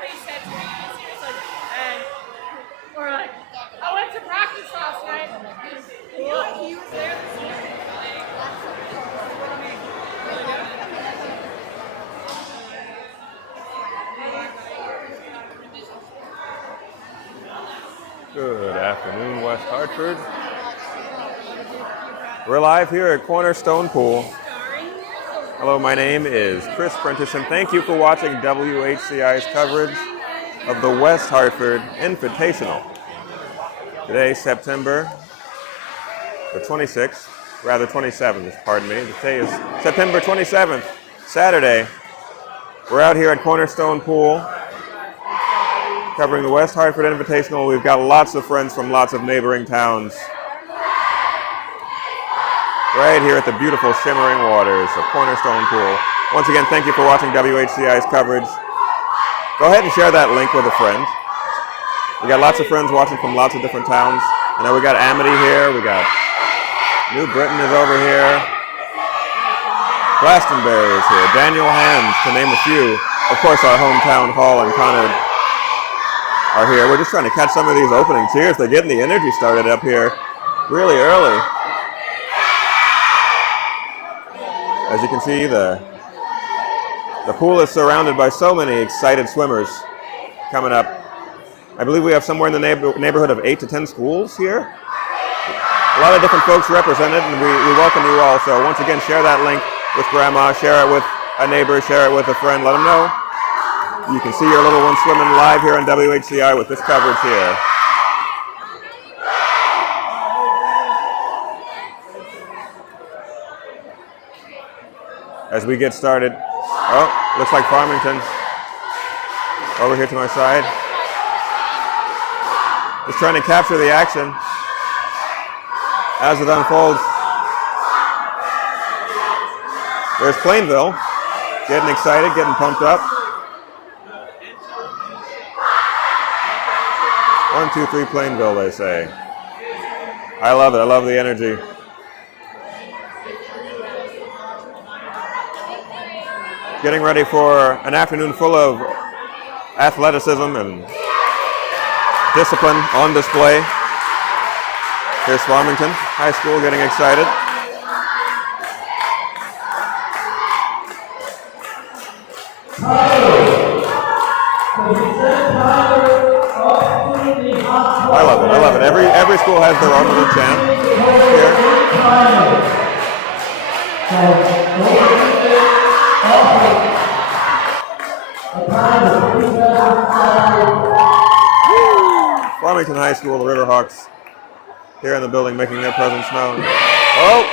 somebody said to me, seriously, and or like, I went to practice last night. He was there this morning. Good afternoon, West Hartford. We're live here at Cornerstone Pool. Hello, my name is Chris Prentice, and thank you for watching WHCI's coverage of the West Hartford Invitational. Today, September the 26th, rather 27th, pardon me. Today is September 27th, Saturday. We're out here at Cornerstone Pool, covering the West Hartford Invitational. We've got lots of friends from lots of neighboring towns. Right here at the beautiful shimmering waters of Cornerstone Pool. Once again, thank you for watching WHCI's coverage. Go ahead and share that link with a friend. We got lots of friends watching from lots of different towns. I know we got Amity here, we got New Britain is over here. Glastonbury is here, Daniel Hands, to name a few. Of course, our hometown hall and Conard are here. We're just trying to catch some of these opening cheers. They're getting the energy started up here really early. As you can see, the pool is surrounded by so many excited swimmers coming up. I believe we have somewhere in the neighborhood of 8 to 10 schools here. A lot of different folks represented, and we welcome you all. So once again, share that link with grandma, share it with a neighbor, share it with a friend, let them know. You can see your little one swimming live here on WHCI with this coverage here. As we get started, oh, looks like Farmington over here to my side. Just trying to capture the action as it unfolds. There's Plainville, getting excited, getting pumped up. 1, 2, 3 Plainville, they say. I love it, I love the energy. Getting ready for an afternoon full of athleticism and discipline on display. Here's Farmington High School getting excited. I love it, I love it. Every school has their own little chant Farmington High School, the Riverhawks, here in the building making their presence known. Oh!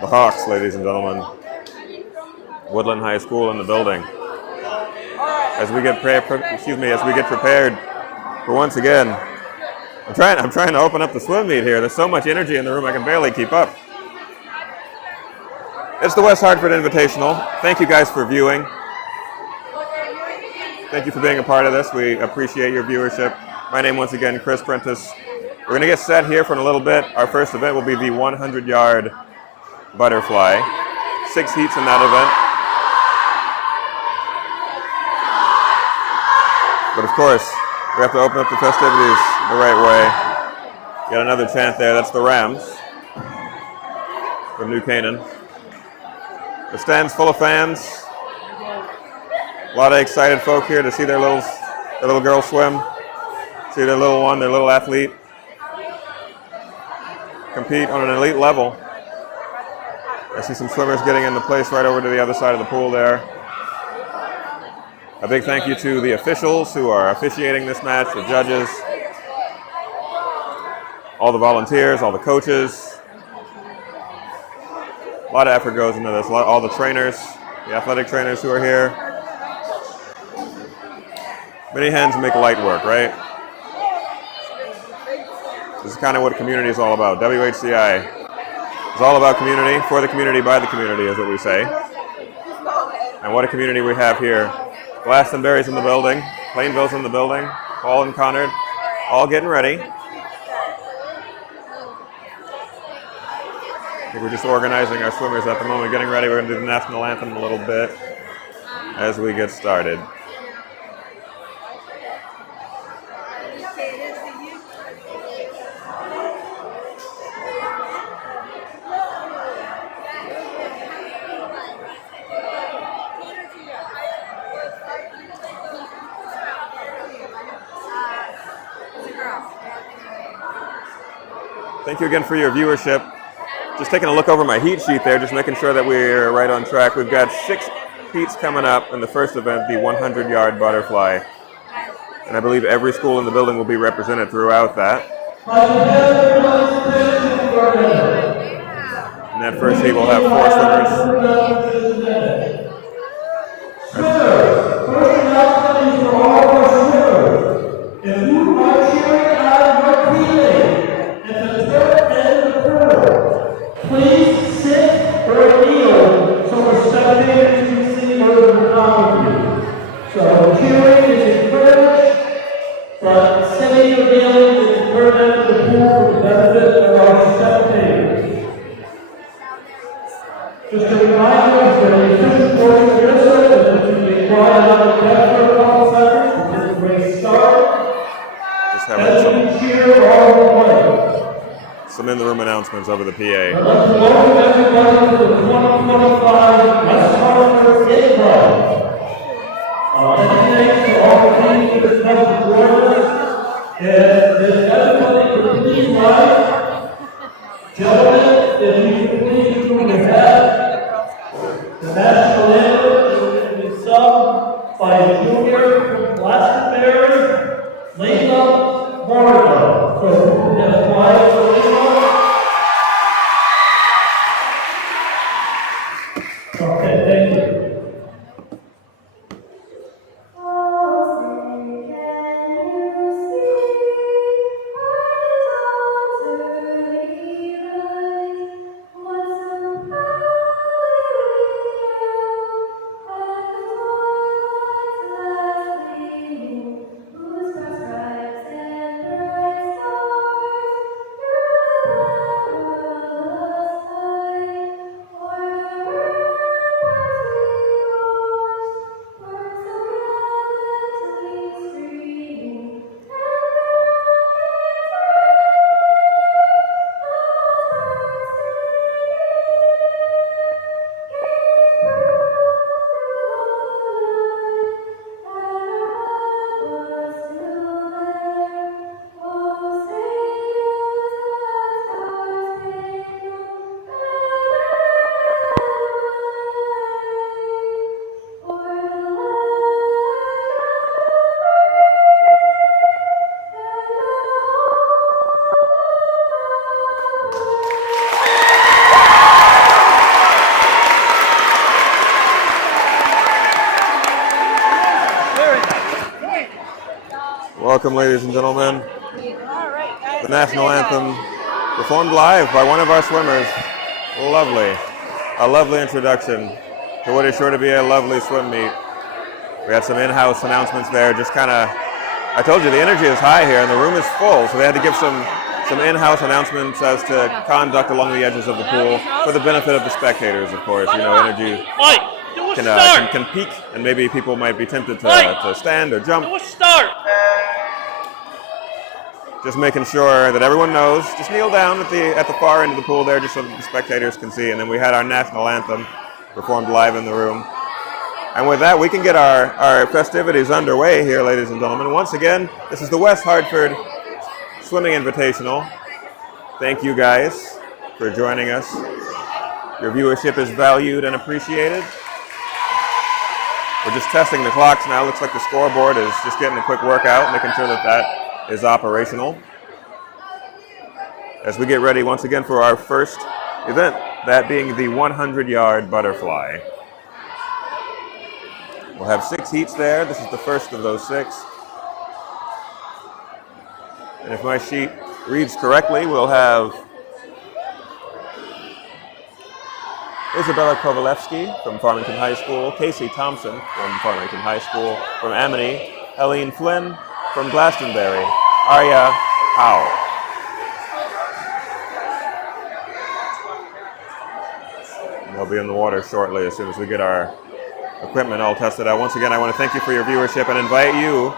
The Hawks, ladies and gentlemen. Woodland High School in the building. As we get prepared for once again. I'm trying to open up the swim meet here. There's so much energy in the room I can barely keep up. It's the West Hartford Invitational. Thank you guys for viewing. Thank you for being a part of this. We appreciate your viewership. My name once again, Chris Prentice. We're going to get set here for a little bit. Our first event will be the 100-yard butterfly. 6 heats in that event. But of course, we have to open up the festivities the right way. Got another chant there. That's the Rams from New Canaan. The stand's full of fans. A lot of excited folk here to see their little girl swim. See their little one, their little athlete compete on an elite level. I see some swimmers getting into place right over to the other side of the pool there. A big thank you to the officials who are officiating this match, the judges, all the volunteers, all the coaches. A lot of effort goes into this. All the trainers, the athletic trainers who are here. Many hands make light work, right? This is kind of what community is all about. WHCI is all about community, for the community, by the community, is what we say. And what a community we have here. Glastonbury's in the building, Plainville's in the building, Paul and Conard, all getting ready. I think we're just organizing our swimmers at the moment, getting ready. We're going to do the national anthem in a little bit as we get started. Thank you again for your viewership. Just taking a look over my heat sheet there, just making sure that we're right on track. We've got 6 heats coming up in the first event, the 100-yard butterfly. And I believe every school in the building will be represented throughout that. In that first heat, we'll have 4 swimmers. Please sit or kneel so the spectators can see those who are with you. So cheering is encouraged, but sitting or kneeling is encouraged to the pool for the benefit of our spectators. Just a reminder that the official portion of your service is to be quiet on the deck for a couple seconds until the race starts. Just having cheer all the way. Some in-the-room announcements over the PA. I'd like to welcome everybody to the 2025 West Hartford Invitational. Thanks to all the teams that have come to join us. And if everybody could please rise. Gentlemen, if you could please do the head. The national anthem is sung by a junior from Glastonbury, Layla Morgan. So we have quiet for Layla. Okay, thank you. Welcome, ladies and gentlemen. The national anthem performed live by one of our swimmers. Lovely. A lovely introduction to what is sure to be a lovely swim meet. We had some in-house announcements there, just kind of, I told you the energy is high here and the room is full, so they had to give some in-house announcements as to conduct along the edges of the pool for the benefit of the spectators, of course. You know, energy can peak and maybe people might be tempted to stand or jump. Just making sure that everyone knows. Just kneel down at the far end of the pool there, just so that the spectators can see. And then we had our national anthem performed live in the room. And with that, we can get our festivities underway here, ladies and gentlemen. Once again, this is the West Hartford Swimming Invitational. Thank you guys for joining us. Your viewership is valued and appreciated. We're just testing the clocks now. Looks like the scoreboard is just getting a quick workout, making sure that is operational. As we get ready once again for our first event, that being the 100-yard butterfly. We'll have 6 heats there. This is the first of those 6. And if my sheet reads correctly, we'll have Isabella Kovalevsky from Farmington High School, Casey Thompson from Farmington High School, from Amity, Helene Flynn from Glastonbury, Arya Howe. They'll be in the water shortly as soon as we get our equipment all tested out. Once again, I want to thank you for your viewership and invite you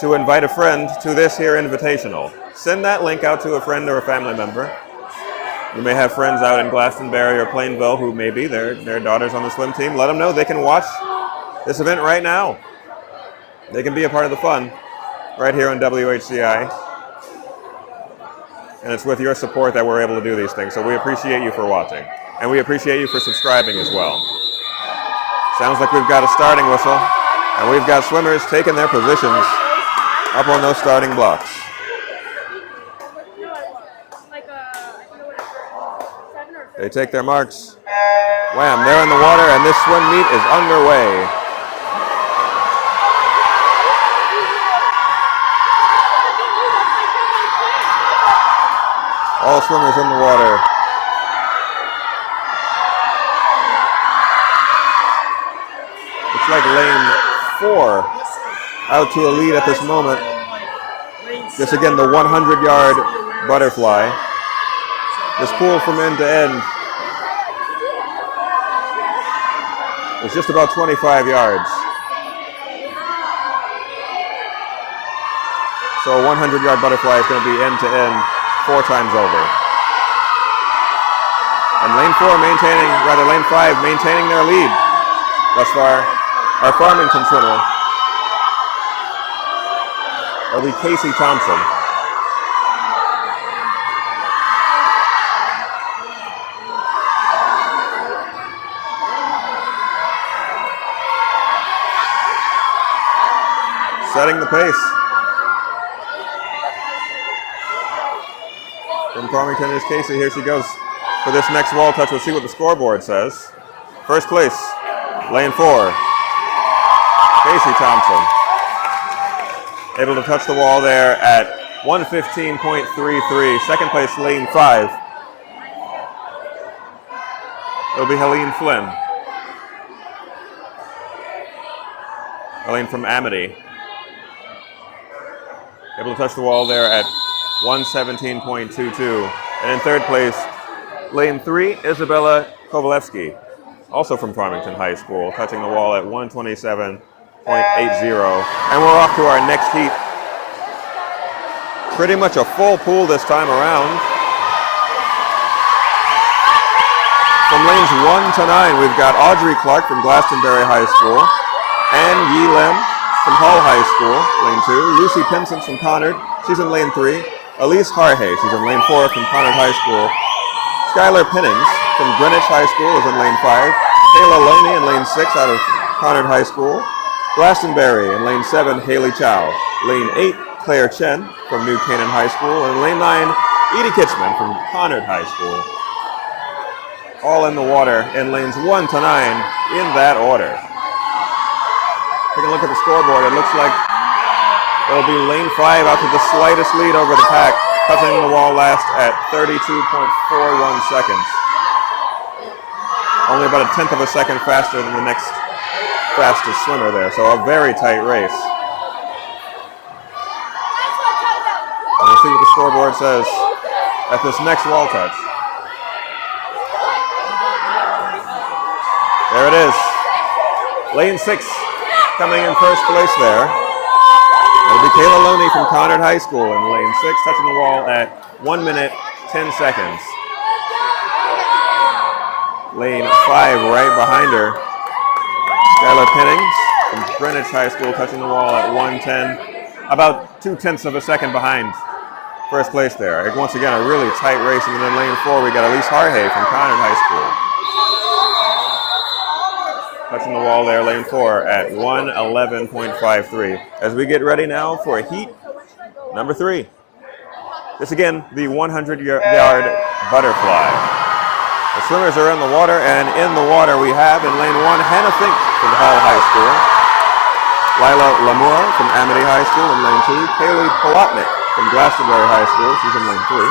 to invite a friend to this here invitational. Send that link out to a friend or a family member. You may have friends out in Glastonbury or Plainville who may be their daughters on the swim team. Let them know they can watch this event right now. They can be a part of the fun right here on WHCI. And it's with your support that we're able to do these things. So we appreciate you for watching. And we appreciate you for subscribing as well. Sounds like we've got a starting whistle. And we've got swimmers taking their positions up on those starting blocks. They take their marks. Wham, they're in the water and this swim meet is underway. All swimmers in the water. Looks like lane 4 out to a lead at this moment. This again, the 100-yard butterfly. This pool from end to end is just about 25 yards. So a 100-yard butterfly is going to be end to end 4 times over. And lane 5 maintaining their lead thus far. Our Farmington swimmer, that'll be Casey Thompson. Setting the pace. From Farmington is Casey. Here she goes for this next wall touch. We'll see what the scoreboard says. First place, lane 4, Casey Thompson. Able to touch the wall there at 1:15.33. Second place, lane 5. It'll be Helene Flynn. Helene from Amity. Able to touch the wall there at 1:17.22. And in third place, lane 3, Isabella Kovalevsky, also from Farmington High School, touching the wall at 1:27.80. And we're off to our next heat. Pretty much a full pool this time around. From lanes 1 to 9, we've got Audrey Clark from Glastonbury High School, Ann Yi Lim from Hull High School, lane 2. Lucy Pinson from Conard, she's in lane 3. Elise Harhay, she's in lane 4 from Conard High School. Skylar Pinnings from Greenwich High School is in lane 5. Kayla Loney in lane 6 out of Conard High School. Glastonbury in lane 7, Haley Chow. Lane 8, Claire Chen from New Canaan High School. And lane 9, Edie Kitchman from Conard High School. All in the water in lanes 1 to 9 in that order. Take a look at the scoreboard. It looks like it'll be lane 5 out to the slightest lead over the pack, touching the wall last at 32.41 seconds. Only about a 1/10 of a second faster than the next fastest swimmer there, so a very tight race. And we'll see what the scoreboard says at this next wall touch. There it is. Lane 6 coming in first place there. It'll be Kayla Loney from Conard High School in lane 6, touching the wall at 1 minute, 10 seconds. Lane 5 right behind her. Skylar Pinnings from Greenwich High School, touching the wall at 1:10, about 2/10 of a second behind first place there. Once again, a really tight race. And then in lane 4, we got Elise Harhay from Conard High School. Touching the wall there, lane 4 at 1:11.53. As we get ready now for heat number 3. This again, the 100-yard butterfly. The swimmers are in the water, and in the water we have in lane 1, Hannah Fink from Hull High School. Lila Lamour from Amity High School in lane 2. Kaylee Polotnik from Glastonbury High School, she's in lane 3.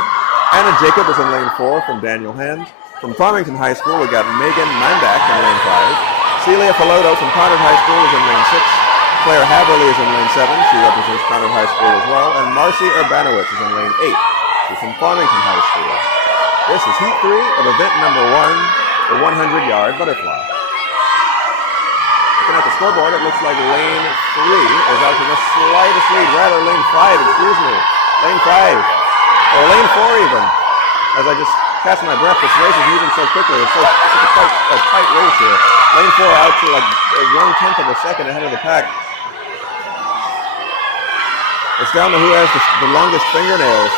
Anna Jacob is in lane 4 from Daniel Hand. From Farmington High School, we got Megan Mandak in lane 5. Celia Filoto from Conard High School is in lane 6. Claire Haverly is in lane 7. She represents Conard High School as well. And Marcy Urbanowitz is in lane 8. She's from Farmington High School. This is heat 3 of event number 1 the 100-yard butterfly. Looking at the scoreboard, it looks like lane 3 is out to the slightest lead. Rather, lane 5, excuse me. Lane 5, or lane 4 even. As I just catch my breath, this race is moving so quickly. It's such a tight race here. Lane 4 out to like 1/10 of a second ahead of the pack. It's down to who has the longest fingernails,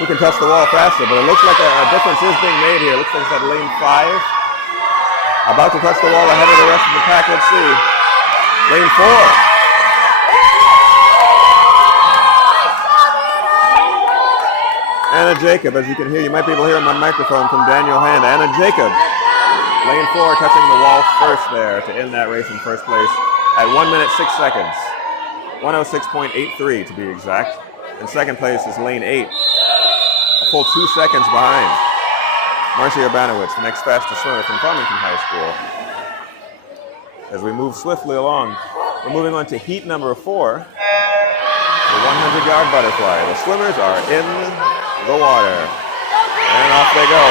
who can touch the wall faster. But it looks like a difference is being made here. It looks like it's at lane 5. About to touch the wall ahead of the rest of the pack. Let's see. Lane 4. Anna Jacob, as you can hear, you might be able to hear on my microphone from Daniel Hand. Anna Jacob, lane 4, touching the wall first there to end that race in first place at 1 minute 6 seconds. 106.83 to be exact. In second place is lane 8, a full 2 seconds behind Marcia Urbanowicz, the next fastest swimmer from Farmington High School. As we move swiftly along, we're moving on to heat number 4, the 100-yard butterfly. The swimmers are in the water, and off they go.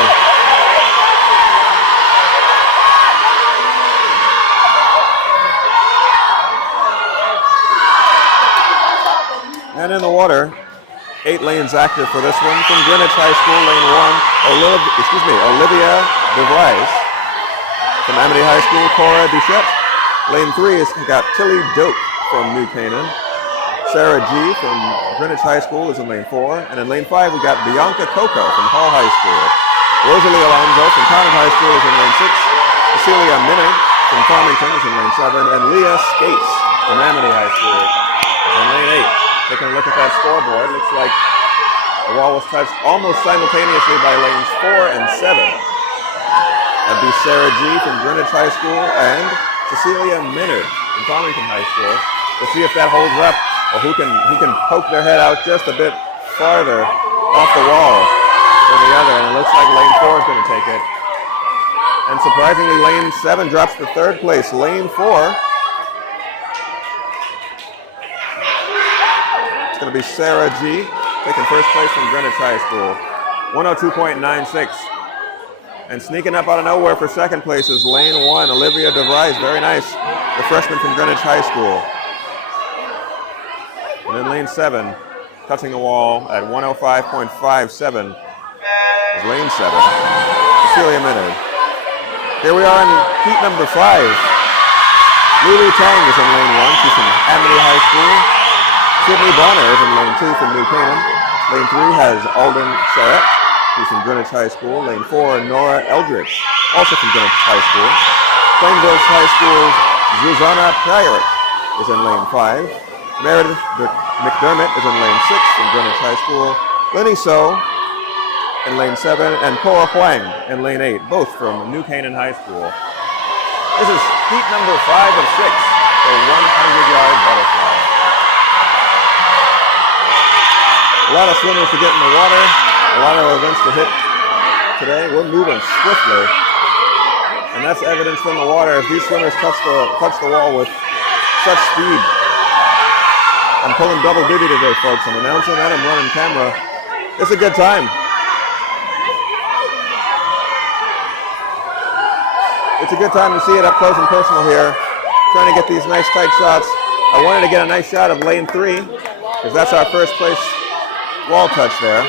And in the water, 8 lanes active for this one. From Greenwich High School, lane 1, Olivia DeVries. From Amity High School, Cora Duchette. Lane 3 has got Tilly Doak from New Canaan. Sarah G. from Greenwich High School is in lane 4. And in lane 5, we got Bianca Coco from Hall High School. Rosalie Alonzo from Conard High School is in lane 6. Cecilia Minard from Farmington is in lane 7. And Leah Skates from Amity High School is in lane 8. Taking a look at that scoreboard, looks like the wall was touched almost simultaneously by lanes 4 and 7. That'd be Sarah G. from Greenwich High School and Cecilia Minard from Farmington High School. We'll see if that holds up, or who can poke their head out just a bit farther off the wall than the other. And it looks like lane 4 is going to take it. And surprisingly, lane 7 drops to third place. Lane 4. It's going to be Sarah G. taking first place from Greenwich High School. 102.96. And sneaking up out of nowhere for second place is lane 1, Olivia DeVries. Very nice. The freshman from Greenwich High School. And then lane 7, touching the wall at 105.57 is lane 7, Cecilia Minard. Here we are in heat number 5. Lulu Tang is in lane 1. She's from Amity High School. Sydney Bonner is in lane 2 from New Canaan. Lane 3 has Alden Charette, who's from Greenwich High School. Lane 4, Nora Eldridge, also from Greenwich High School. Plainville High School's Zuzana Priorit is in lane 5. Meredith McDermott is in lane 6 from Greenwich High School. Lenny So in lane 7, and Cora Huang in lane 8, both from New Canaan High School. This is heat number 5 of 6, the 100-yard butterfly. A lot of swimmers to get in the water, a lot of events to hit today. We're moving swiftly, and that's evidenced in the water as these swimmers touch the wall with such speed. I'm pulling double duty today, folks. I'm announcing and I'm running camera. It's a good time. It's a good time to see it up close and personal here. Trying to get these nice tight shots. I wanted to get a nice shot of lane 3, because that's our first place wall touch there.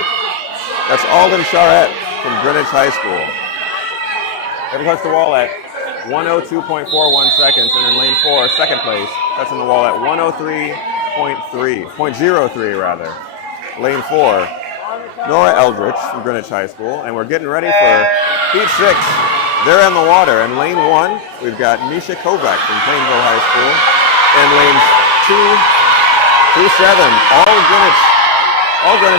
That's Alden Charette from Greenwich High School. They touched the wall at 102.41 seconds, and in lane 4, second place, touching the wall at 103.03 rather. Lane 4, Nora Eldridge from Greenwich High School, and we're getting ready for heat 6. They're in the water. In lane 1, we've got Nisha Kovac from Plainville High School, and lanes 2 through 7, all Greenwich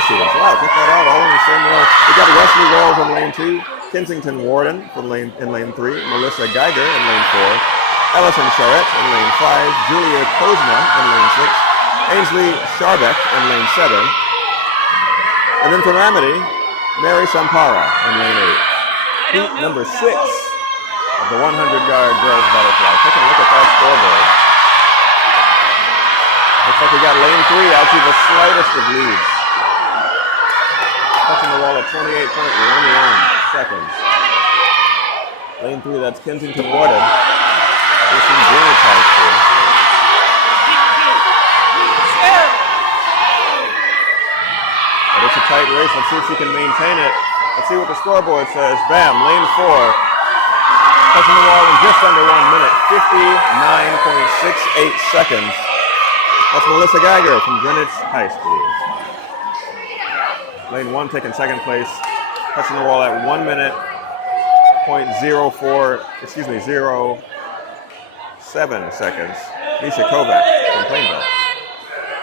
students. Wow, check that out, all in the same row. We got Wesley Wells in lane 2, Kensington Warden in lane 3, Melissa Geiger in lane 4, Ellison Charette in lane 5, Julia Kozma in lane 6, Ainsley Sharbeck in lane 7, and then from Amity, Mary Sampara in lane 8. Heat number 6 of the 100-yard girls butterfly. Take a look at that scoreboard. Looks like we got lane 3 out to the slightest of leads. Touching the wall at 28.11 seconds. Lane lane 3, that's Kensington Warden. This is Greenwich High School. But it's a tight race. Let's see if she can maintain it. Let's see what the scoreboard says. Bam, lane 4. Touching the wall in just under 1 minute, 59.68 seconds. That's Melissa Geiger from Greenwich High School. Lane 1 taking second place, touching the wall at 1 minute, 0.7 seconds. Misha Kovac from Plainville.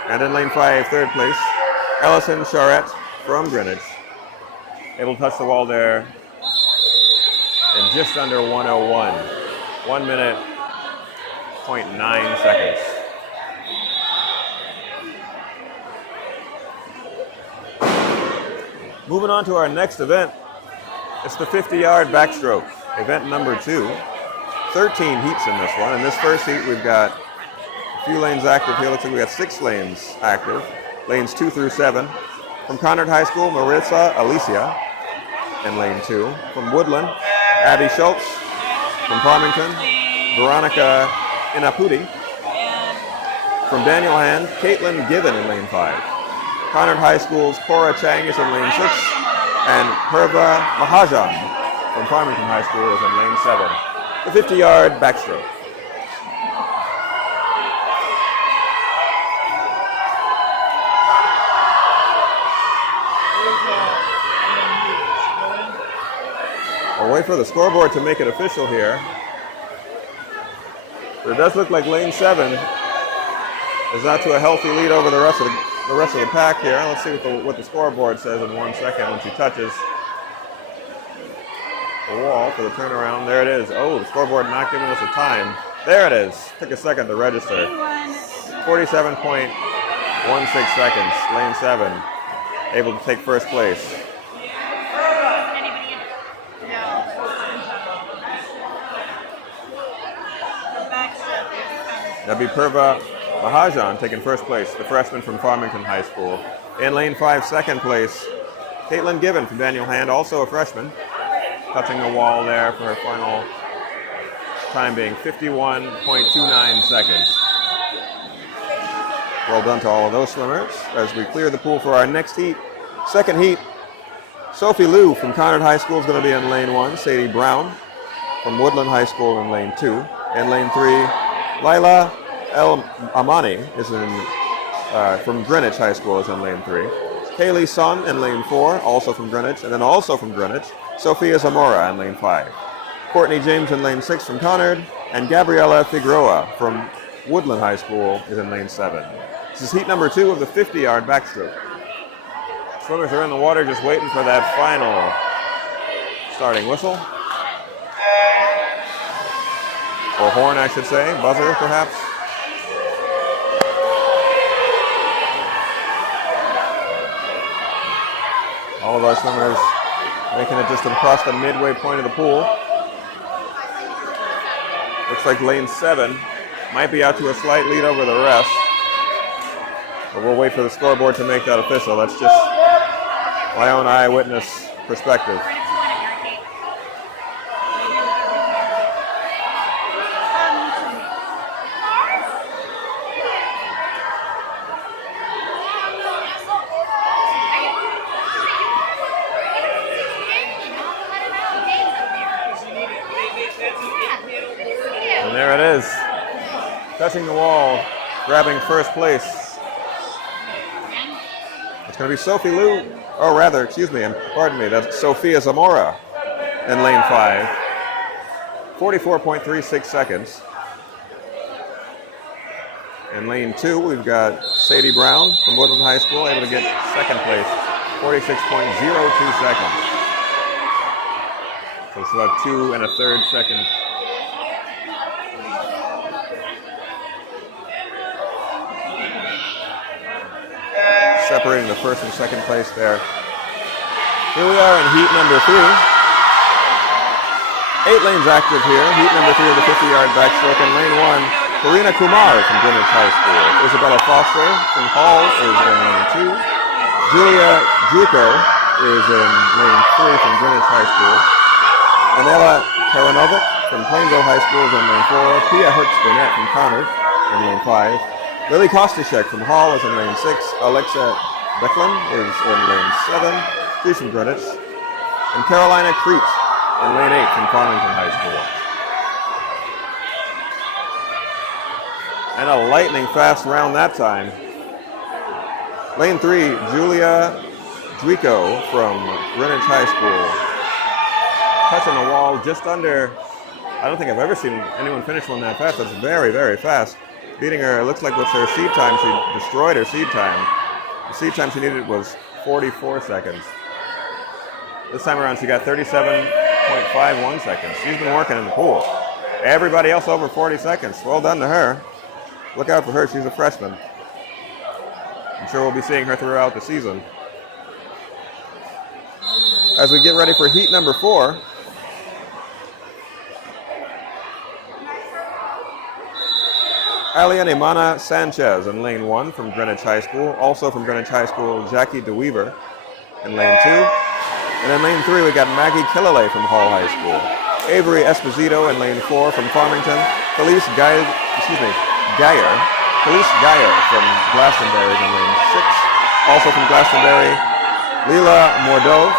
And in lane 5, third place, Ellison Charette from Greenwich. Able to touch the wall there in just under 1:01. 1 minute, 0.9 seconds. Moving on to our next event. It's the 50-yard backstroke, event number 2. 13 heats in this one. In this first heat, we've got a few lanes active here. Looks like we got 6 lanes active. Lanes 2 through 7. From Conard High School, Marissa Alicia in lane 2. From Woodland, Abby Schultz. From Farmington, Veronica Inaputi. From Daniel Hand, Caitlin Given in lane 5. Conard High School's Cora Chang is in lane 6. And Purva Mahajan from Farmington High School is in lane 7. The 50-yard backstroke. We'll wait for the scoreboard to make it official here. But it does look like lane 7 is out to a healthy lead over the rest of the pack here. Let's see what the scoreboard says in 1 second when she touches the wall for the turnaround. There it is. Oh, the scoreboard not giving us a time. There it is. Took a second to register. 47.16 seconds. Lane 7 able to take first place. That'd be Purva Mahajan taking first place, the freshman from Farmington High School. In lane 5, second place, Caitlin Given from Daniel Hand, also a freshman, touching the wall there for her final time being 51.29 seconds. Well done to all of those swimmers as we clear the pool for our next heat. Second heat, Sophie Liu from Conard High School is going to be in lane 1. Sadie Brown from Woodland High School in lane 2. In lane 3, Lila El Amani is from Greenwich High School is in lane 3. Kaylee Sun in lane 4, also from Greenwich, and then also from Greenwich, Sophia Zamora in lane 5. Courtney James in lane 6 from Conard, and Gabriela Figueroa from Woodland High School is in lane 7. This is heat number 2 of the 50-yard backstroke. Swimmers are in the water just waiting for that final starting whistle. Or horn, I should say, buzzer perhaps. All of our swimmers making it just across the midway point of the pool. Looks like lane 7 might be out to a slight lead over the rest. But we'll wait for the scoreboard to make that official. That's just my own eyewitness perspective. And there it is, touching the wall, grabbing first place. It's going to be Sophie Liu, or rather, pardon me, that's Sophia Zamora in lane 5. 44.36 seconds. In lane 2, we've got Sadie Brown from Woodland High School, able to get second place, 46.02 seconds. So it's about 2 1/3 seconds. Separating the first and second place there. Here we are in heat number 3. 8 lanes active here. Heat number 3 of the 50-yard backstroke. In lane 1, Karina Kumar from Greenwich High School. Isabella Foster from Hall is in lane 2. Julia Juco is in lane 3 from Greenwich High School. Anela Karanovic from Plainville High School is in lane 4. Pia Hertz-Burnett from Conard in lane 5. Lily Kostashek from Hall is in lane 6. Alexa Becklin is in lane 7. She's from Greenwich. And Carolina Crete in lane 8 from Farmington High School. And a lightning fast round that time. Lane 3, Julia Drico from Greenwich High School. Touching the wall just under, I don't think I've ever seen anyone finish one that fast. That's very, very fast. Beating her, it looks like with her seed time, she destroyed her seed time. The seed time she needed was 44 seconds. This time around she got 37.51 seconds. She's been working in the pool. Everybody else over 40 seconds. Well done to her. Look out for her, she's a freshman. I'm sure we'll be seeing her throughout the season. As we get ready for heat number 4, Aliane Mana Sanchez in lane 1 from Greenwich High School. Also from Greenwich High School, Jackie DeWeaver in lane 2. And in lane 3, we got Maggie Killalay from Hall High School. Avery Esposito in lane 4 from Farmington. Felice Geyer from Glastonbury in lane 6. Also from Glastonbury, Leela Mordov.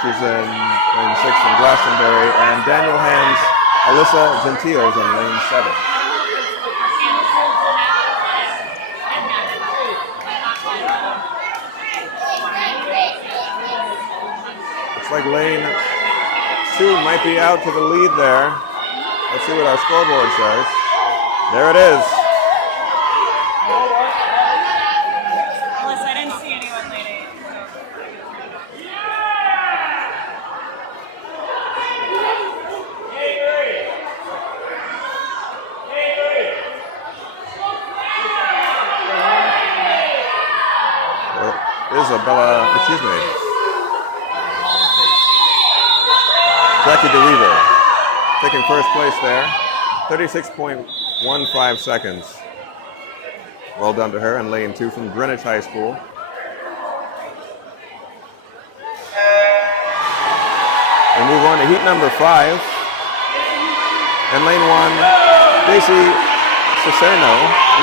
She's in lane 6 from Glastonbury. And Daniel Hans, Alyssa Gentile is in lane 7. Looks like lane 2 might be out to the lead there. Let's see what our scoreboard says. There it is. Unless I didn't see anyone leading. Jackie DeWeaver taking first place there. 36.15 seconds. Well done to her in lane 2 from Greenwich High School. We move on to heat number 5. In lane 1, Daisy Cicerno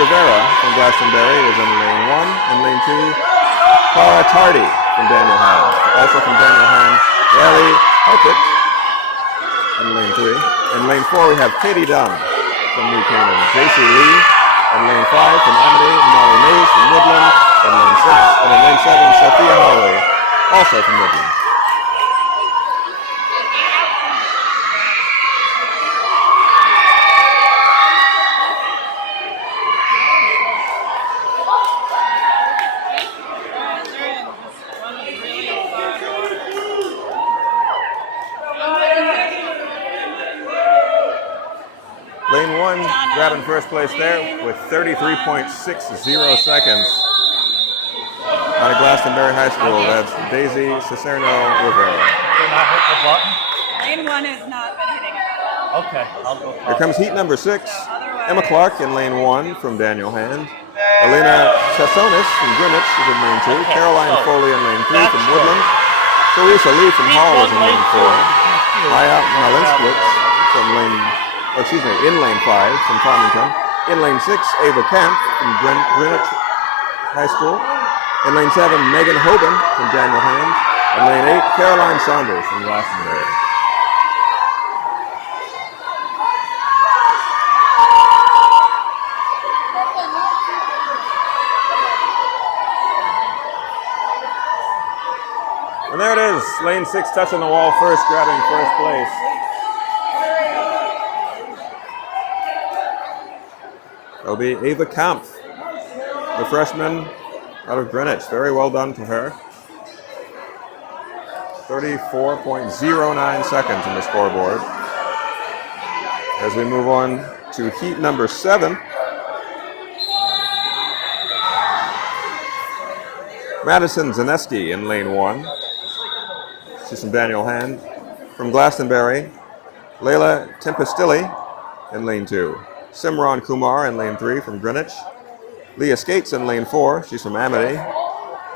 Rivera from Glastonbury is in lane 1. In lane 2, Cara Tardy from Daniel Hand. Also from Daniel Hand, Riley Hartford in lane 3. In lane 4, we have Katie Dunn from New Canaan. JC Lee in lane 5 from Amity. Molly Mays from Woodland in lane 6. And in lane 7, Sophia Holloway, also from Woodland. Lane 1 grabbing first place there with 33.60 seconds. Out of Glastonbury High School, that's Daisy Cicerno Rivera. Did not hit the button? Lane 1 has not been hitting it. Okay, I'll go. Here comes heat number 6. Emma Clark in lane 1 from Daniel Hand. Elena Chassonis from Greenwich is in lane 2. Caroline Foley in lane 3 from Woodland. Teresa Lee from Hall is in lane 4. Maya Malinskowitz from in lane 5 from Farmington. In lane 6, Ava Camp from Greenwich High School. In lane 7, Megan Hoban from Daniel Hand. In lane 8, Caroline Saunders from Glastonbury. And there it is, lane 6 touching the wall first, grabbing first place. That'll be Ava Kampf, the freshman out of Greenwich. Very well done to her. 34.09 seconds in the scoreboard. As we move on to heat number 7. Madison Zaneski in lane 1. She's from Daniel Hand. From Glastonbury, Layla Tempestilli in lane 2. Simran Kumar in lane 3 from Greenwich. Leah Skates in lane 4. She's from Amity.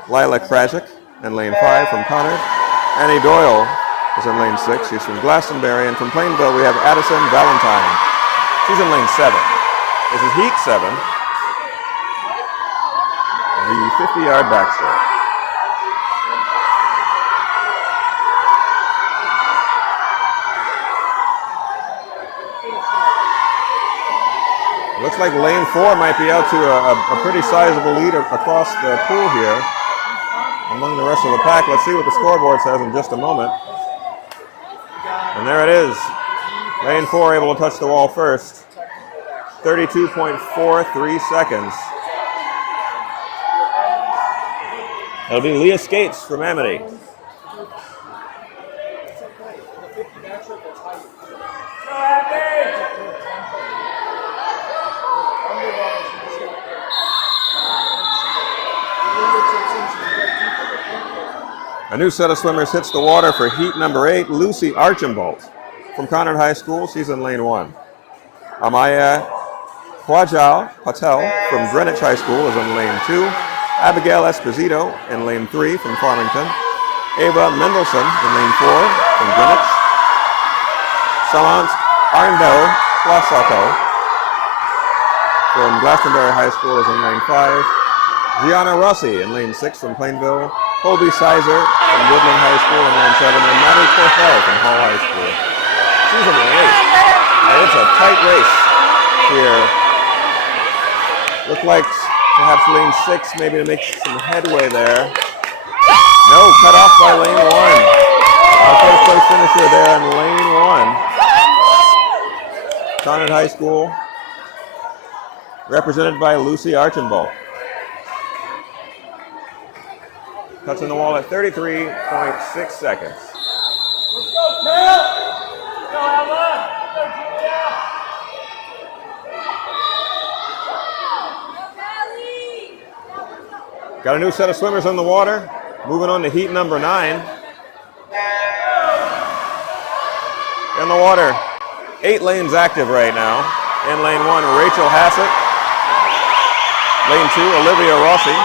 Lila Krajik in lane 5 from Conard. Annie Doyle is in lane 6. She's from Glastonbury. And from Plainville, we have Addison Valentine. She's in lane 7. This is heat 7. The 50-yard backstroke. Looks like lane 4 might be out to a pretty sizable lead across the pool here among the rest of the pack. Let's see what the scoreboard says in just a moment. And there it is. Lane 4 able to touch the wall first. 32.43 seconds. It'll be Leah Skates from Amity. A new set of swimmers hits the water for heat number 8, Lucy Archambault from Conard High School. She's in lane 1. Amaya Khwajal Patel from Greenwich High School is in lane 2. Abigail Esposito in lane 3 from Farmington. Ava Mendelson in lane 4 from Greenwich. Salant Arndell Plasato from Glastonbury High School is in lane 5. Gianna Rossi in lane 6 from Plainville. Colby Sizer from Woodland High School in lane 7, and Maddie Corfell from Hall High School. She's in lane 8. And it's a tight race here. Looked like perhaps lane 6 maybe to make some headway there. No, cut off by lane 1. Our first place finisher there in lane 1. Conard High School, represented by Lucy Archambault. Touching the wall at 33.6 seconds. Got a new set of swimmers on the water. Moving on to heat number 9. In the water, 8 lanes active right now. In lane 1, Rachel Hassett. Lane 2, Olivia Rossi.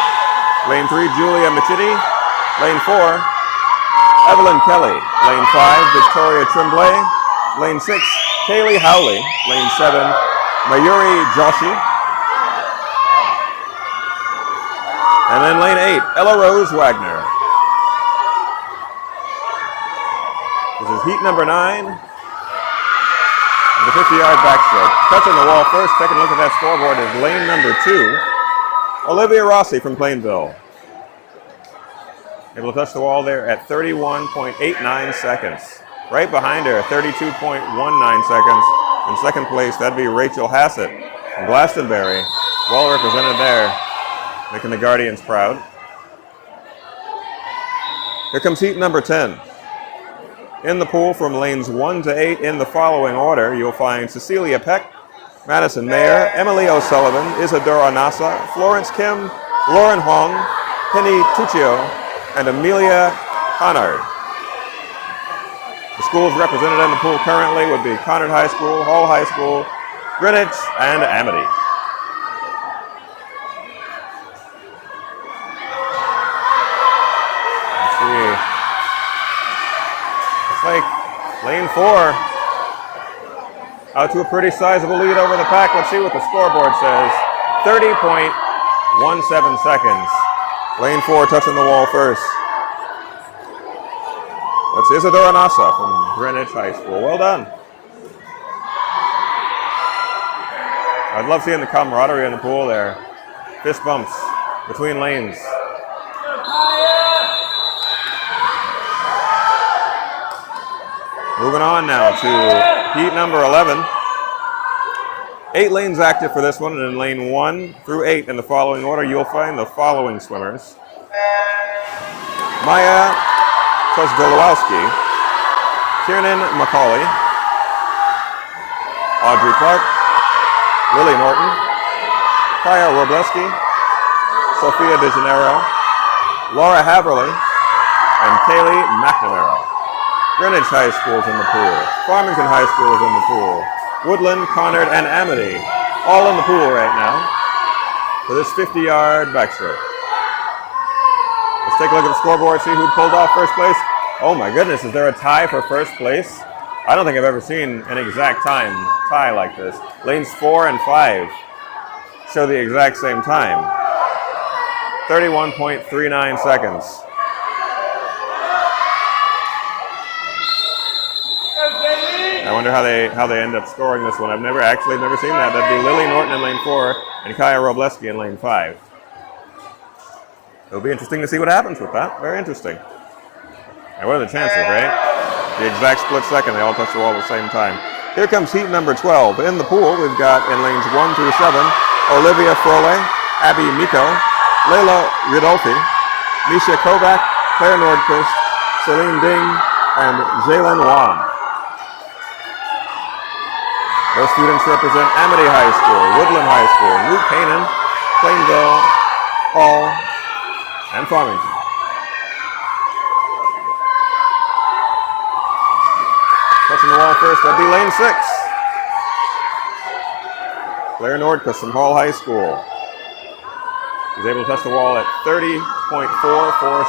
Lane 3, Julia Machidi. Lane 4, Evelyn Kelly. Lane 5, Victoria Tremblay. Lane 6, Kaylee Howley. Lane 7, Mayuri Joshi. And then lane 8, Ella Rose Wagner. This is heat number 9. The 50-yard backstroke. Touching the wall first, taking a look at that scoreboard is lane number 2. Olivia Rossi from Plainville. Able to touch the wall there at 31.89 seconds. Right behind her, 32.19 seconds. In second place, that'd be Rachel Hassett from Glastonbury. Well represented there, making the Guardians proud. Here comes heat number 10. In the pool from lanes 1 to 8 in the following order, you'll find Cecilia Peck, Madison Mayer, Emily O'Sullivan, Isadora Nasa, Florence Kim, Lauren Hong, Penny Tuccio, and Amelia Conard. The schools represented in the pool currently would be Conard High School, Hall High School, Greenwich, and Amity. Let's see. Looks like lane 4 out to a pretty sizable lead over the pack. Let's see what the scoreboard says. 30.17 seconds. Lane 4 touching the wall first. That's Isadora Nasa from Greenwich High School. Well done. I'd love seeing the camaraderie in the pool there. Fist bumps between lanes. Moving on now to heat number 11. 8 lanes active for this one, and in lane 1 through 8 in the following order, you'll find the following swimmers. Maya Kozgolowski, Kiernan McCauley, Audrey Clark, Lily Norton, Kaya Robleski, Sophia De Janeiro, Laura Haverly, and Kaylee McNamara. Greenwich High School is in the pool. Farmington High School is in the pool. Woodland, Conard, and Amity, all in the pool right now for this 50-yard backstroke. Let's take a look at the scoreboard, see who pulled off first place. Oh my goodness, is there a tie for first place? I don't think I've ever seen an exact time tie like this. Lanes 4 and 5 show the exact same time. 31.39 seconds. I wonder how they end up scoring this one. I've never seen that. That'd be Lily Norton in lane 4 and Kaya Robleski in lane 5. It'll be interesting to see what happens with that. Very interesting. And what are the chances, right? The exact split second, they all touch the wall at the same time. Here comes heat number 12. In the pool, we've got in lanes 1 through 7, Olivia Frole, Abby Miko, Layla Ridolfi, Misha Kovac, Claire Nordquist, Celine Ding, and Jalen Wong. Those students represent Amity High School, Woodland High School, New Canaan, Plainville, Hall, and Farmington. Touching the wall first, that'd be lane 6. Claire Nordquist from Hall High School. She's able to touch the wall at 30.44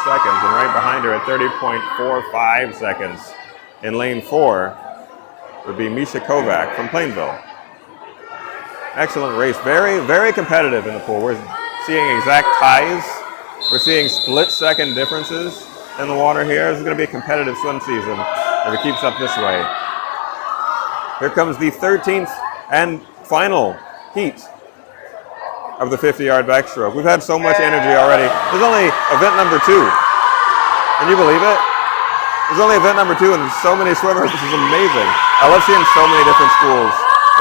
seconds, and right behind her at 30.45 seconds in lane 4 would be Misha Kovac from Plainville. Excellent race. Very, very competitive in the pool. We're seeing exact ties. We're seeing split-second differences in the water here. This is going to be a competitive swim season if it keeps up this way. Here comes the 13th and final heat of the 50-yard backstroke. We've had so much energy already. There's only event number 2. Can you believe it? There's only event number 2 and so many swimmers. This is amazing. I love seeing so many different schools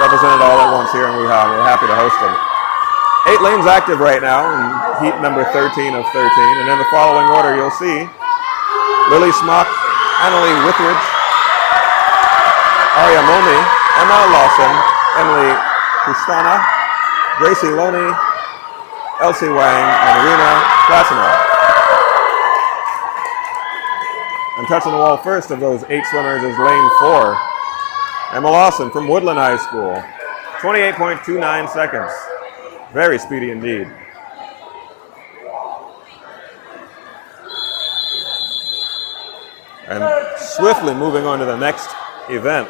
represented all at once here in Wuhan. We're happy to host them. 8 lanes active right now in heat number 13 of 13. And in the following order, you'll see Lily Smock, Annalie Withridge, Arya Momi, Emma Lawson, Emily Kustana, Gracie Loney, Elsie Wang, and Rena Klassenau. And touching the wall first of those 8 swimmers is lane 4, Emma Lawson from Woodland High School. 28.29 seconds. Very speedy indeed. And swiftly moving on to the next event,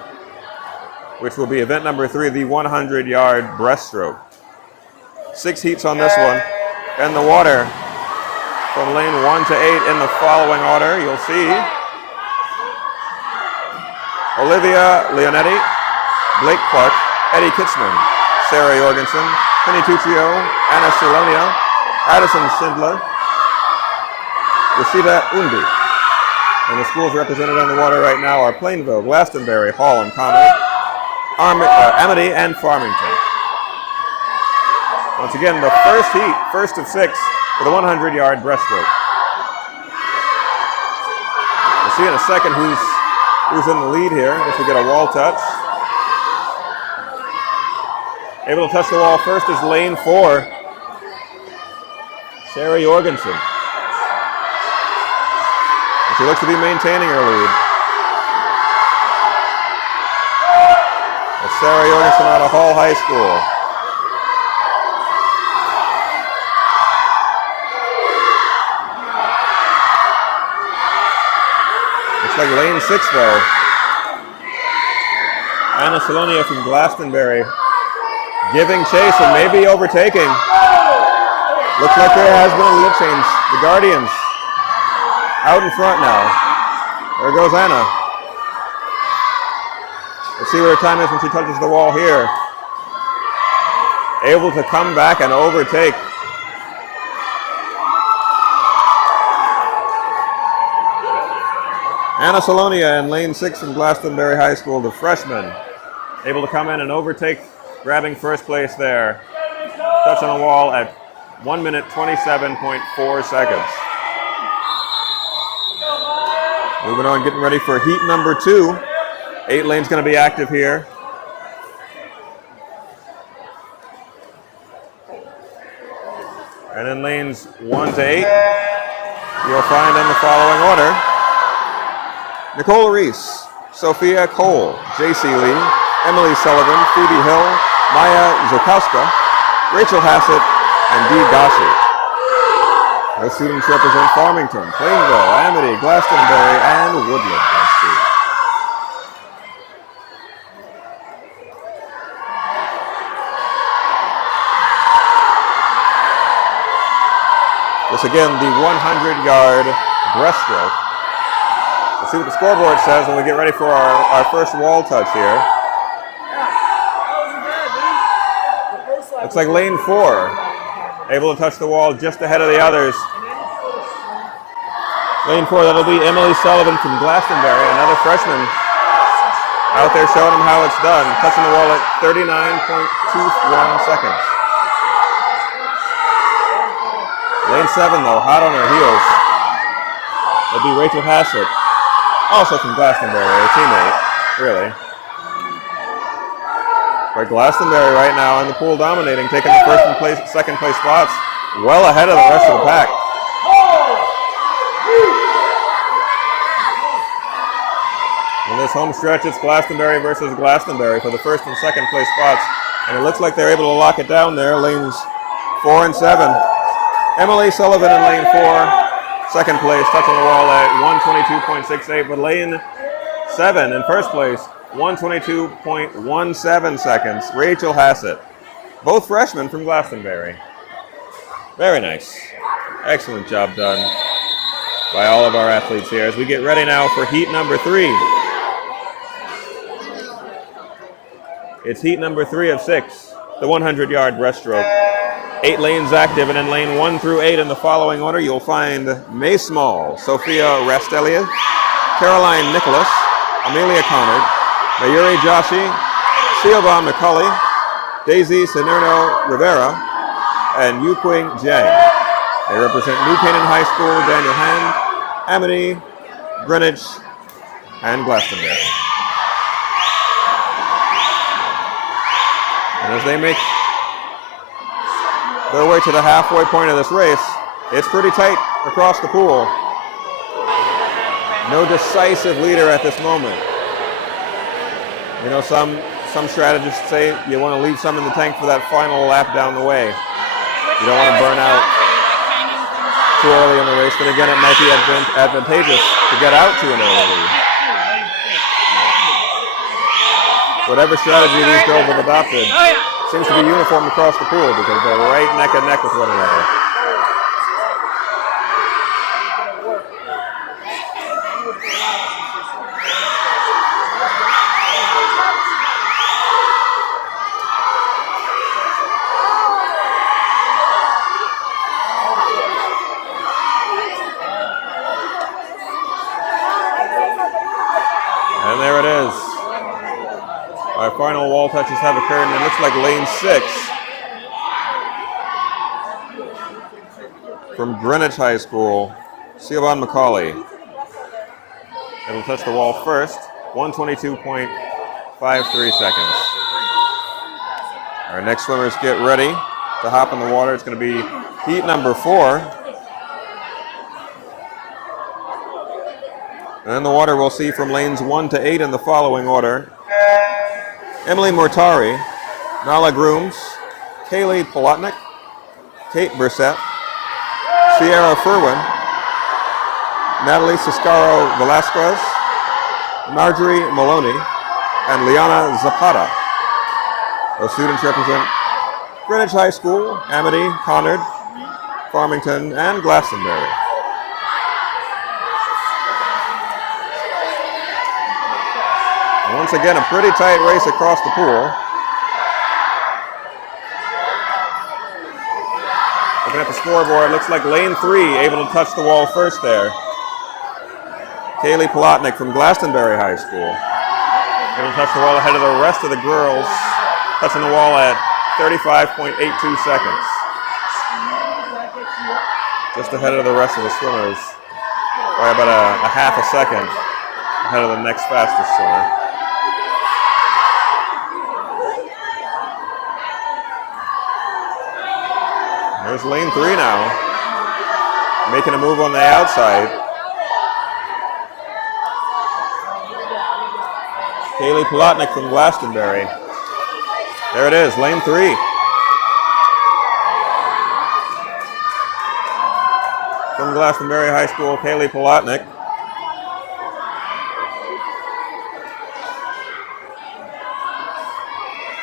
which will be event number 3, the 100-yard breaststroke. 6 heats on this one. And the water from lane 1 to 8 in the following order, you'll see Olivia Leonetti, Blake Clark, Eddie Kitzman, Sarah Jorgensen, Penny Tuccio, Anna Silonia, Addison Schindler, Rashida Undi. And the schools represented on the water right now are Plainville, Glastonbury, Hall, and Conard, Amity, and Farmington. Once again, the first heat, first of 6, for the 100-yard breaststroke. We'll see in a second who's in the lead here if we get a wall touch. Able to touch the wall first is lane 4, Sarah Jorgensen. And she looks to be maintaining her lead. That's Sarah Jorgensen out of Hall High School. Looks like lane 6 though. Anna Salonia from Glastonbury giving chase and maybe overtaking. Looks like there has been a lead change. The Guardians out in front now. There goes Anna. Let's see what her time is when she touches the wall here. Able to come back and overtake. Anna Salonia in lane 6 from Glastonbury High School, the freshman. Able to come in and overtake, grabbing first place there. Touching the wall at 1 minute 27.4 seconds. Moving on, getting ready for heat number 2. 8 lanes going to be active here. And in lanes 1 to 8, you'll find in the following order: Nicole Reese, Sophia Cole, J.C. Lee, Emily Sullivan, Phoebe Hill, Maya Zukowska, Rachel Hassett, and Dee Gashi. Our students represent Farmington, Plainville, Amity, Glastonbury, and Woodland High School. This again, the 100-yard breaststroke. Let's see what the scoreboard says when we get ready for our first wall touch here. Looks like lane 4, able to touch the wall just ahead of the others. Lane 4, that'll be Emily Sullivan from Glastonbury, another freshman out there showing them how it's done, touching the wall at 39.21 seconds. Lane 7, though, hot on her heels. It'll be Rachel Hassett, also from Glastonbury, a teammate, really. But Glastonbury right now in the pool dominating, taking the first and second place spots, well ahead of the rest of the pack. In this home stretch, it's Glastonbury versus Glastonbury for the first and second place spots. And it looks like they're able to lock it down there, lanes 4 and 7. Emily Sullivan in lane 4, second place, touching the wall at 122.68, but lane 7 in first place, 122.17 seconds. Rachel Hassett, both freshmen from Glastonbury. Very nice. Excellent job done by all of our athletes here as we get ready now for heat number 3. It's heat number 3 of 6, the 100-yard breaststroke. 8 lanes active, and in lane 1 through 8 in the following order, you'll find May Small, Sophia Rastelia, Caroline Nicholas, Amelia Conard, Mayuri Joshi, Siobhan McCulley, Daisy Sanerno Rivera, and Yuqing Jiang. They represent New Canaan High School, Daniel Hand, Amity, Greenwich, and Glastonbury. And as they make their way to the halfway point of this race, it's pretty tight across the pool. No decisive leader at this moment. You know, some strategists say you want to leave some in the tank for that final lap down the way. You don't want to burn out too early in the race, but again, it might be advantageous to get out to an early lead. Whatever strategy these girls have adopted seems to be uniform across the pool because they're right neck and neck with one another. And there it is. Our final wall touches have occurred, and it looks like lane 6 from Greenwich High School, Siobhan McCauley. It'll touch the wall first, 122.53 seconds. Our next swimmers get ready to hop in the water. It's going to be heat number 4. And in the water, we'll see from lanes 1 to 8 in the following order: Emily Mortari, Nala Grooms, Kaylee Polotnik, Kate Brissett, Sierra Furwin, Natalie Ciscaro Velasquez, Marjorie Maloney, and Liana Zapata. Those students represent Greenwich High School, Amity, Conard, Farmington, and Glastonbury. Once again, a pretty tight race across the pool. Looking at the scoreboard, it looks like lane 3 able to touch the wall first there. Kaylee Polotnik from Glastonbury High School. Able to touch the wall ahead of the rest of the girls, touching the wall at 35.82 seconds. Just ahead of the rest of the swimmers by about a half a second ahead of the next fastest swimmer. There's lane 3 now, making a move on the outside. Kaylee Polotnik from Glastonbury. There it is, lane 3. from Glastonbury High School, Kaylee Polotnik.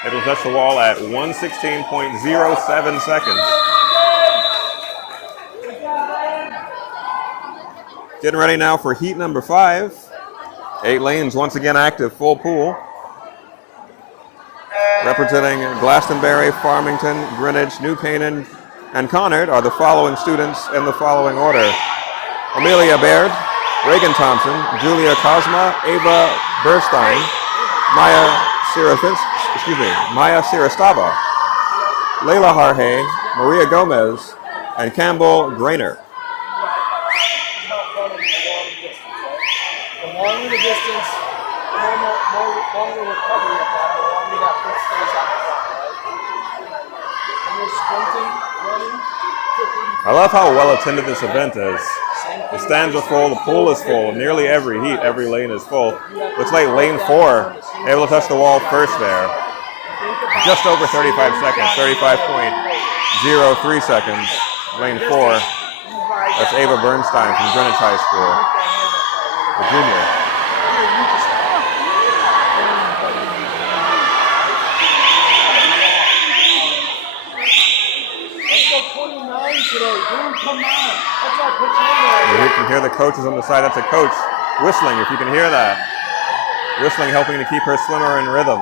It will touch the wall at 1:16.07 seconds. Getting ready now for heat number 5. 8 lanes once again active, full pool. Representing Glastonbury, Farmington, Greenwich, New Canaan, and Conard are the following students in the following order. Amelia Baird, Reagan Thompson, Julia Cosma, Ava Burstein, Maya Sirastava, Layla Harhe, Maria Gomez, and Campbell Grainer. The longer the distance, the longer recovery of that, the longer that foot stays on the ground, right? When you're sprinting, running, I love how well attended this event is. The stands are full, the pool is full, nearly every heat, every lane is full. Looks like lane 4, able to touch the wall first there. Just over 35 seconds, 35.03 seconds. Lane 4, that's Ava Bernstein from Greenwich High School, the junior. You can hear the coaches on the side. That's a coach whistling, if you can hear that. Whistling, helping to keep her swimmer in rhythm.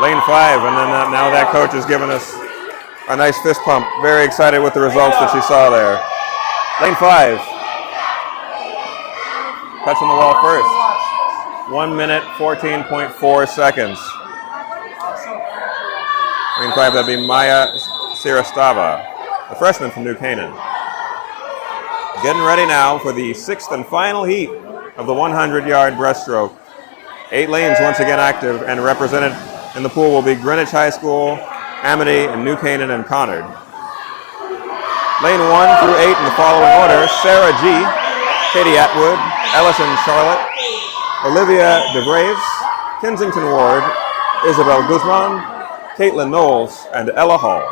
Lane 5, and then now that coach is giving us a nice fist pump. Very excited with the results that she saw there. Lane 5. Touching the wall first. 1 minute, 14.4 seconds. Lane 5, that'd be Maya Sirastava, the freshman from New Canaan. Getting ready now for the 6th and final heat of the 100-yard breaststroke. 8 lanes once again active, and represented in the pool will be Greenwich High School, Amity, and New Canaan and Conard. Lane 1 through 8 in the following order: Sarah G., Katie Atwood, Ellison Charlotte, Olivia DeVraves, Kensington Ward, Isabel Guzman, Caitlin Knowles, and Ella Hall.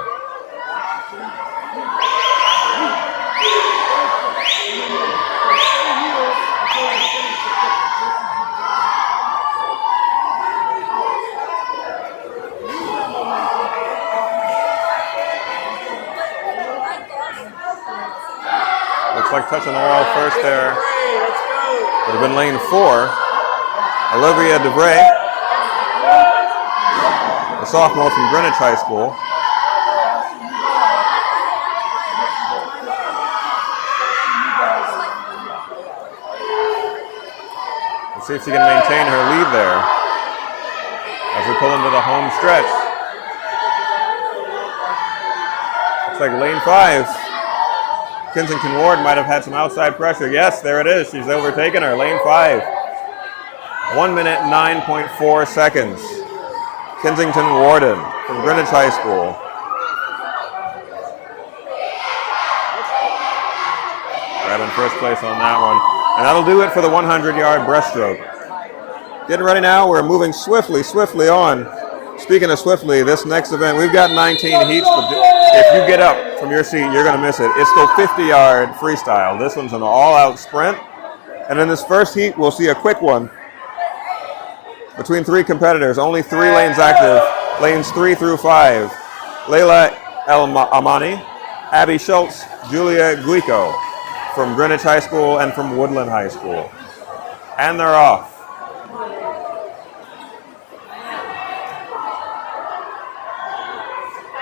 Looks like touching the wall first there. Would have been lane 4. Olivia DeVray, a sophomore from Greenwich High School. Let's see if she can maintain her lead there as we pull into the home stretch. Looks like lane 5. Kensington Ward might have had some outside pressure. Yes, there it is. She's overtaken her. Lane 5. 1 minute, 9.4 seconds. Kensington Warden from Greenwich High School. Grabbing first place on that one. And that'll do it for the 100-yard breaststroke. Getting ready now. We're moving swiftly on. Speaking of swiftly, this next event, we've got 19 heats, but if you get up from your seat, you're going to miss it. It's the 50-yard freestyle. This one's an all-out sprint. And in this first heat, we'll see a quick one between 3 competitors. Only 3 lanes active, lanes 3 through 5. Layla El-Amani, Abby Schultz, Julia Guico from Greenwich High School and from Woodland High School. And they're off.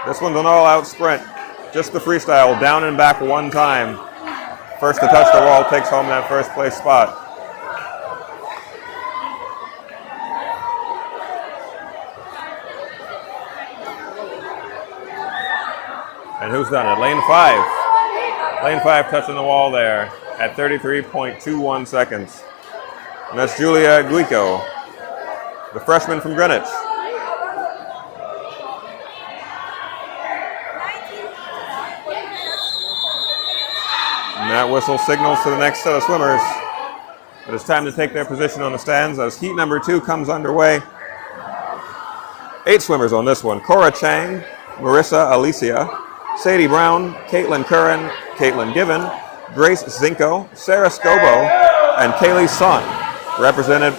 This one's an all-out sprint. Just the freestyle, down and back one time. First to touch the wall takes home that first place spot. And who's done it? Lane 5. Lane 5 touching the wall there at 33.21 seconds. And that's Julia Guico, the freshman from Greenwich. And that whistle signals to the next set of swimmers that it's time to take their position on the stands as heat number 2 comes underway. 8 swimmers on this one: Cora Chang, Marissa Alicia, Sadie Brown, Caitlin Curran, Caitlin Given, Grace Zinko, Sarah Scobo, and Kaylee Sun. Represented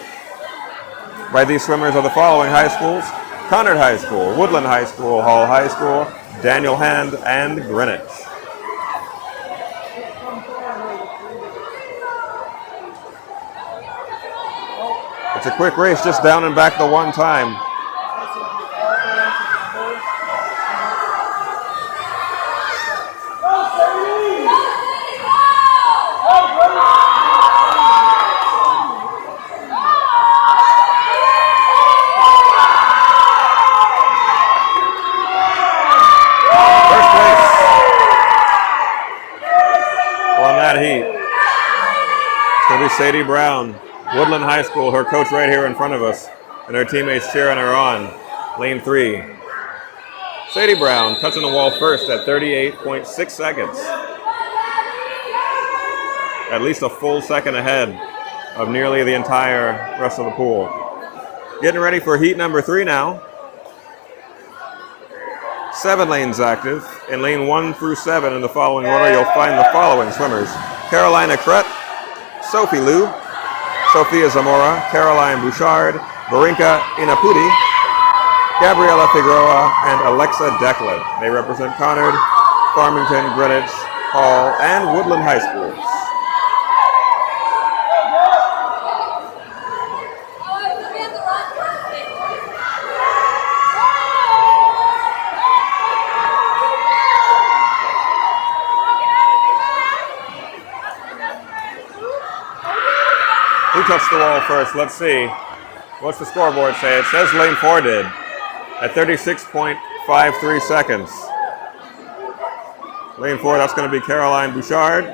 by these swimmers of the following high schools: Conard High School, Woodland High School, Hall High School, Daniel Hand, and Greenwich. It's a quick race, just down and back the one time. Sadie Brown, Woodland High School, her coach right here in front of us, and her teammates cheering her on. Lane 3. Sadie Brown touching the wall first at 38.6 seconds. At least a full second ahead of nearly the entire rest of the pool. Getting ready for heat number 3 now. 7 lanes active. In lane 1 through 7 in the following order, you'll find the following swimmers: Carolina Kret, Sophie Liu, Sophia Zamora, Caroline Bouchard, Varinka Inaputi, Gabriela Figueroa, and Alexa Declan. They represent Conard, Farmington, Greenwich, Hall, and Woodland High Schools. Who touched the wall first? Let's see. What's the scoreboard say? It says lane 4 did at 36.53 seconds. Lane 4, that's going to be Caroline Bouchard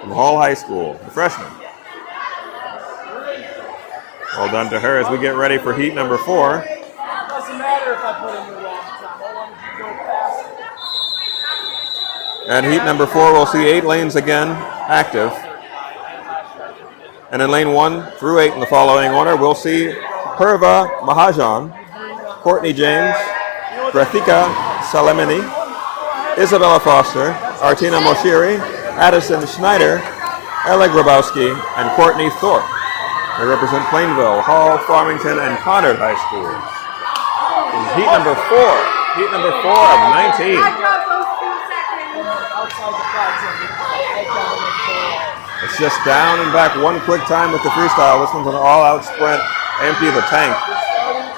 from Hall High School, the freshman. Well done to her as we get ready for heat number 4. Doesn't matter if I put in the wrong time. I want to go faster. And heat number 4, we'll see 8 lanes again active. And in lane 1 through 8 in the following order, we'll see Purva Mahajan, Courtney James, Grathika Salemini, Isabella Foster, Artina Moshiri, Addison Schneider, Ella Grabowski, and Courtney Thorpe. They represent Plainville, Hall, Farmington, and Conard High Schools. This is heat number 4. Heat number 4 of 19. It's just down and back one quick time with the freestyle. This one's an all-out sprint, empty the tank.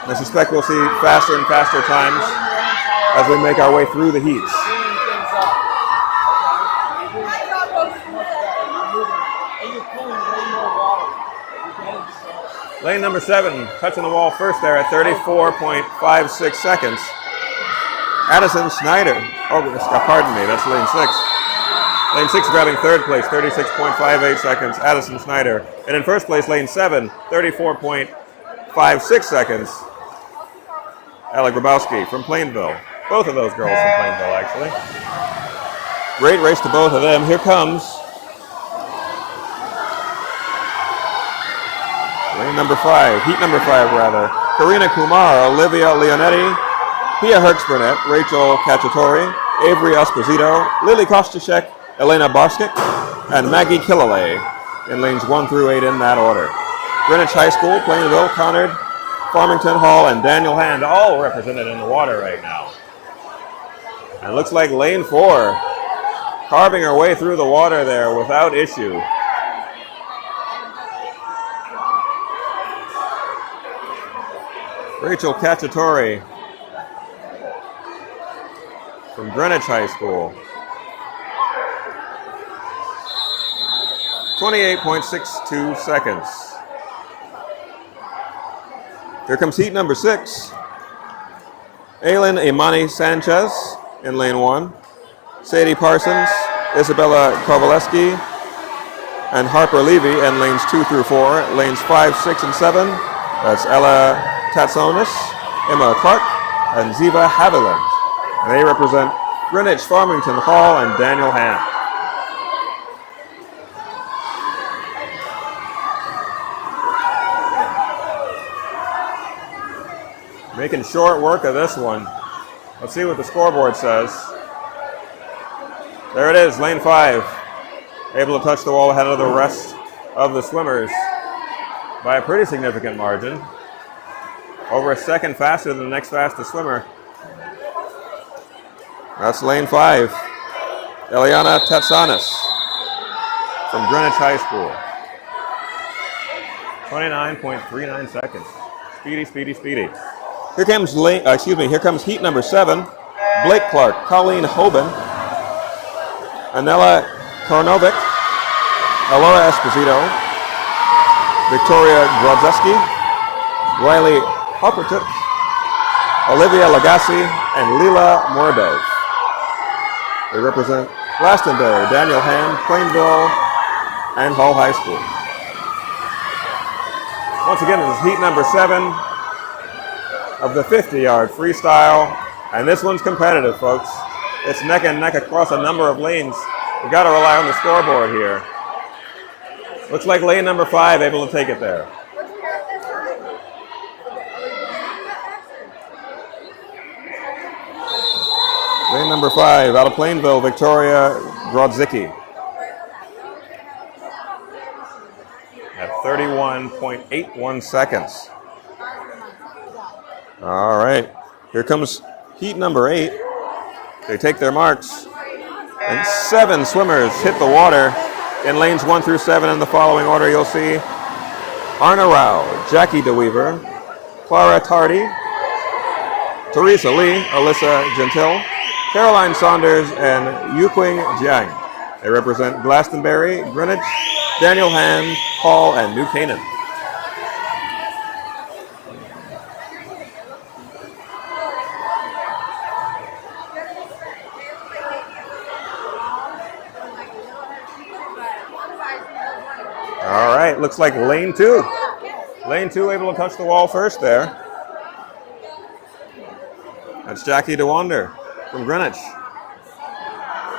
And I suspect we'll see faster and faster times as we make our way through the heats. Lane number 7, touching the wall first there at 34.56 seconds. Addison Schneider. Oh, pardon me, that's lane 6. Lane 6 grabbing third place, 36.58 seconds, Addison Schneider. And in first place, lane 7, 34.56 seconds, Ella Grabowski from Plainville. Both of those girls from Plainville, actually. Great race to both of them. Here comes lane number 5, heat number 5 rather. Karina Kumar, Olivia Leonetti, Pia Hertz-Burnett, Rachel Cacciatore, Avery Esposito, Lily Kostashek, Elena Barskik, and Maggie Killalay in lanes 1 through 8 in that order. Greenwich High School, Plainville, Conard, Farmington, Hall, and Daniel Hand all represented in the water right now. And it looks like lane 4 carving her way through the water there without issue. Rachel Cacciatore from Greenwich High School. 28.62 seconds. Here comes heat number 6. Aylin Imani Sanchez in lane 1. Sadie Parsons, Isabella Kovaleski, and Harper Levy in lanes 2 through 4. Lanes 5, 6, and 7. That's Ella Tatsonis, Emma Clark, and Ziva Haviland. And they represent Greenwich, Farmington, Hall, and Daniel Hand. Making short work of this one. Let's see what the scoreboard says. There it is, lane 5. Able to touch the wall ahead of the rest of the swimmers by a pretty significant margin. Over a second faster than the next fastest swimmer. That's lane 5. Eliana Tetsanis from Greenwich High School. 29.39 seconds. Speedy, speedy, speedy. Here comes here comes heat number 7. Blake Clark, Colleen Hoban, Anela Kornovic, Alora Esposito, Victoria Grodzewski, Riley Hoppertut, Olivia Lagasse, and Lila Morbez. They represent Glastonbury, Daniel Ham, Plainville, and Hall High School. Once again, this is heat number 7 of the 50-yard freestyle, and this one's competitive, folks. It's neck and neck across a number of lanes. We've got to rely on the scoreboard here. Looks like lane number 5 able to take it there. Lane number 5, out of Plainville, Victoria Grodzicki. At 31.81 seconds. All right, here comes heat number 8. They take their marks, and 7 swimmers hit the water in lanes 1 through 7 in the following order. You'll see Arna Rao, Jackie DeWeaver, Clara Tardy, Teresa Lee, Alyssa Gentile, Caroline Saunders, and Yuqing Jiang. They represent Glastonbury, Greenwich, Daniel Han, Hall, and New Canaan. All right, looks like lane 2. Lane 2 able to touch the wall first there. That's Jackie DeWander from Greenwich.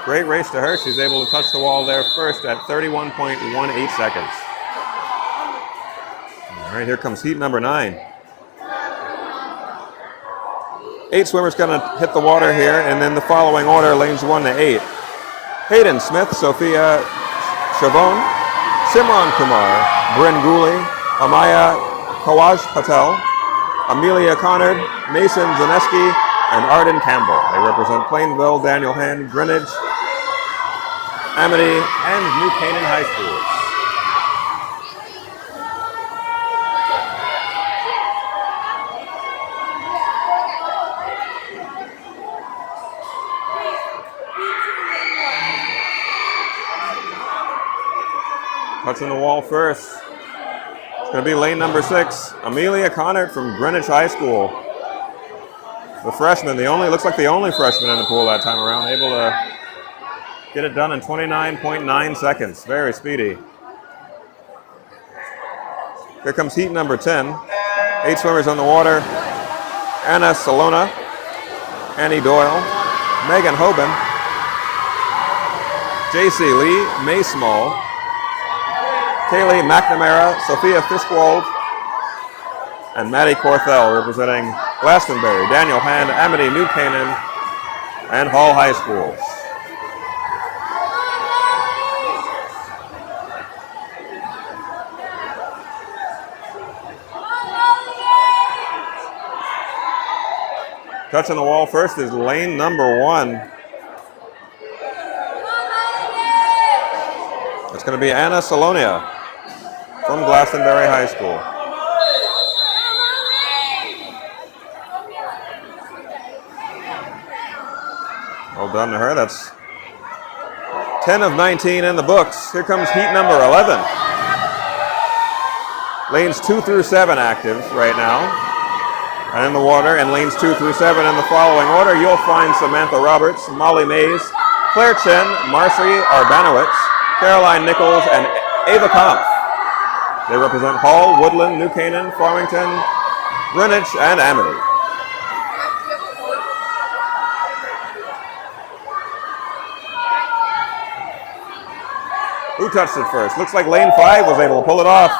Great race to her. She's able to touch the wall there first at 31.18 seconds. All right, here comes heat number 9. 8 swimmers gonna hit the water here, and then the following order, lanes 1 to 8. Hayden Smith, Sophia Chavon, Simran Kumar, Bryn Gooley, Amaya Kawaj Patel, Amelia Conard, Mason Zaneski, and Arden Campbell. They represent Plainville, Daniel Han, Greenwich, Amity, and New Canaan High Schools. Touching the wall first. It's going to be lane number 6, Amelia Conard from Greenwich High School. The freshman, looks like the only freshman in the pool that time around, able to get it done in 29.9 seconds. Very speedy. Here comes heat number 10. 8 swimmers on the water. Anna Salona, Annie Doyle, Megan Hoban, J.C. Lee, May Small, Kaylee McNamara, Sophia Fischwald, and Maddie Corthell representing Glastonbury, Daniel Han, Amity, New Canaan, and Hall High Schools. Touching the wall first is lane number 1. It's going to be Anna Salonia from Glastonbury High School. Well done to her. That's 10 of 19 in the books. Here comes heat number 11. Lanes 2 through 7 active right now. And in the water, and lanes 2 through 7 in the following order, you'll find Samantha Roberts, Molly Mays, Claire Chen, Marcy Arbanowitz, Caroline Nichols, and Ava Kampf. They represent Hall, Woodland, New Canaan, Farmington, Greenwich, and Amity. Who touched it first? Looks like lane 5 was able to pull it off.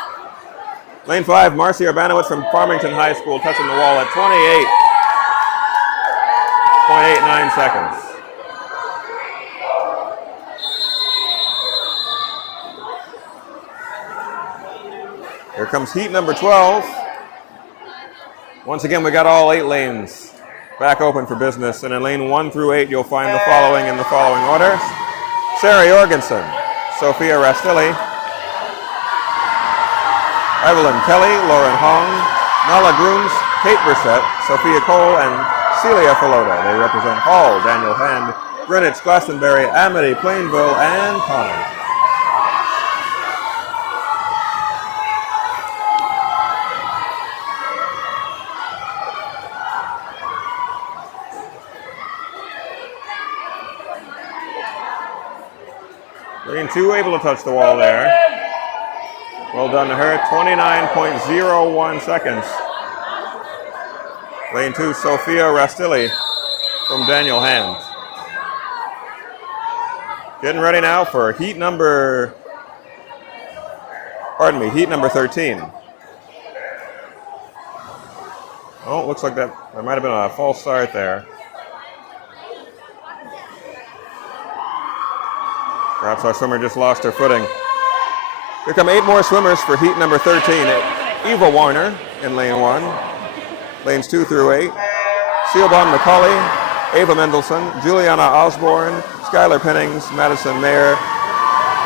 Lane 5, Marcy Arbanowitz from Farmington High School, touching the wall at 28.89 seconds. comes heat number 12. Once again, we got all 8 lanes back open for business. And in lane 1 through 8, you'll find the following in the following order. Sarah Jorgensen, Sophia Rastilli, Evelyn Kelly, Lauren Hong, Nala Grooms, Kate Brissett, Sophia Cole, and Celia Filota. They represent Hall, Daniel Hand, Greenwich, Glastonbury, Amity, Plainville, and Conard. Lane 2 able to touch the wall there. Well done to her, 29.01 seconds. Lane 2, Sophia Rastilli from Daniel Hand. Getting ready now for heat number 13. Oh, it looks like there might have been a false start there. Perhaps our swimmer just lost her footing. Here come 8 more swimmers for heat number 13. Eva Warner in lane 1. Lanes 2 through 8. Sealbon McCauley, Ava Mendelson, Juliana Osborne, Skylar Pennings, Madison Mayer,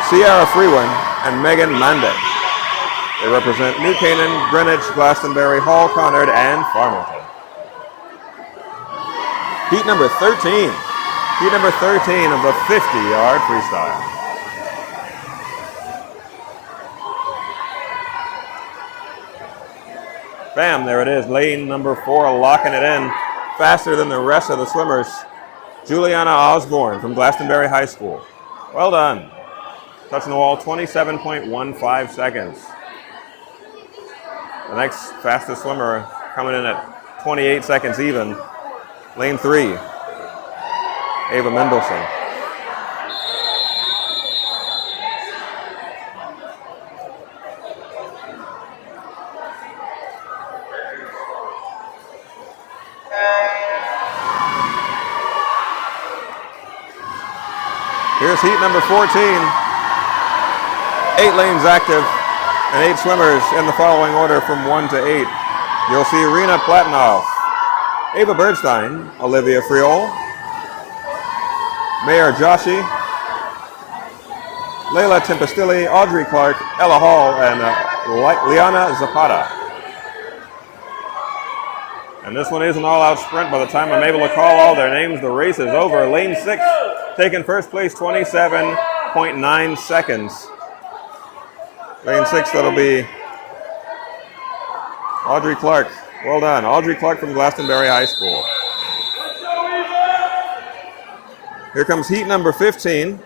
Sierra Freeman, and Megan Mande. They represent New Canaan, Greenwich, Glastonbury, Hall, Conard, and Farmington. Heat number 13. Heat number 13 of the 50-yard freestyle. Bam, there it is. Lane number 4 locking it in faster than the rest of the swimmers. Juliana Osborne from Glastonbury High School. Well done. Touching the wall, 27.15 seconds. The next fastest swimmer coming in at 28 seconds even. Lane 3, Ava Mendelson. Here's heat number 14. 8 lanes active and 8 swimmers in the following order from 1 to 8. You'll see Rena Platinoff, Ava Birdstein, Olivia Friol, Mayor Joshi, Layla Tempestilli, Audrey Clark, Ella Hall, and Liana Zapata. And this one is an all-out sprint. By the time I'm able to call all their names, the race is over. Lane 6 taking first place, 27.9 seconds. Lane 6, that'll be Audrey Clark. Well done. Audrey Clark from Glastonbury High School. Here comes heat number 15.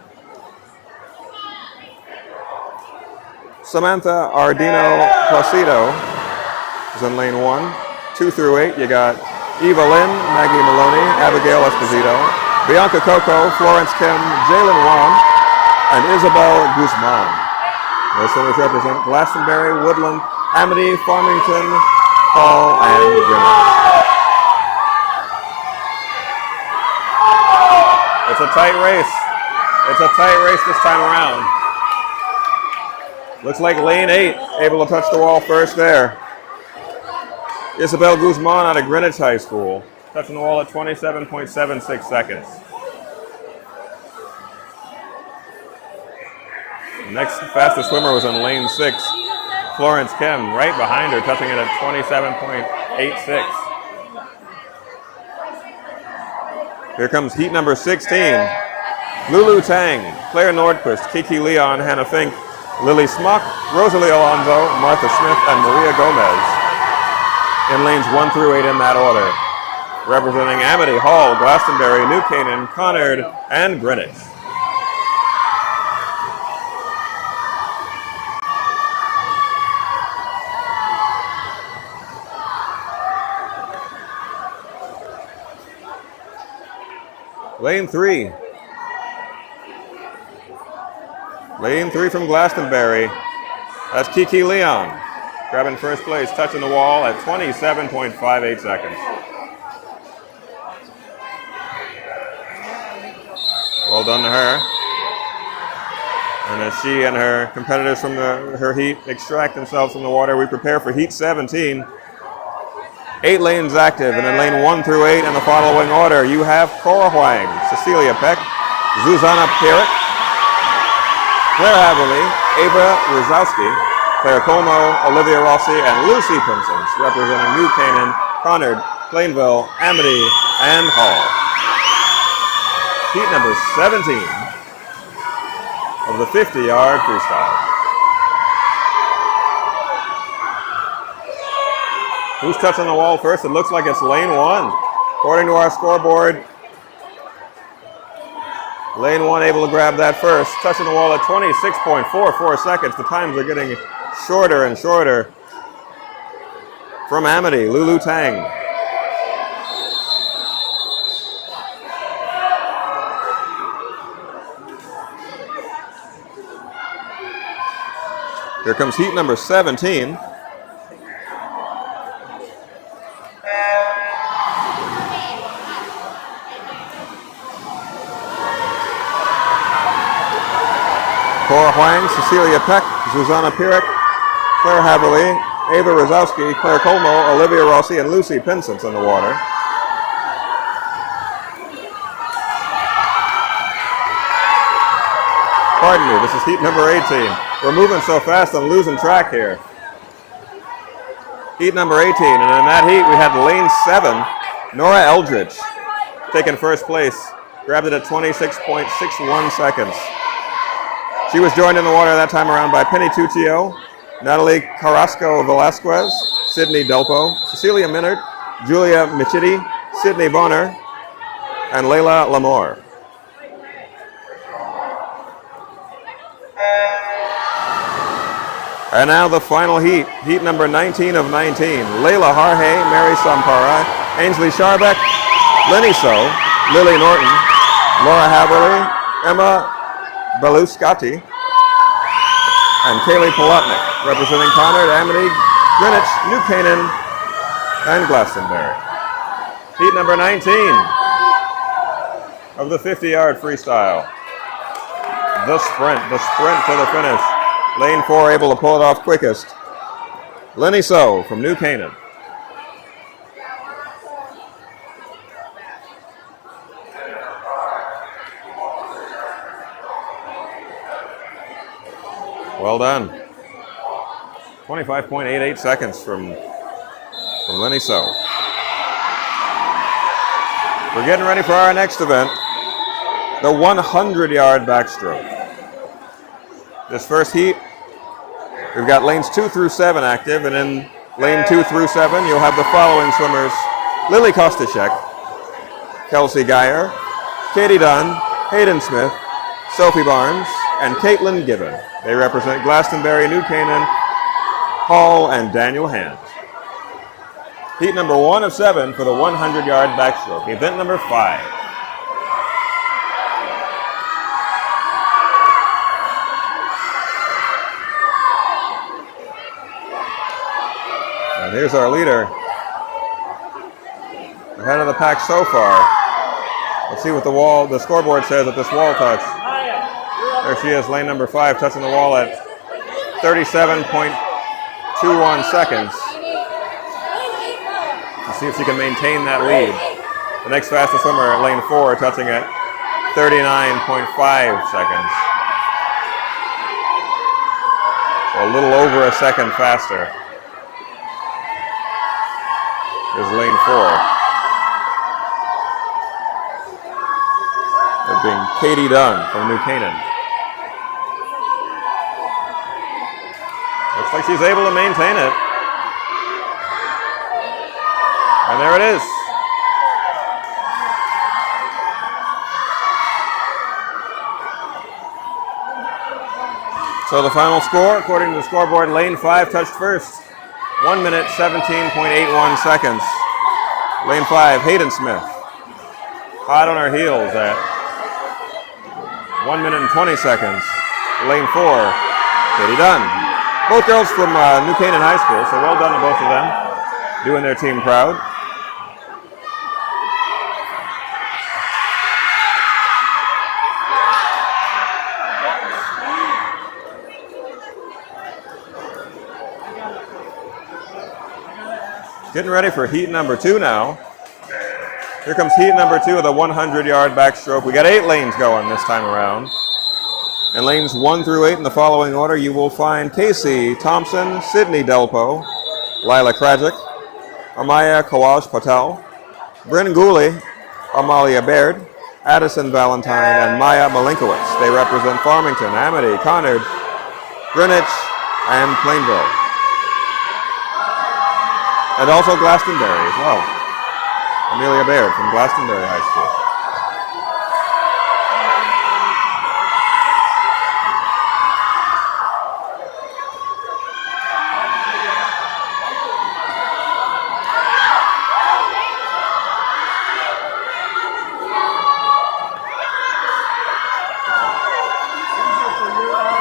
Samantha Ardino Placido is in lane 1. 2 through 8, you got Eva Lynn, Maggie Maloney, Abigail Esposito, Bianca Coco, Florence Kim, Jalen Wong, and Isabel Guzman. Those swimmers represent Glastonbury, Woodland, Amity, Farmington, Hall, and Greenwich. It's a tight race. It's a tight race this time around. Looks like lane 8 able to touch the wall first there. Isabel Guzman out of Greenwich High School, touching the wall at 27.76 seconds. The next fastest swimmer was in lane 6, Florence Kim, right behind her, touching it at 27.86. Here comes heat number 16. Lulu Tang, Claire Nordquist, Kiki Leon, Hannah Fink, Lily Smock, Rosalie Alonzo, Martha Smith, and Maria Gomez. In lanes 1 through 8 in that order. Representing Amity, Hall, Glastonbury, New Canaan, Conard, and Greenwich. Lane 3. Lane 3 from Glastonbury. That's Kiki Leon. Grabbing first place, touching the wall at 27.58 seconds. Well done to her. And as she and her competitors from her heat extract themselves from the water, we prepare for heat 17. 8 lanes active, and in lane 1 through 8 in the following order, you have Cora Huang, Cecilia Peck, Zuzana Pierrick, Claire Haverly, Ava Rosowski, Claire Como, Olivia Rossi, and Lucy Pinsons, representing New Canaan, Conard, Plainville, Amity, and Hall. Heat number 17 of the 50-yard freestyle. Who's touching the wall first? It looks like it's lane 1. According to our scoreboard, lane 1 able to grab that first. Touching the wall at 26.44 seconds. The times are getting shorter and shorter. From Amity, Lulu Tang. Here comes heat number 17. Cora Huang, Cecilia Peck, Zuzana Pierrick, Claire Haverly, Ava Rosowski, Claire Como, Olivia Rossi, and Lucy Pinsons in the water. Pardon me, this is heat number 18. We're moving so fast I'm losing track here. Heat number 18, and in that heat we had lane 7, Nora Eldridge, taking first place, grabbed it at 26.61 seconds. She was joined in the water that time around by Penny Tutio, Natalie Carrasco Velasquez, Sydney Delpo, Cecilia Minard, Julia Michidi, Sydney Bonner, and Layla Lamore. And now the final heat, heat number 19 of 19. Layla Harhay, Mary Sampara, Ainsley Sharbeck, Lenny So, Lily Norton, Laura Haverly, Emma Beluscati, and Kaylee Polotnik, representing Conard, Amity, Greenwich, New Canaan, and Glastonbury. Heat number 19 of the 50-yard freestyle. The sprint to the finish. Lane 4 able to pull it off quickest. Lenny So from New Canaan. Well done. 25.88 seconds from Lenny So. We're getting ready for our next event, the 100-yard backstroke. This first heat, we've got lanes 2 through 7 active, and in lane 2 through 7, you'll have the following swimmers: Lily Kostashek, Kelsey Geyer, Katie Dunn, Hayden Smith, Sophie Barnes, and Caitlin Gibbon. They represent Glastonbury, New Canaan, Hall, and Daniel Hand. Heat number 1 of 7 for the 100-yard backstroke, event number 5. And here's our leader, ahead of the pack so far. Let's see what the scoreboard says at this wall touch. There she is, lane number 5, touching the wall at 37.21 seconds. Let's see if she can maintain that lead. The next fastest swimmer at lane 4, touching at 39.5 seconds. So a little over a second faster is lane 4. That being Katie Dunn from New Canaan. Looks like she's able to maintain it. And there it is. So the final score, according to the scoreboard, lane 5 touched first. 1 minute, 17.81 seconds. Lane 5, Hayden Smith. Hot on her heels at 1 minute and 20 seconds. Lane 4, Katie Dunn. Both girls from New Canaan High School, so well done to both of them. Doing their team proud. Getting ready for heat number 2 now. Here comes heat number 2 of the 100-yard backstroke. We got 8 lanes going this time around. In lanes 1 through 8 in the following order, you will find Casey Thompson, Sydney Delpo, Lila Krajic, Amaya Kawaj Patel, Bryn Gooley, Amalia Baird, Addison Valentine, and Maya Malinkowitz. They represent Farmington, Amity, Conard, Greenwich, and Plainville. And also Glastonbury as well. Amelia Baird from Glastonbury High School.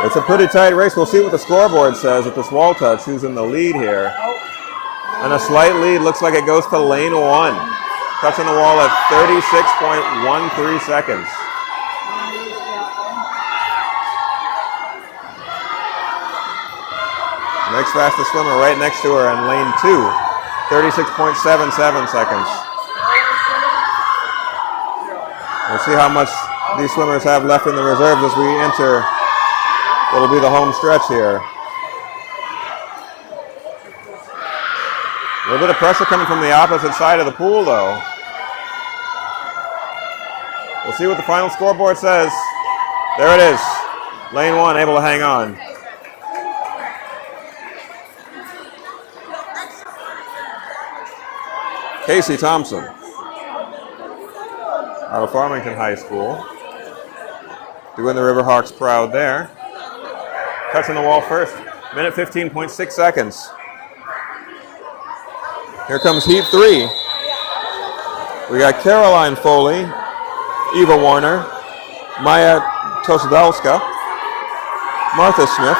It's a pretty tight race. We'll see what the scoreboard says at this wall touch. Who's in the lead here? And a slight lead. Looks like it goes to lane 1. Touching the wall at 36.13 seconds. Next fastest swimmer right next to her in lane 2. 36.77 seconds. We'll see how much these swimmers have left in the reserves as we enter what'll be the home stretch here. A little bit of pressure coming from the opposite side of the pool, though. We'll see what the final scoreboard says. There it is. Lane 1 able to hang on. Casey Thompson out of Farmington High School. Doing the Riverhawks proud there. Touching the wall first. Minute 15.6 seconds. Here comes heat 3. We got Caroline Foley, Eva Warner, Maya Tosdalska, Martha Smith,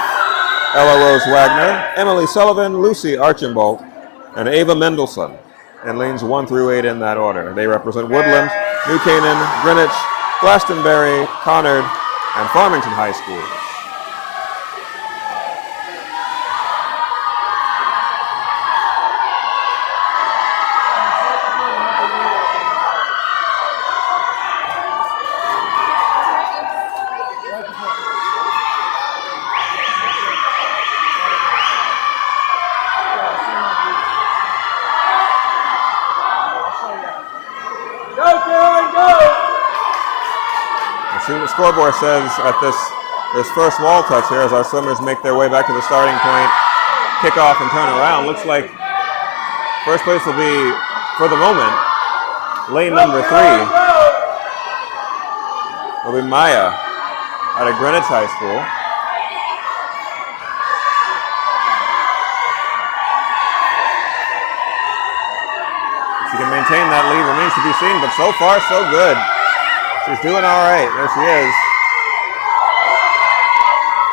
Ella Rose Wagner, Emily Sullivan, Lucy Archambault, and Ava Mendelson. And lanes 1 through 8 in that order. They represent Woodland, New Canaan, Greenwich, Glastonbury, Conard, and Farmington High School. See what the scoreboard says at this first wall touch here as our swimmers make their way back to the starting point, kick off and turn around. Looks like first place will be, for the moment, lane number 3. Will be Maya out of Greenwich High School. If she can maintain that lead remains to be seen, but so far so good. She's doing all right. There she is.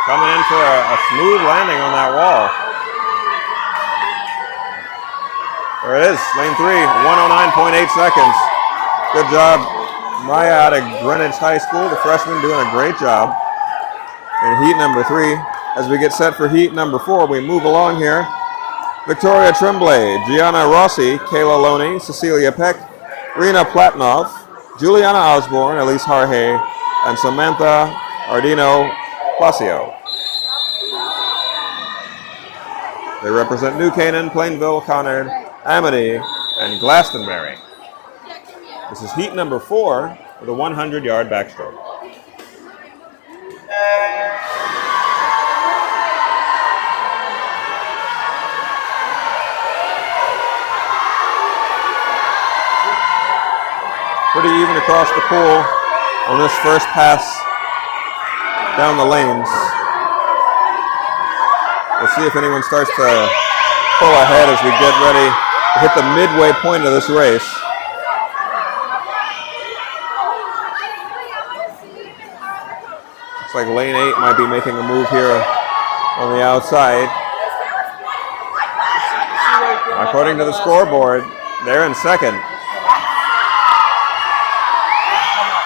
Coming in for a smooth landing on that wall. There it is, lane 3, 109.8 seconds. Good job, Maya out of Greenwich High School. The freshman doing a great job in heat number 3. As we get set for heat number 4, we move along here. Victoria Tremblay, Gianna Rossi, Kayla Loney, Cecilia Peck, Rena Platnov, Juliana Osborne, Elise Harhay, and Samantha Ardino Placio. They represent New Canaan, Plainville, Conard, Amity, and Glastonbury. This is heat number 4 for the 100-yard backstroke. Pretty even across the pool on this first pass down the lanes. We'll see if anyone starts to pull ahead as we get ready to hit the midway point of this race. Looks like lane 8 might be making a move here on the outside. According to the scoreboard, they're in second.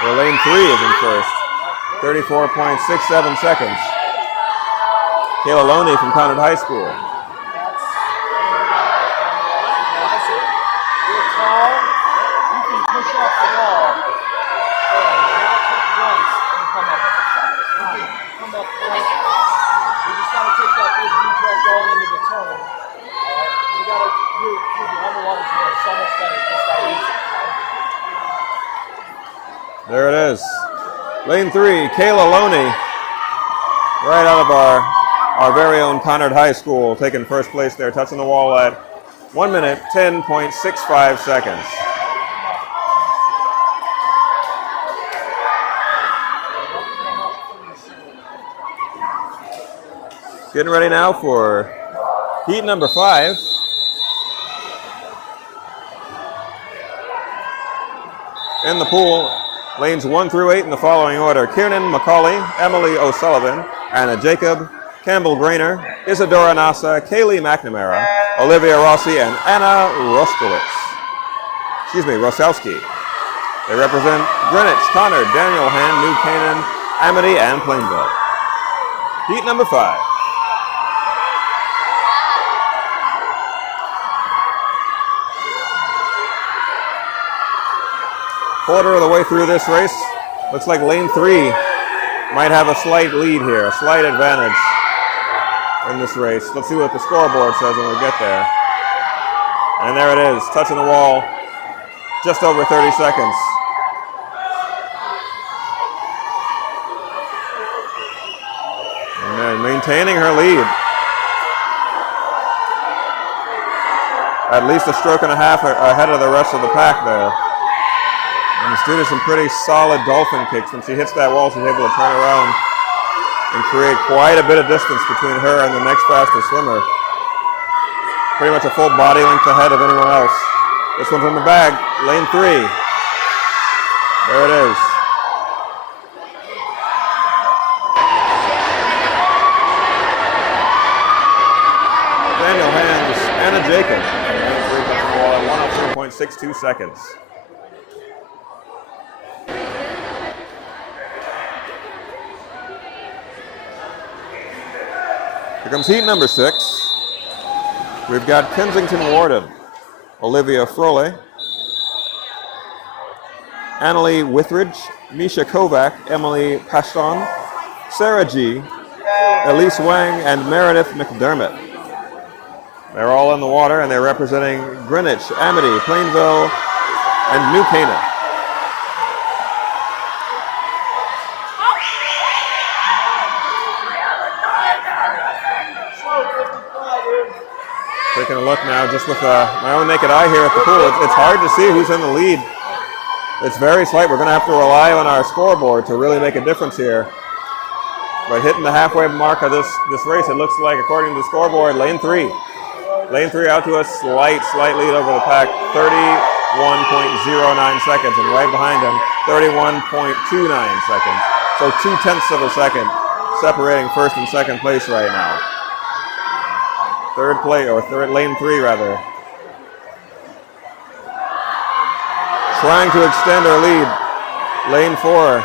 Where lane 3 is in first, 34.67 seconds. Kayla Loney from Conard High School. off the wall, not hit once and come up. Come up front. You just gotta take that big deep breath going into the turn. Alright? You gotta do the underwater turn so much better, just that easy. There it is. Lane 3, Kayla Loney, right out of our very own Conard High School, taking first place there, touching the wall at 1 minute, 10.65 seconds. Getting ready now for heat number 5. In the pool, lanes 1 through 8 in the following order: Kiernan McCauley, Emily O'Sullivan, Anna Jacob, Campbell Grainer, Isadora Nasa, Kaylee McNamara, Olivia Rossi, and Anna Rosowski. They represent Greenwich, Conard, Daniel Hand, New Canaan, Amity, and Plainville. Heat number 5. Quarter of the way through this race. Looks like lane 3 might have a slight lead here, a slight advantage in this race. Let's see what the scoreboard says when we get there. And there it is, touching the wall, just over 30 seconds. And then maintaining her lead. At least a stroke and a half ahead of the rest of the pack there. And she's doing some pretty solid dolphin kicks. When she hits that wall, she's able to turn around and create quite a bit of distance between her and the next fastest swimmer. Pretty much a full body length ahead of anyone else. This one's in the bag, lane 3. There it is. Daniel Hands, Anna Jacob. Lane 3 touching the wall at 103.62 seconds. Here comes heat number 6. We've got Kensington Warden, Olivia Frole, Annalie Withridge, Misha Kovac, Emily Paston, Sarah G., Elise Wang, and Meredith McDermott. They're all in the water, and they're representing Greenwich, Amity, Plainville, and New Canaan. Taking a look now, just with my own naked eye here at the pool, it's hard to see who's in the lead. It's very slight. We're going to have to rely on our scoreboard to really make a difference here. But hitting the halfway mark of this race, it looks like, according to the scoreboard, lane 3. Lane 3 out to a slight lead over the pack, 31.09 seconds, and right behind him, 31.29 seconds. So 0.2 of a second separating first and second place right now. Lane 3 rather. Trying to extend her lead. Lane 4.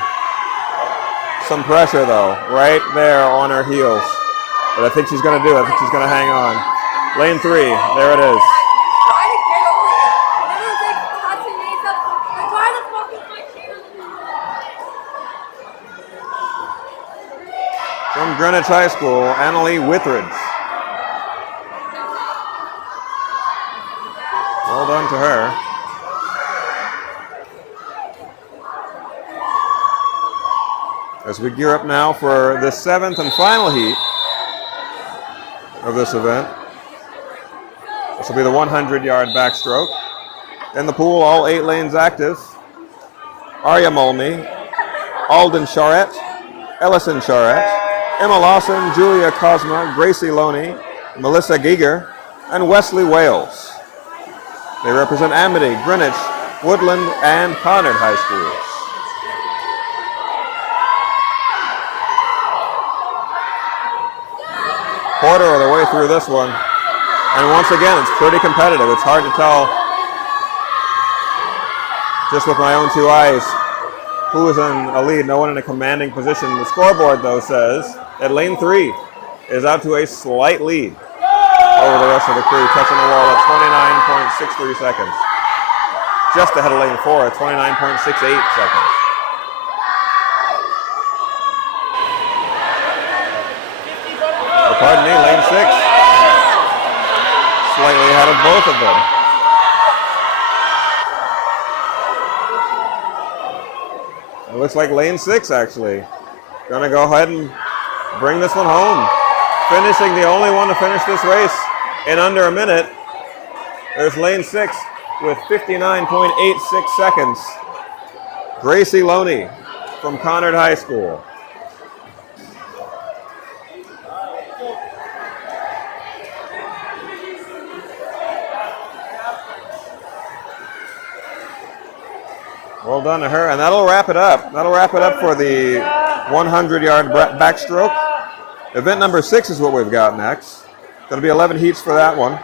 Some pressure though, right there on her heels. But I think she's gonna do it. I think she's gonna hang on. Lane 3, there it is. From Greenwich High School, Annalie Withridge. Well done to her. As we gear up now for the 7th and final heat of this event. This will be the 100-yard backstroke. In the pool, all 8 lanes active. Arya Mulmy, Alden Charette, Ellison Charette, Emma Lawson, Julia Cosma, Gracie Loney, Melissa Giger, and Wesley Wales. They represent Amity, Greenwich, Woodland, and Conard High Schools. Quarter of the way through this one. And once again, it's pretty competitive. It's hard to tell just with my own 2 eyes who is in a lead. No one in a commanding position. The scoreboard, though, says that lane 3 is out to a slight lead over the rest of the crew, touching the wall at 29.63 seconds. just ahead of lane 4 at 29.68 seconds. Oh, pardon me, lane 6. Slightly ahead of both of them. It looks like lane 6 actually. Gonna go ahead and bring this one home. Finishing the only one to finish this race in under a minute. There's lane 6 with 59.86 seconds. Gracie Loney from Conard High School. Well done to her, and that'll wrap it up. That'll wrap it up for the 100-yard backstroke. Event number 6 is what we've got next. Going to be 11 heats for that one.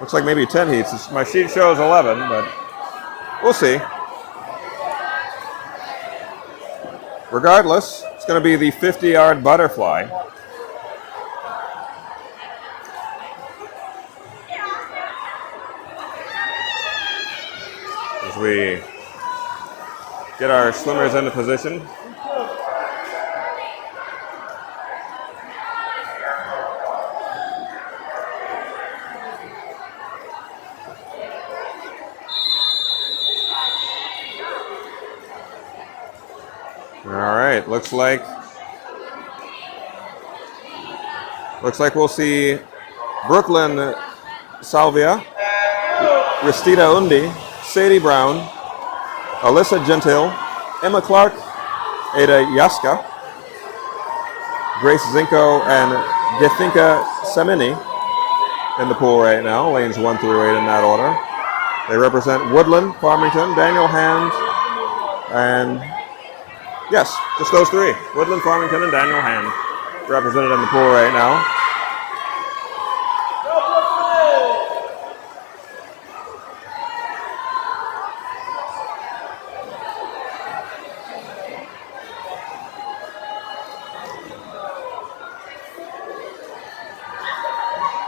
Looks like maybe 10 heats. My sheet shows 11, but we'll see. Regardless, it's going to be the 50-yard butterfly. As we get our swimmers into position. All right, looks like we'll see Brooklyn Salvia, Ristita Undi, Sadie Brown, Alyssa Gentile, Emma Clark, Ada Yaska, Grace Zinko, and Gethinka Semini in the pool right now, lanes 1 through 8 in that order. They represent Woodland, Farmington, Daniel Hand, and yes, just those three. Woodland, Farmington, and Daniel Hand represented in the pool right now.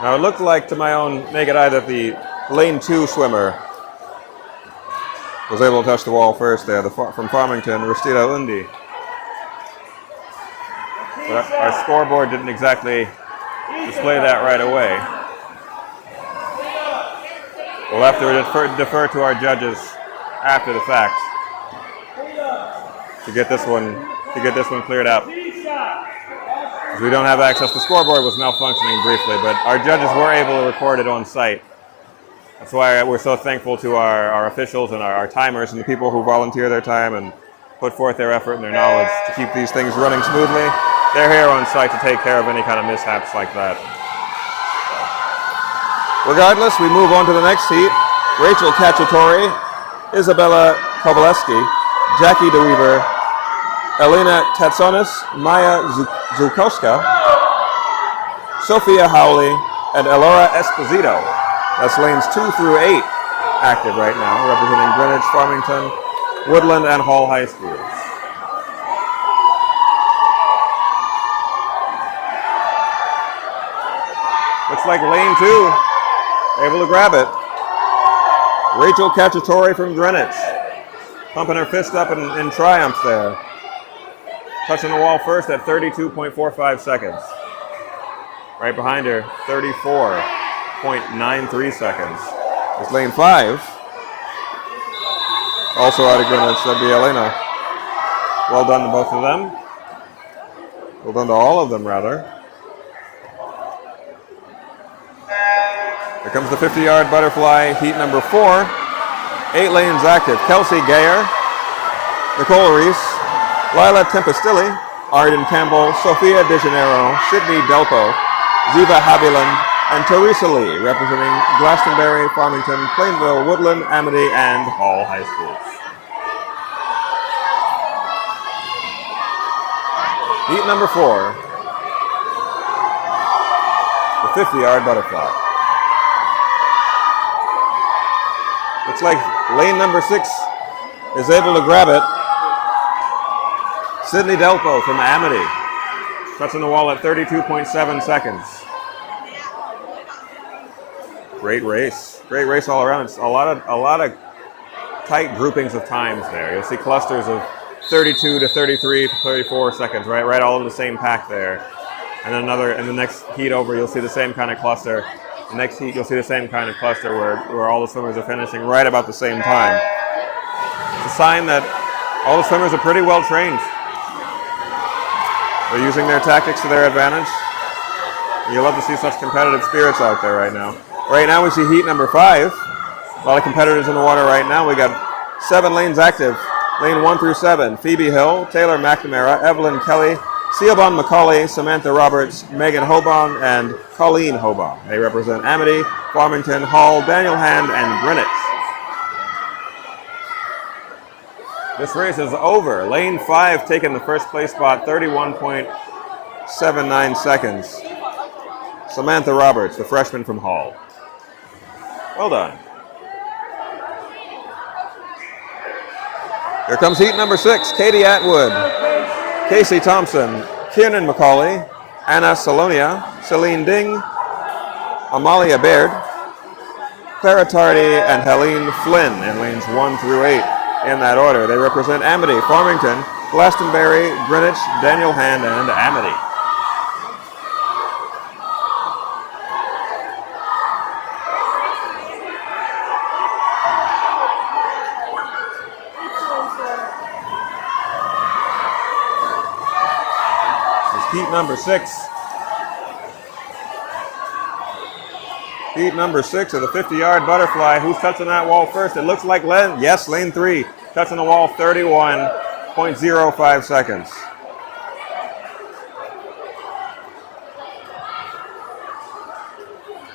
Now it looked like to my own naked eye that the lane 2 swimmer was able to touch the wall first there, from Farmington, Ristita Undi. But our scoreboard didn't exactly display that right away. We'll have to defer to our judges after the fact to get this one cleared up. We don't have access. The scoreboard was malfunctioning briefly, but our judges were able to record it on site. That's why we're so thankful to our officials and our timers and the people who volunteer their time and put forth their effort and their knowledge to keep these things running smoothly. They're here on site to take care of any kind of mishaps like that. Regardless, we move on to the next heat. Rachel Cacciatore, Isabella Kowaleski, Jackie DeWeaver, Elena Tatsonis, Maya Zukowska, Sophia Howley, and Elora Esposito. That's lanes 2 through 8 active right now, representing Greenwich, Farmington, Woodland, and Hall High Schools. Looks like lane 2, able to grab it. Rachel Cacciatore from Greenwich, pumping her fist up in triumph there. Touching the wall first at 32.45 seconds. Right behind her, 34.93 seconds. It's lane 5. Also out of Greenwich, that'd be Elena. Well done to both of them. Well done to all of them, rather. Here comes the 50-yard butterfly, heat number 4. 8 lanes active. Kelsey Gayer, Nicole Reese, Lila Tempestilli, Arden Campbell, Sophia De Janeiro, Sydney Delpo, Ziva Haviland, and Teresa Lee, representing Glastonbury, Farmington, Plainville, Woodland, Amity, and Hall High Schools. Heat number 4, the 50-yard butterfly. Looks like lane number 6 is able to grab it. Sydney Delpo from Amity, touching the wall at 32.7 seconds. Great race all around. It's a lot of tight groupings of times there. You'll see clusters of 32 to 33 to 34 seconds, right all in the same pack there. And then in the next heat over, you'll see the same kind of cluster. The next heat, you'll see the same kind of cluster where all the swimmers are finishing right about the same time. It's a sign that all the swimmers are pretty well trained. They're using their tactics to their advantage. You'll love to see such competitive spirits out there right now. Right now we see heat number 5. A lot of competitors in the water right now. We got 7 lanes active. Lane 1 through 7. Phoebe Hill, Taylor McNamara, Evelyn Kelly, Siobhan McCauley, Samantha Roberts, Megan Hobaum, and Colleen Hobaum. They represent Amity, Farmington, Hall, Daniel Hand, and Greenwich. This race is over. Lane 5 taking the first place spot, 31.79 seconds. Samantha Roberts, the freshman from Hall. Well done. Here comes heat number 6. Katie Atwood, Casey Thompson, Kiernan McCauley, Anna Salonia, Celine Ding, Amalia Baird, Clara Tardy, and Helene Flynn in lanes 1 through 8 in that order. They represent Amity, Farmington, Glastonbury, Greenwich, Daniel Hand, and Amity. Heat number 6. Heat number 6 of the 50-yard butterfly. Who's touching that wall first? It looks like lane 3. Touching the wall, 31.05 seconds.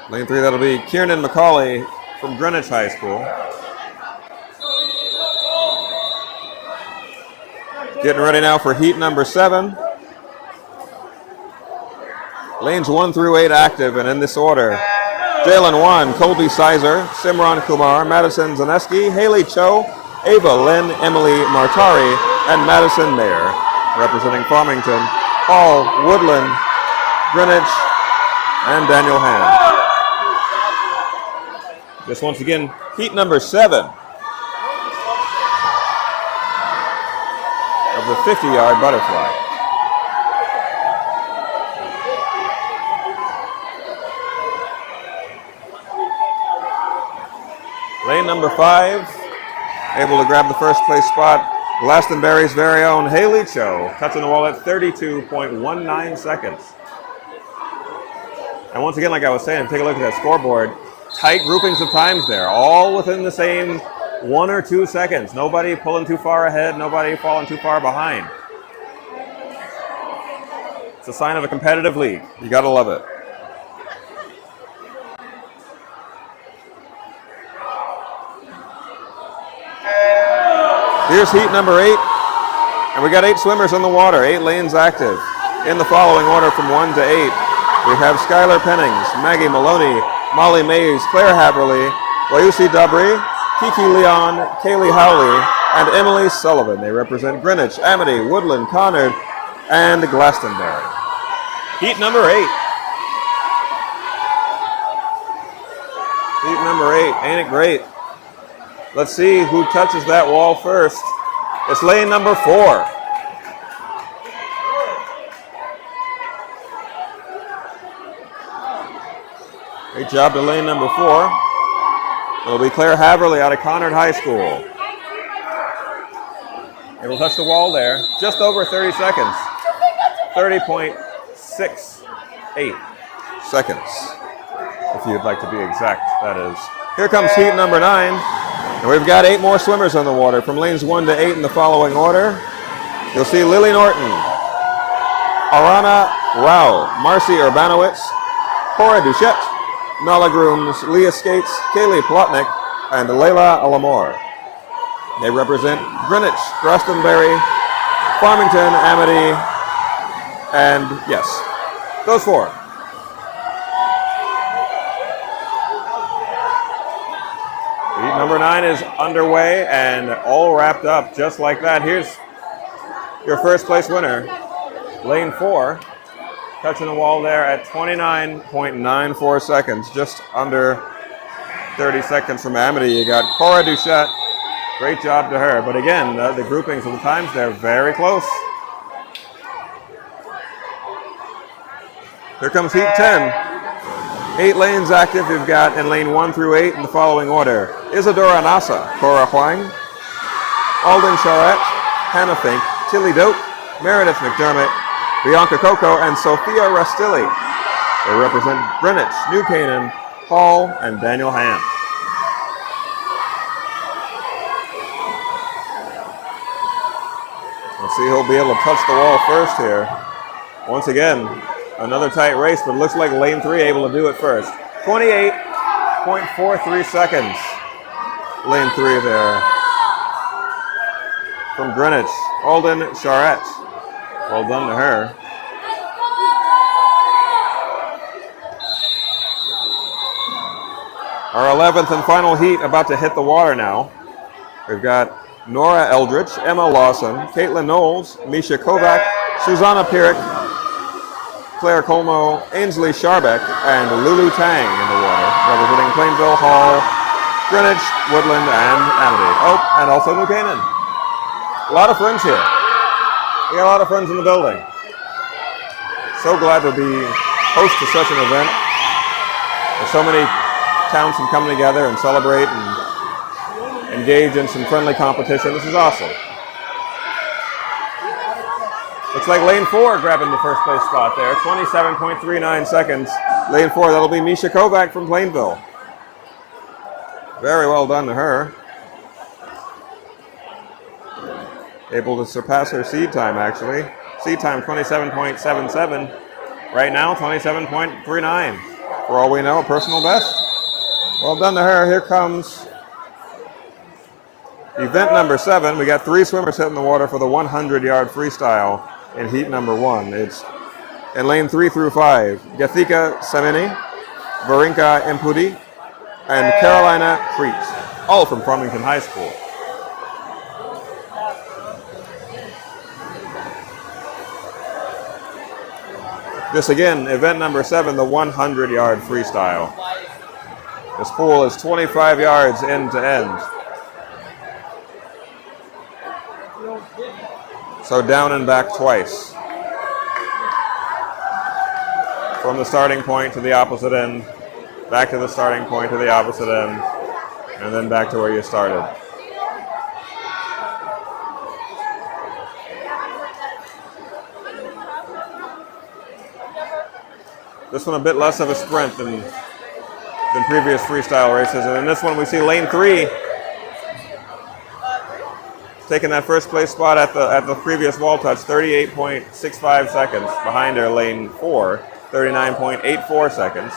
Lane 3, that'll be Kiernan McCauley from Greenwich High School. Getting ready now for heat number 7. Lanes 1 through 8 active, and in this order: Jalen 1, Colby Sizer, Simran Kumar, Madison Zaneski, Haley Cho, Ava Lynn, Emily Martari, and Madison Mayer. Representing Farmington, Hall, Woodland, Greenwich, and Daniel Hand. This once again, heat number 7 of the 50-yard butterfly. Lane number 5, able to grab the first place spot, Glastonbury's very own Haley Cho, touching the wall at 32.19 seconds. And once again, like I was saying, take a look at that scoreboard. Tight groupings of times there, all within the same 1 or 2 seconds. Nobody pulling too far ahead, nobody falling too far behind. It's a sign of a competitive league. You gotta love it. Here's heat number 8, and we got 8 swimmers in the water, 8 lanes active. In the following order from 1 to 8, we have Skylar Pennings, Maggie Maloney, Molly Mays, Claire Haverly, Wayusi Dabri, Kiki Leon, Kaylee Howley, and Emily Sullivan. They represent Greenwich, Amity, Woodland, Conard, and Glastonbury. Heat number 8. Heat number 8, ain't it great? Let's see who touches that wall first. It's lane number 4. Great job to lane number 4. It'll be Claire Haverly out of Conard High School. It'll touch the wall there, just over 30 seconds. 30.68 seconds, if you'd like to be exact, that is. Here comes heat number 9. And we've got 8 more swimmers on the water from lanes 1 to 8 in the following order. You'll see Lily Norton, Arana Rao, Marcy Urbanowitz, Cora Duchette, Nala Grooms, Leah Skates, Kaylee Plotnick, and Layla Alamore. They represent Greenwich, Glastonbury, Farmington, Amity, and yes, those 4. Heat number 9 is underway and all wrapped up just like that. Here's your first place winner, lane 4, touching the wall there at 29.94 seconds, just under 30 seconds from Amity. You got Cora Duchette. Great job to her. But again, the groupings of the times, they're very close. Here comes heat 10. 8 lanes active. You've got in lane 1 through 8 in the following order: Isadora Nasa, Cora Huang, Alden Charette, Hannah Fink, Tilly Dope, Meredith McDermott, Bianca Coco, and Sophia Rastilli. They represent Greenwich, New Canaan, Hall, and Daniel Ham. Let's see who'll be able to touch the wall first here. Once again, another tight race, but it looks like lane 3 able to do it first. 28.43 seconds. Lane 3 there. From Greenwich, Alden Charette. Well done to her. Our 11th and final heat about to hit the water now. We've got Nora Eldridge, Emma Lawson, Caitlin Knowles, Misha Kovac, Susanna Pierrick, Claire Colmo, Ainsley Sharbeck, and Lulu Tang in the water, representing Plainville, Hall, Greenwich, Woodland, and Amity. Oh, and also New Canaan. A lot of friends here. We got a lot of friends in the building. So glad to be host to such an event. There's so many towns can come together and celebrate and engage in some friendly competition. This is awesome. Looks like lane 4 grabbing the first place spot there. 27.39 seconds. Lane 4, that'll be Misha Kovac from Plainville. Very well done to her. Able to surpass her seed time, actually. Seed time 27.77. Right now, 27.39. For all we know, a personal best. Well done to her. Here comes event number 7. We got 3 swimmers hitting the water for the 100-yard freestyle in heat number 1. It's in lane 3 through 5. Gathika Samini, Varinka Impudi, and Carolina Crete, all from Farmington High School. This again, event number 7, the 100-yard freestyle. This pool is 25 yards end to end. So down and back twice. From the starting point to the opposite end, back to the starting point to the opposite end, and then back to where you started. This one a bit less of a sprint than previous freestyle races. And in this one we see lane 3 taking that first place spot at the previous wall touch, 38.65 seconds. Behind her, lane 4, 39.84 seconds.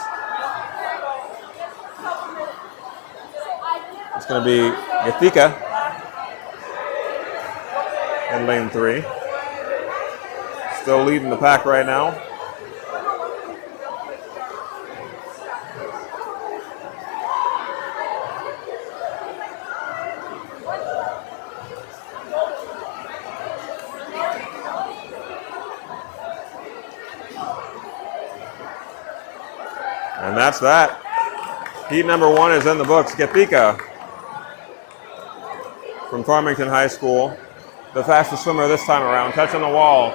It's going to be Gathika in lane 3. Still leading the pack right now. And that's that. Heat number 1 is in the books. Gathika from Farmington High School, the fastest swimmer this time around, touching the wall.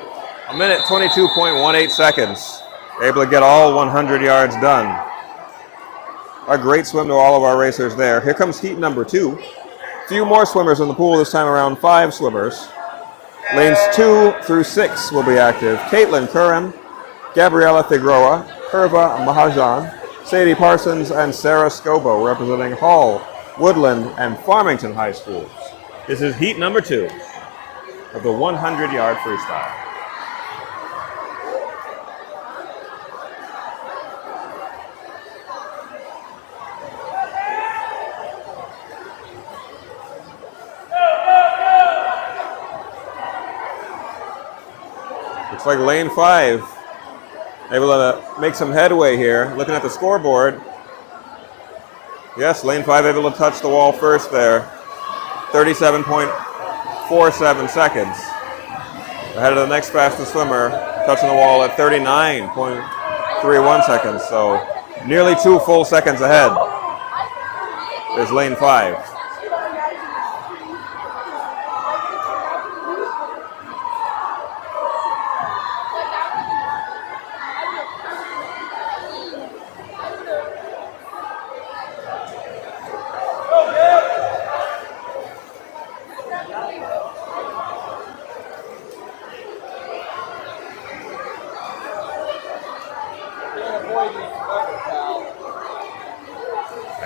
1:22.18 seconds. Able to get all 100 yards done. A great swim to all of our racers there. Here comes heat number 2. Few more swimmers in the pool this time around, 5 swimmers. Lanes 2 through 6 will be active. Caitlin Curran, Gabriella Figueroa, Curva Mahajan, Sadie Parsons, and Sarah Scobo, representing Hall, Woodland, and Farmington High Schools. This is heat number 2 of the 100-yard freestyle. Looks like lane 5 able to make some headway here. Looking at the scoreboard. Yes, lane 5 able to touch the wall first there. 37.47 seconds. Ahead of the next fastest swimmer, touching the wall at 39.31 seconds. So nearly 2 full seconds ahead. is lane 5.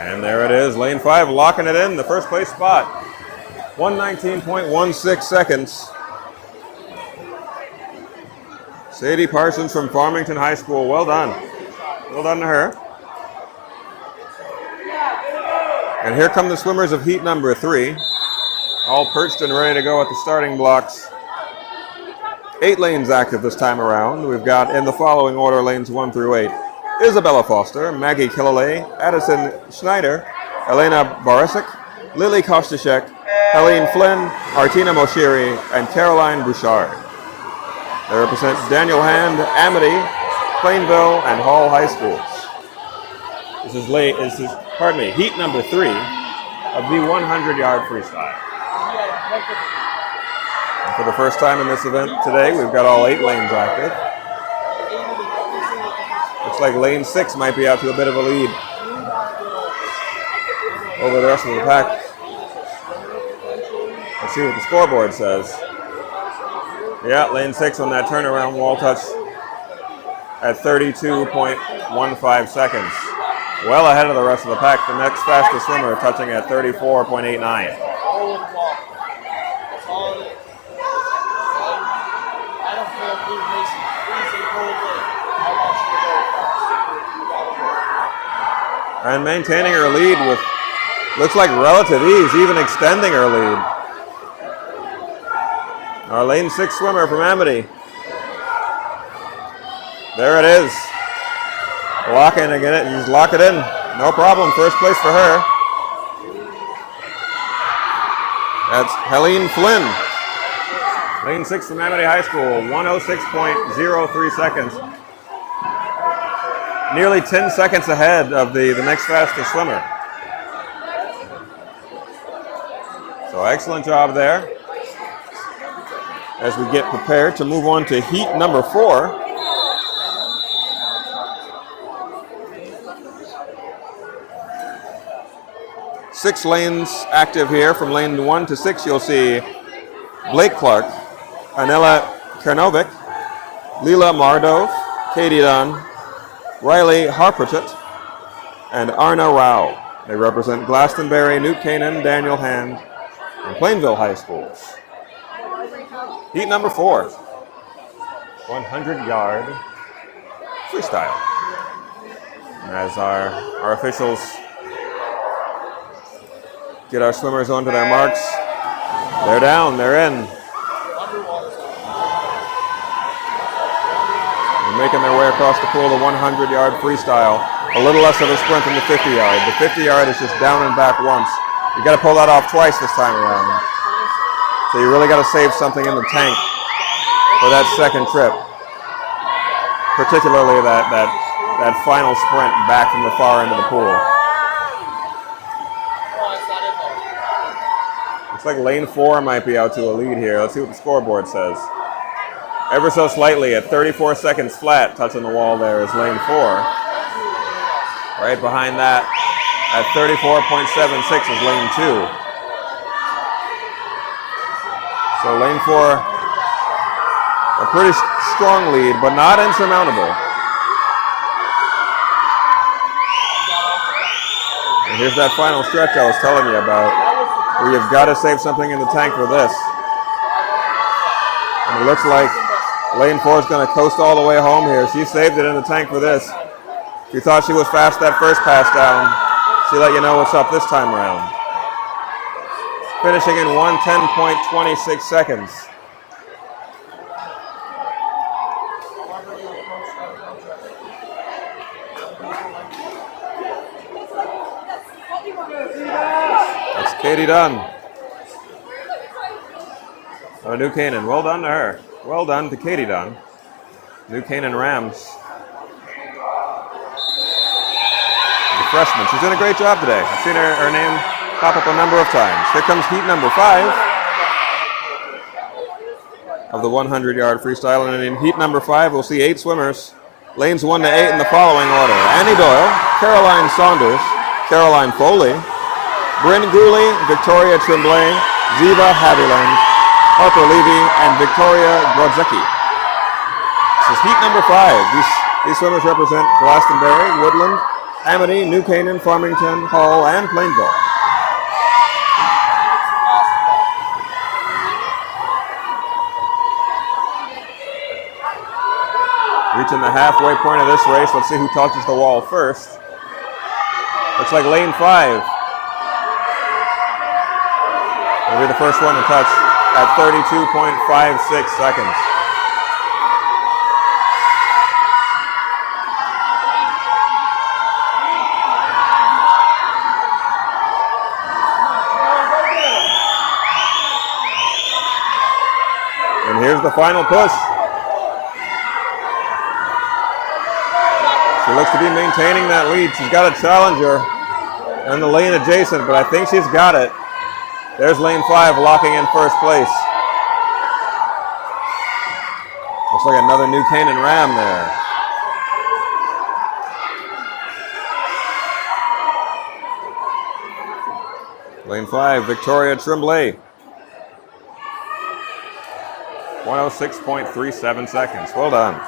And there it is, lane 5, locking it in, the first place spot. 1:19.16 seconds. Sadie Parsons from Farmington High School, well done. Well done to her. And here come the swimmers of heat number 3, all perched and ready to go at the starting blocks. 8 lanes active this time around. We've got in the following order lanes 1 through 8. Isabella Foster, Maggie Killalay, Addison Schneider, Elena Barisic, Lily Kostashek, Helene Flynn, Artina Moshiri, and Caroline Bouchard. They represent Daniel Hand, Amity, Plainville, and Hall High Schools. This is heat number 3 of the 100-yard freestyle. And for the first time in this event today, we've got all 8 lanes active. Looks like lane 6 might be out to a bit of a lead over the rest of the pack. Let's see what the scoreboard says. Yeah, lane 6 on that turnaround wall touch at 32.15 seconds. Well ahead of the rest of the pack. The next fastest swimmer touching at 34.89. And maintaining her lead with, looks like relative ease, even extending her lead. Our lane 6 swimmer from Amity. There it is. Locking again, and just lock it in. No problem, first place for her. That's Helene Flynn. Lane 6 from Amity High School, 1:06.03 seconds. Nearly 10 seconds ahead of the next fastest swimmer. So excellent job there. As we get prepared to move on to heat number 4. Six lanes active here. From lane 1 to 6, you'll see Blake Clark, Anela Karnovic, Leela Mardov, Katie Dunn, Riley Harpert, and Arna Rao. They represent Glastonbury, New Canaan, Daniel Hand, and Plainville High Schools. Heat number 4, 100-yard freestyle. And as our officials get our swimmers onto their marks, they're down, they're in. They're making their way across the pool, the 100-yard freestyle. A little less of a sprint than the 50-yard. The 50-yard is just down and back once. You got to pull that off twice this time around. So you really got to save something in the tank for that second trip. Particularly that final sprint back from the far end of the pool. Looks like lane 4 might be out to a lead here. Let's see what the scoreboard says. Ever so slightly at 34 seconds flat, touching the wall there is lane 4. Right behind that at 34.76 is lane 2. So lane 4, a pretty strong lead, but not insurmountable. And here's that final stretch I was telling you about, where you've got to save something in the tank for this. And it looks like lane 4 is going to coast all the way home here. She saved it in the tank for this. If you thought she was fast that first pass down, she let you know what's up this time around. Finishing in 1:10.26 seconds. That's Katie Dunn of New Canaan. Well done to her. Well done to Katie Dunn. New Canaan Rams. freshman. She's doing a great job today. I've seen her name pop up a number of times. Here comes heat number 5 of the 100-yard freestyle. And in heat number 5, we'll see 8 swimmers. Lanes 1 to 8 in the following order: Annie Doyle, Caroline Saunders, Caroline Foley, Bryn Gooley, Victoria Tremblay, Ziva Haviland, Harper Levy, and Victoria Grodzecki. This is heat number 5. These swimmers represent Glastonbury, Woodland, Amity, New Canaan, Farmington, Hull, and Plainville. Reaching the halfway point of this race, let's see who touches the wall first. Looks like lane 5 will be the first one to touch at 32.56 seconds. And here's the final push. She looks to be maintaining that lead. She's got a challenger in the lane adjacent, but I think she's got it. There's lane 5 locking in first place. Looks like another New Canaan Ram there. Lane 5, Victoria Tremblay. 106.37 seconds. Well done.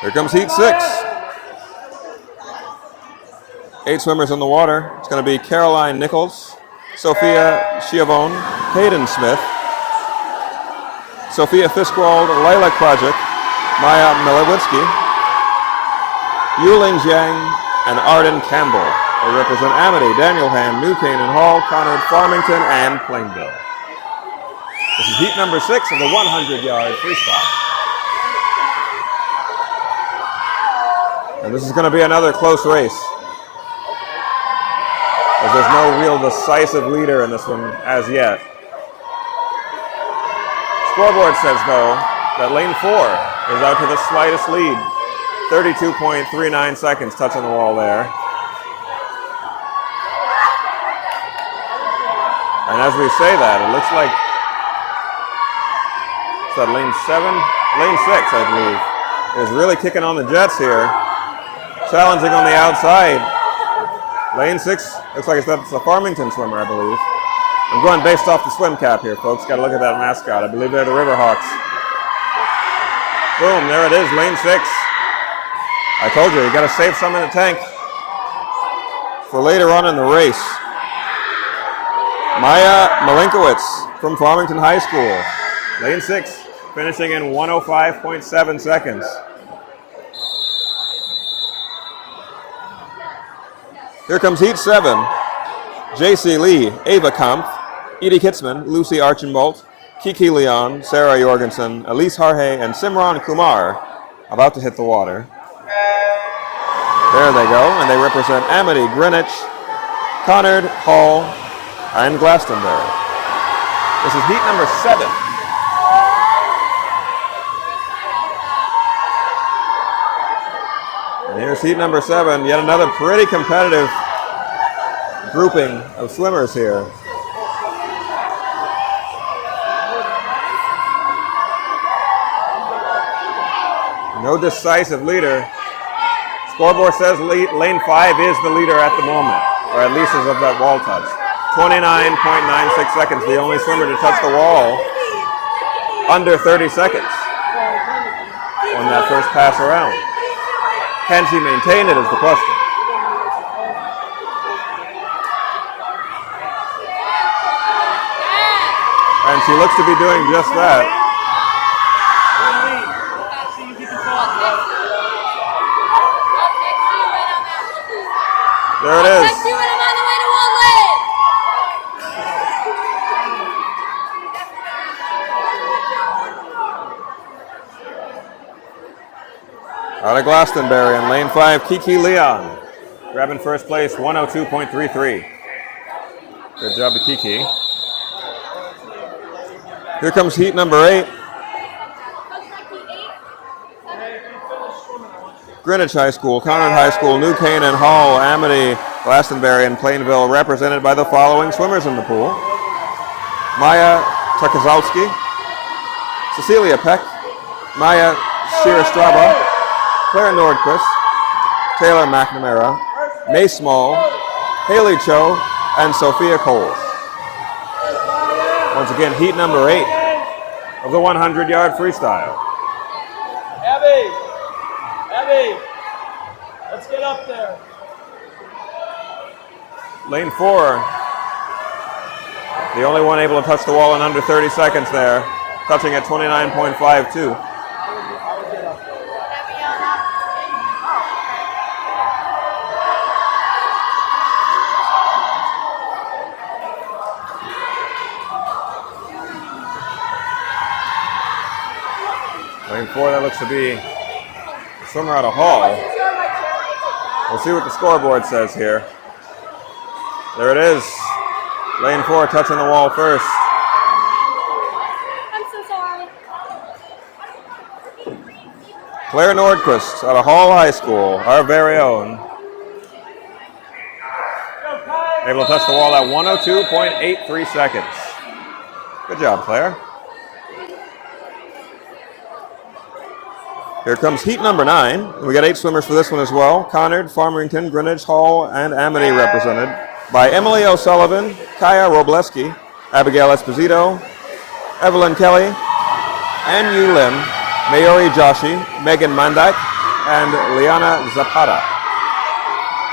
Here comes heat 6. 8 swimmers in the water. It's going to be Caroline Nichols, Sophia Schiavone, Hayden Smith, Sophia Fiskwald, Lila Krajik, Maya Milewitsky, Yuling Jiang, and Arden Campbell. They represent Amity, Daniel Ham, New Canaan, Hall, Conard, Farmington, and Plainville. This is heat number 6 of the 100-yard freestyle. And this is going to be another close race, as there's no real decisive leader in this one as yet. Scoreboard says, though, that lane 4 is out to the slightest lead. 32.39 seconds touching the wall there. And as we say that, it looks like it's that lane 6, I believe, is really kicking on the jets here. Challenging on the outside. Lane 6, looks like it's a Farmington swimmer, I believe. I'm going based off the swim cap here, folks. Got to look at that mascot. I believe they're the Riverhawks. Boom, there it is, lane 6. I told you got to save some in the tank for later on in the race. Maya Malinkowitz from Farmington High School. Lane 6, finishing in 105.7 seconds. Here comes heat 7. J.C. Lee, Ava Kampf, Edie Kitzman, Lucy Archambault, Kiki Leon, Sarah Jorgensen, Elise Harhe, and Simran Kumar about to hit the water. There they go, and they represent Amity, Greenwich, Conard, Hall, and Glastonbury. This is heat number 7. And here's heat number 7, yet another pretty competitive grouping of swimmers here. No decisive leader. Scoreboard says lane 5 is the leader at the moment, or at least as of that wall touch. 29.96 seconds, the only swimmer to touch the wall under 30 seconds on that first pass around. Can she maintain it is the question. And she looks to be doing just that. There it is. Out of Glastonbury in lane 5, Kiki Leon, grabbing first place, 102.33. Good job to Kiki. Here comes heat number 8. Greenwich High School, Conard High School, New Canaan, Hall, Amity, Glastonbury, and Plainville, represented by the following swimmers in the pool: Maya Tukazowski, Cecilia Peck, Maya Shirastraba, Claire Nordquist, Taylor McNamara, May Small, Haley Cho, and Sophia Cole. Once again, heat number 8 of the 100-yard freestyle. Abby, let's get up there. Lane 4, the only one able to touch the wall in under 30 seconds there, touching at 29.52. Lane 4, that looks to be a swimmer out of Hall. We'll see what the scoreboard says here. There it is. Lane 4 touching the wall first. I'm so sorry. Claire Nordquist out of Hall High School, our very own. Able to touch the wall at 102.83 seconds. Good job, Claire. Here comes heat number 9. We got 8 swimmers for this one as well. Conard, Farmington, Greenwich, Hall, and Amity represented by Emily O'Sullivan, Kaya Robleski, Abigail Esposito, Evelyn Kelly, Ann Yu Lim, Mayuri Joshi, Megan Mandak, and Liana Zapata.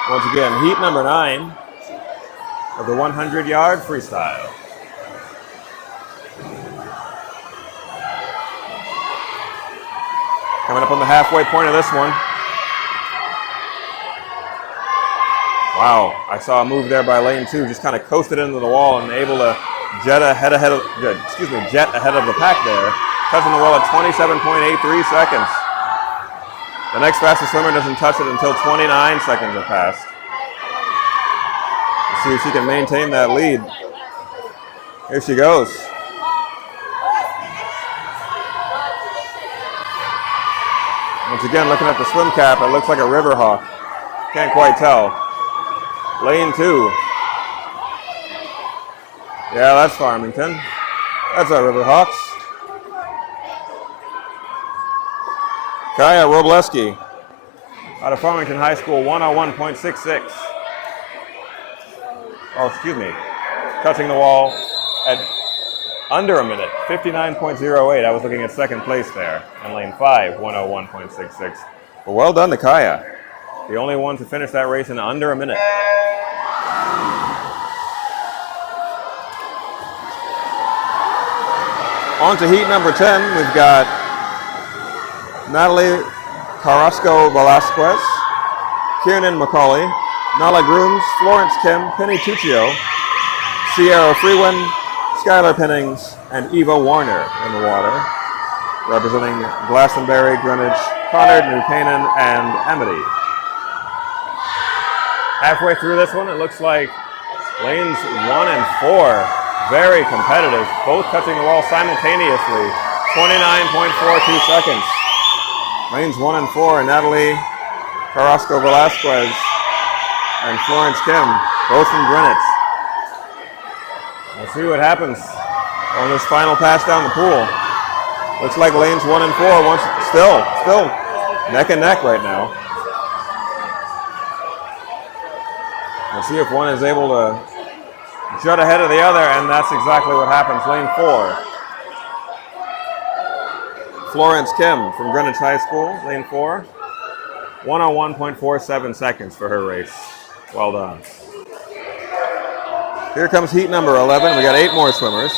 Once again, heat number 9 of the 100-yard freestyle. Coming up on the halfway point of this one. Wow, I saw a move there by lane 2, just kind of coasted into the wall and able to jet ahead of the pack there, touching the wall at 27.83 seconds. The next fastest swimmer doesn't touch it until 29 seconds have passed. Let's see if she can maintain that lead. Here she goes. Once again, looking at the swim cap, it looks like a river hawk. Can't quite tell. Lane 2. Yeah, that's Farmington. That's our river hawks. Kaya Robleski out of Farmington High School, 101.66. Oh, excuse me. Touching the wall at under a minute, 59.08. I was looking at second place there. And lane 5, 101.66. But well done to Kaya. The only one to finish that race in under a minute. On to heat number 10. We've got Natalie Carrasco Velasquez, Kiernan McCauley, Nala Grooms, Florence Kim, Penny Tuccio, Sierra Freewen, Skylar Pennings, and Eva Warner in the water, representing Glastonbury, Greenwich, Conard, New Canaan, and Amity. Halfway through this one, it looks like lanes 1 and 4, very competitive, both touching the wall simultaneously, 29.42 seconds. Lanes 1 and 4, Natalie Carrasco Velasquez and Florence Kim, both from Greenwich. We'll see what happens on this final pass down the pool. Looks like lanes 1 and 4 still neck and neck right now. We'll see if one is able to jut ahead of the other, and that's exactly what happens. Lane 4. Florence Kim from Greenwich High School, lane 4. 101.47 seconds for her race. Well done. Here comes heat number 11. We got 8 more swimmers.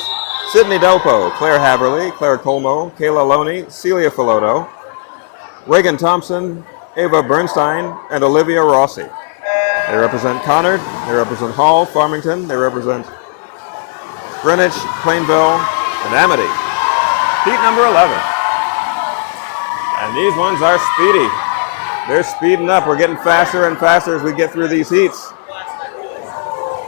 Sydney Delpo, Claire Haverly, Claire Colmo, Kayla Loney, Celia Filoto, Reagan Thompson, Ava Bernstein, and Olivia Rossi. They represent Conard, they represent Hall, Farmington, they represent Greenwich, Plainville, and Amity. Heat number 11. And these ones are speedy. They're speeding up. We're getting faster and faster as we get through these heats.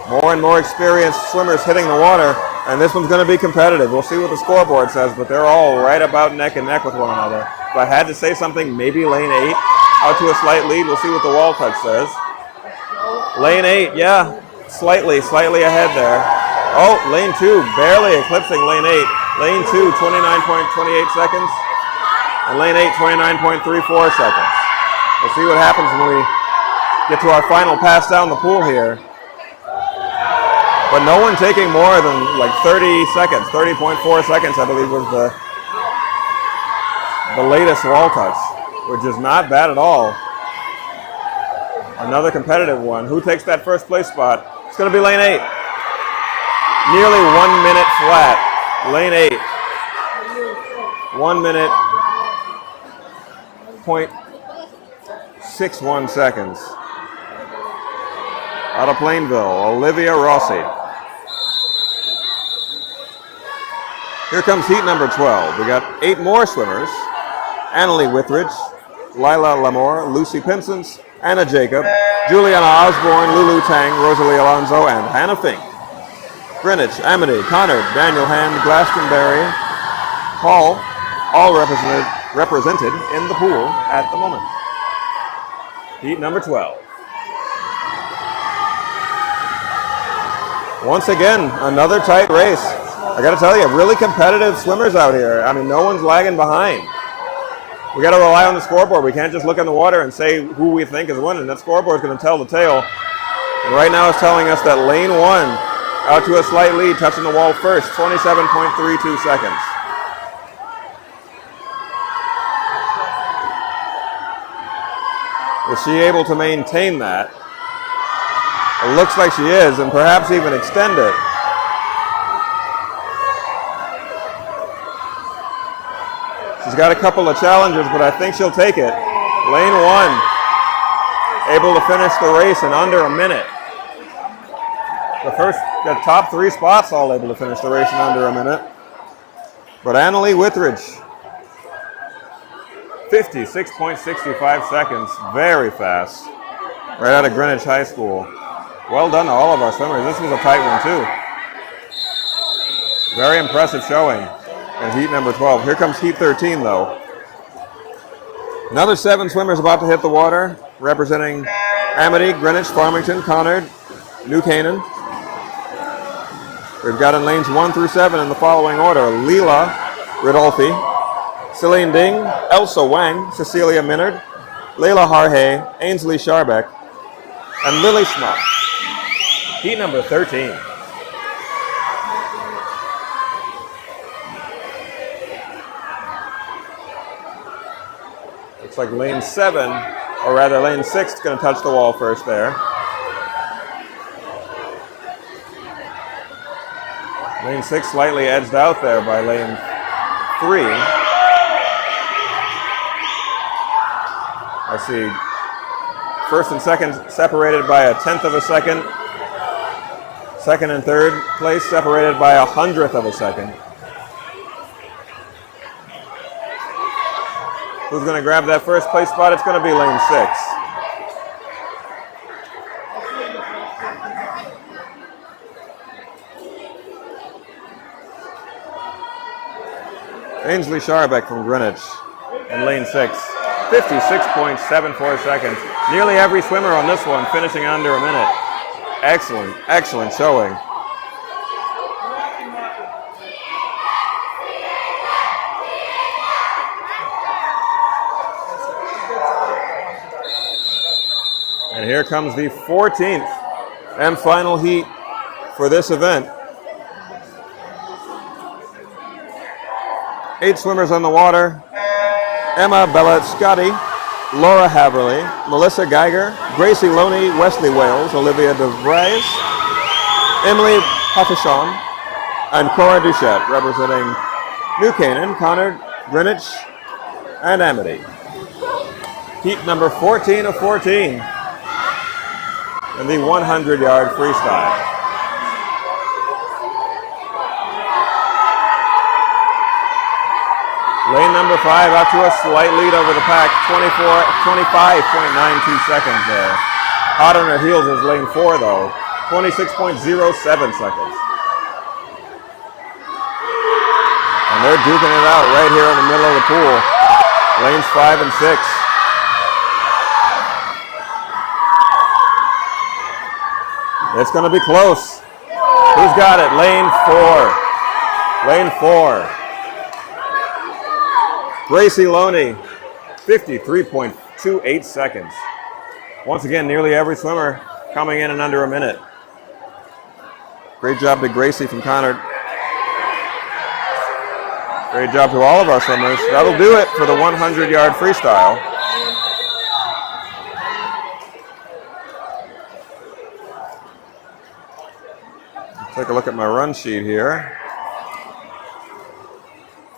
More and more experienced swimmers hitting the water, and this one's going to be competitive. We'll see what the scoreboard says, but they're all right about neck and neck with one another. If I had to say something, maybe lane 8 out to a slight lead. We'll see what the wall touch says. Lane 8, yeah, slightly ahead there. Oh, lane 2, barely eclipsing lane 8. Lane 2, 29.28 seconds. And lane 8, 29.34 seconds. We'll see what happens when we get to our final pass down the pool here. But no one taking more than like 30 seconds, 30.4 seconds, I believe, was the latest wall touch, which is not bad at all. Another competitive one. Who takes that first place spot? It's going to be lane 8. Nearly 1 minute flat. Lane 8. 1 minute, 0.61 seconds. Out of Plainville, Olivia Rossi. Here comes heat number 12. We got 8 more swimmers. Annalie Withridge, Lila Lamore, Lucy Pinsons, Anna Jacob, Juliana Osborne, Lulu Tang, Rosalie Alonso, and Hannah Fink. Greenwich, Amity, Conard, Daniel Hand, Glastonbury, Hall, all represented in the pool at the moment. Heat number 12. Once again, another tight race. I got to tell you, really competitive swimmers out here. I mean, no one's lagging behind. We got to rely on the scoreboard. We can't just look in the water and say who we think is winning. That scoreboard is going to tell the tale. And right now it's telling us that lane 1 out to a slight lead, touching the wall first, 27.32 seconds. Is she able to maintain that? It looks like she is, and perhaps even extend it. She's got a couple of challenges, but I think she'll take it. Lane 1, able to finish the race in under a minute. The top 3 spots all able to finish the race in under a minute. But Annalie Withridge, 56.65 seconds, very fast, right out of Greenwich High School. Well done to all of our swimmers. This was a tight one too. Very impressive showing in heat number 12. Here comes heat 13 though. Another 7 swimmers about to hit the water, representing Amity, Greenwich, Farmington, Conard, New Canaan. We've got in lanes 1 through 7 in the following order: Leela Ridolfi, Celine Ding, Elsa Wang, Cecilia Minard, Layla Harhay, Ainsley Sharbeck, and Lily Schmuck. Heat number 13. Looks like lane 7, or rather lane 6, is going to touch the wall first there. Lane 6 slightly edged out there by lane 3. I see first and second separated by 1/10 of a second. Second and third place separated by 100th of a second. Who's going to grab that first place spot? It's going to be lane 6. Ainsley Sharbeck from Greenwich in lane 6. 56.74 seconds. Nearly every swimmer on this one finishing under a minute. Excellent, excellent showing. And here comes the 14th and final heat for this event. 8 swimmers on the water: Emma Bella-Scotti, Laura Haverly, Melissa Geiger, Gracie Loney, Wesley Wales, Olivia DeVries, Emily Patachon, and Cora Duchette, representing New Canaan, Conard, Greenwich, and Amity. Heat number 14 of 14 in the 100-yard freestyle. Lane number 5 out to a slight lead over the pack, 25.92 seconds there. Hot on her heels is lane 4 though, 26.07 seconds. And they're duking it out right here in the middle of the pool. Lanes 5 and 6. It's going to be close. Who's got it? Lane 4. Lane 4. Gracie Loney, 53.28 seconds. Once again, nearly every swimmer coming in under a minute. Great job to Gracie from Conard. Great job to all of our swimmers. That'll do it for the 100-yard freestyle. Take a look at my run sheet here.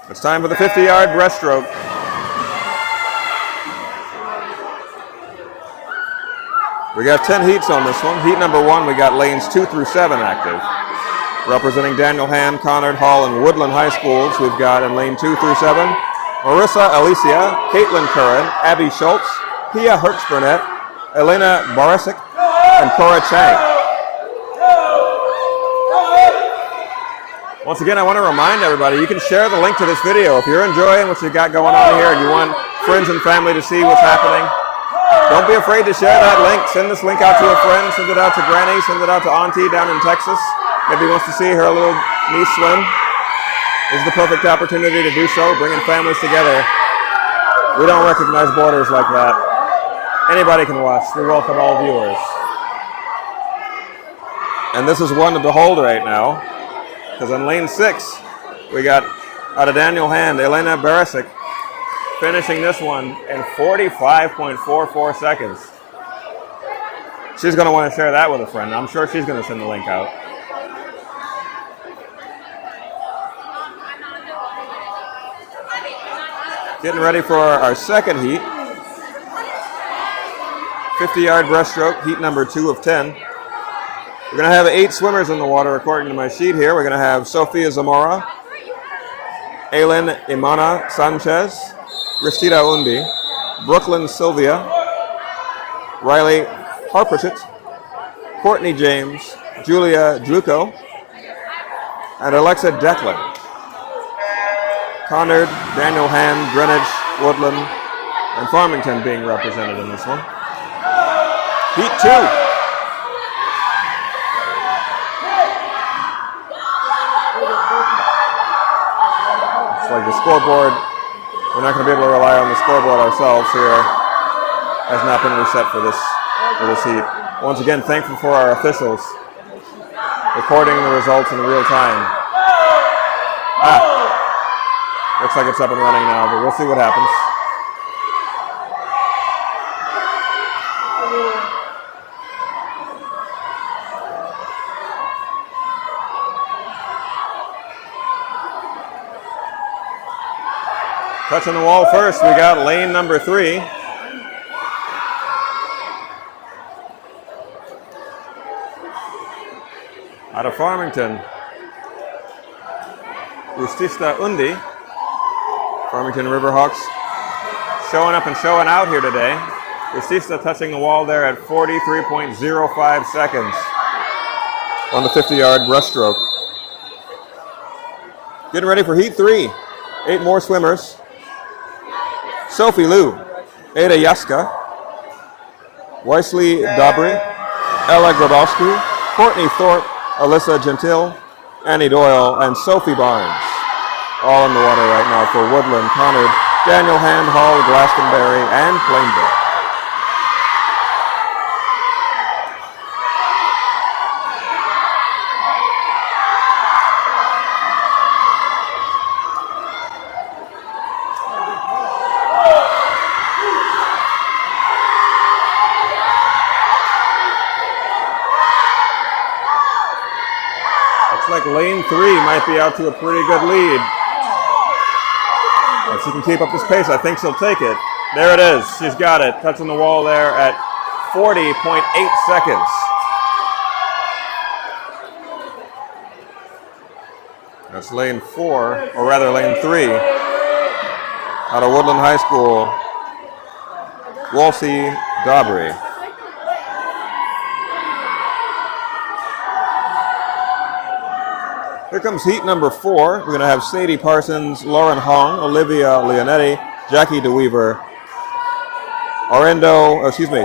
It's time for the 50-yard breaststroke. We got 10 heats on this one. Heat number 1, we got lanes 2 through 7 active. Representing Daniel Hand, Conard, Hall, and Woodland High Schools, we've got in lane 2 through 7, Marissa Alicia, Caitlin Curran, Abby Schultz, Pia Hertz-Burnett, Elena Barisic, and Cora Chang. Once again, I want to remind everybody, you can share the link to this video. If you're enjoying what you got going on here and you want friends and family to see what's happening, don't be afraid to share that link. Send this link out to a friend, send it out to Granny, send it out to Auntie down in Texas. Maybe wants to see her little niece swim. This is the perfect opportunity to do so, bringing families together. We don't recognize borders like that. Anybody can watch. We welcome all viewers. And this is one to behold right now. Because in lane 6, we got out of Daniel Hand, Elena Barisic, finishing this one in 45.44 seconds. She's going to want to share that with a friend. I'm sure she's going to send the link out. Getting ready for our second heat. 50-yard breaststroke, heat number 2 of 10. We're going to have 8 swimmers in the water according to my sheet here. We're going to have Sofia Zamora, Aileen Imana Sanchez, Ristita Undi, Brooklyn Sylvia, Riley Harperchit, Courtney James, Julia Druko, and Alexa Declan. Conard, Daniel Hand, Greenwich, Woodland, and Farmington being represented in this one. Heat 2. Like the scoreboard, we're not going to be able to rely on the scoreboard ourselves here. Has not been reset for this heat. Once again, thankful for our officials recording the results in real time. Looks like it's up and running now, but we'll see what happens. Touching the wall first, we got lane number 3. Out of Farmington, Rustista Undi. Farmington Riverhawks showing up and showing out here today. Rustista touching the wall there at 43.05 seconds on the 50-yard breaststroke. Getting ready for heat 3. 8 more swimmers. Sophie Liu, Ada Yaska, Wesley Dabry, Ella Grabowski, Courtney Thorpe, Alyssa Gentile, Annie Doyle, and Sophie Barnes. All in the water right now for Woodland, Conard, Daniel Hand, Hall, Glastonbury, and Plainville. Like lane 3 might be out to a pretty good lead. If she can keep up this pace, I think she'll take it. There it is. She's got it. Touching the wall there at 40.8 seconds. That's lane 4, or rather lane 3. Out of Woodland High School, Walsey Dabry. Here comes heat number 4. We're going to have Sadie Parsons, Lauren Hong, Olivia Leonetti, Jackie DeWeaver,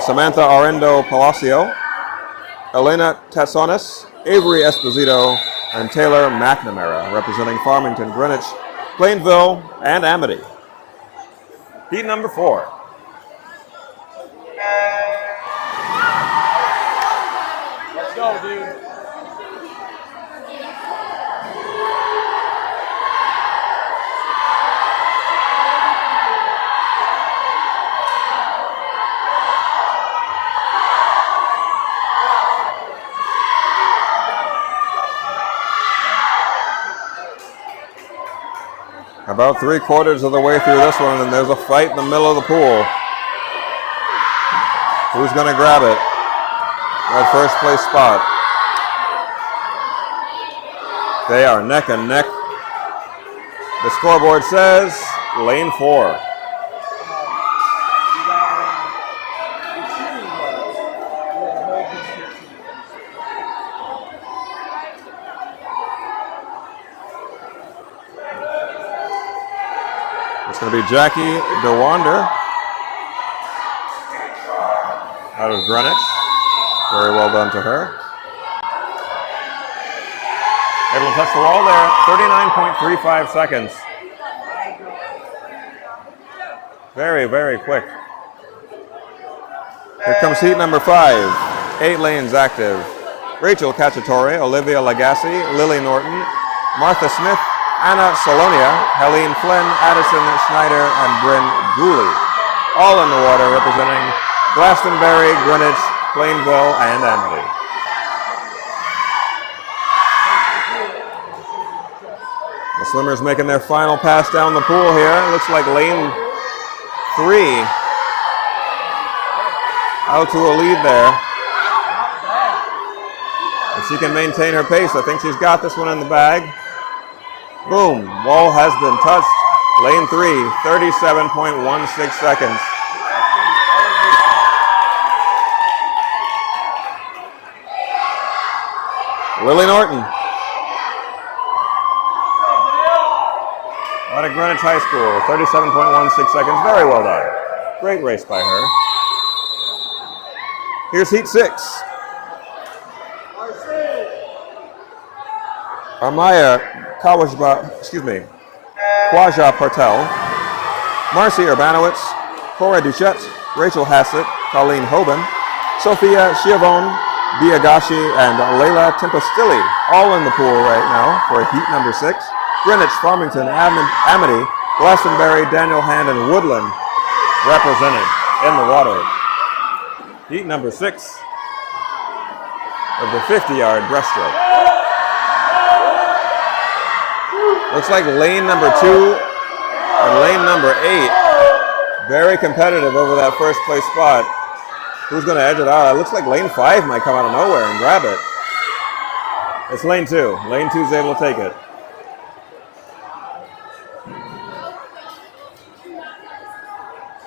Samantha Arendo Palacio, Elena Tassonis, Avery Esposito, and Taylor McNamara, representing Farmington, Greenwich, Plainville, and Amity. Heat number 4. Let's go, dude. About 3/4 of the way through this one, and there's a fight in the middle of the pool. Who's going to grab it? That first place spot. They are neck and neck. The scoreboard says lane 4. It's going to be Jackie DeWander out of Greenwich. Very well done to her. Able to touch the wall there, 39.35 seconds. Very, very quick. Here comes heat number 5. 8 lanes active. Rachel Cacciatore, Olivia Lagasse, Lily Norton, Martha Smith, Anna Salonia, Helene Flynn, Addison Schneider, and Bryn Gooley. All in the water representing Glastonbury, Greenwich, Plainville, and Amity. The swimmers making their final pass down the pool here. It looks like lane 3 out to a lead there. If she can maintain her pace, I think she's got this one in the bag. Boom, wall has been touched. Lane 3, 37.16 seconds. Lily Norton out of Greenwich High School, 37.16 seconds. Very well done. Great race by her. Here's heat 6. Amaya Kwaja Partel, Marcy Urbanowitz, Cora Duchette, Rachel Hassett, Colleen Hoban, Sophia Schiavone, Biagashi, and Layla Tempestilli, all in the pool right now for heat number 6. Greenwich, Farmington, Amity, Glastonbury, Daniel Hand, and Woodland represented in the water. Heat number 6 of the 50-yard breaststroke. Looks like lane number 2 and lane number 8, very competitive over that first place spot. Who's going to edge it out? It looks like lane 5 might come out of nowhere and grab it. It's lane 2. Lane 2 is able to take it.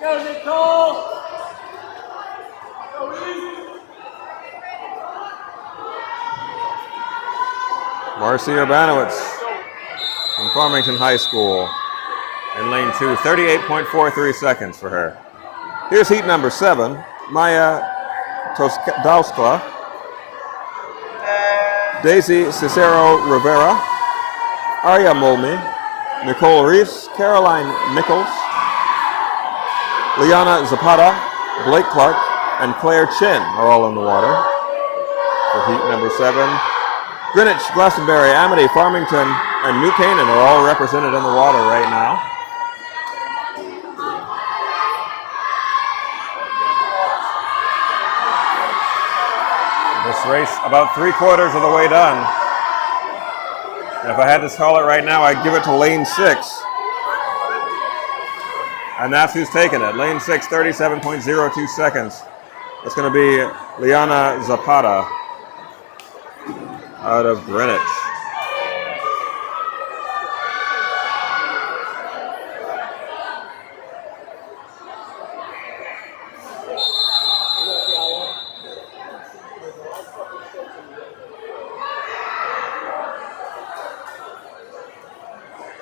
Go, Nicole! Marcy Urbanowitz from Farmington High School in lane 2, 38.43 seconds for her. Here's heat number 7. Maya Toskowska, Daisy Cicero Rivera, Arya Mulmy, Nicole Reese, Caroline Nichols, Liana Zapata, Blake Clark, and Claire Chin are all in the water for heat number 7. Greenwich, Glastonbury, Amity, Farmington, and New Canaan are all represented in the water right now. This race about 3/4 of the way done. And if I had to call it right now, I'd give it to lane 6. And that's who's taking it. Lane 6, 37.02 seconds. It's going to be Liana Zapata out of Greenwich.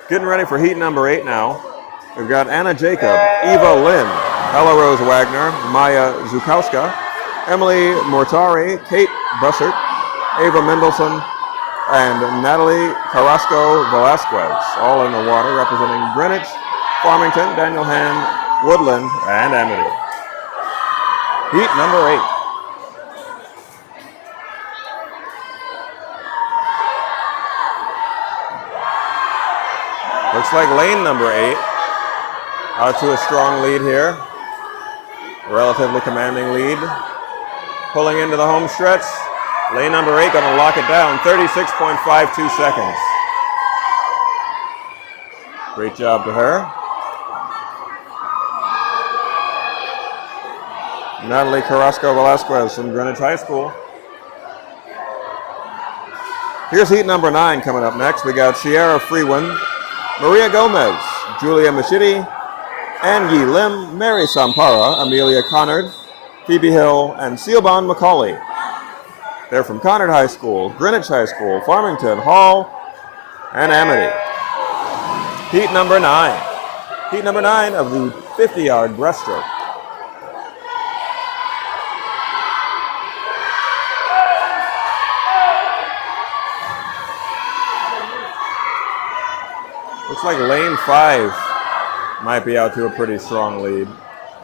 Getting ready for heat number 8 now. We've got Anna Jacob, Eva Lynn, Ella Rose Wagner, Maya Zukowska, Emily Mortari, Kate Bussert, Ava Mendelson, and Natalie Carrasco Velasquez, all in the water, representing Greenwich, Farmington, Daniel Hand, Woodland, and Amity. Heat number 8. Looks like lane number 8 out to a strong lead here. Relatively commanding lead. Pulling into the home stretch. Lane number 8 going to lock it down. 36.52 seconds. Great job to her. Natalie Carrasco Velasquez from Greenwich High School. Here's heat number 9 coming up next. We got Sierra Freewind, Maria Gomez, Julia Machidi, Angie Lim, Mary Sampara, Amelia Conard, Phoebe Hill, and Siobhan Macaulay. They're from Conard High School, Greenwich High School, Farmington, Hall, and Amity. Heat number 9. Heat number 9 of the 50-yard breaststroke. Looks like lane 5 might be out to a pretty strong lead.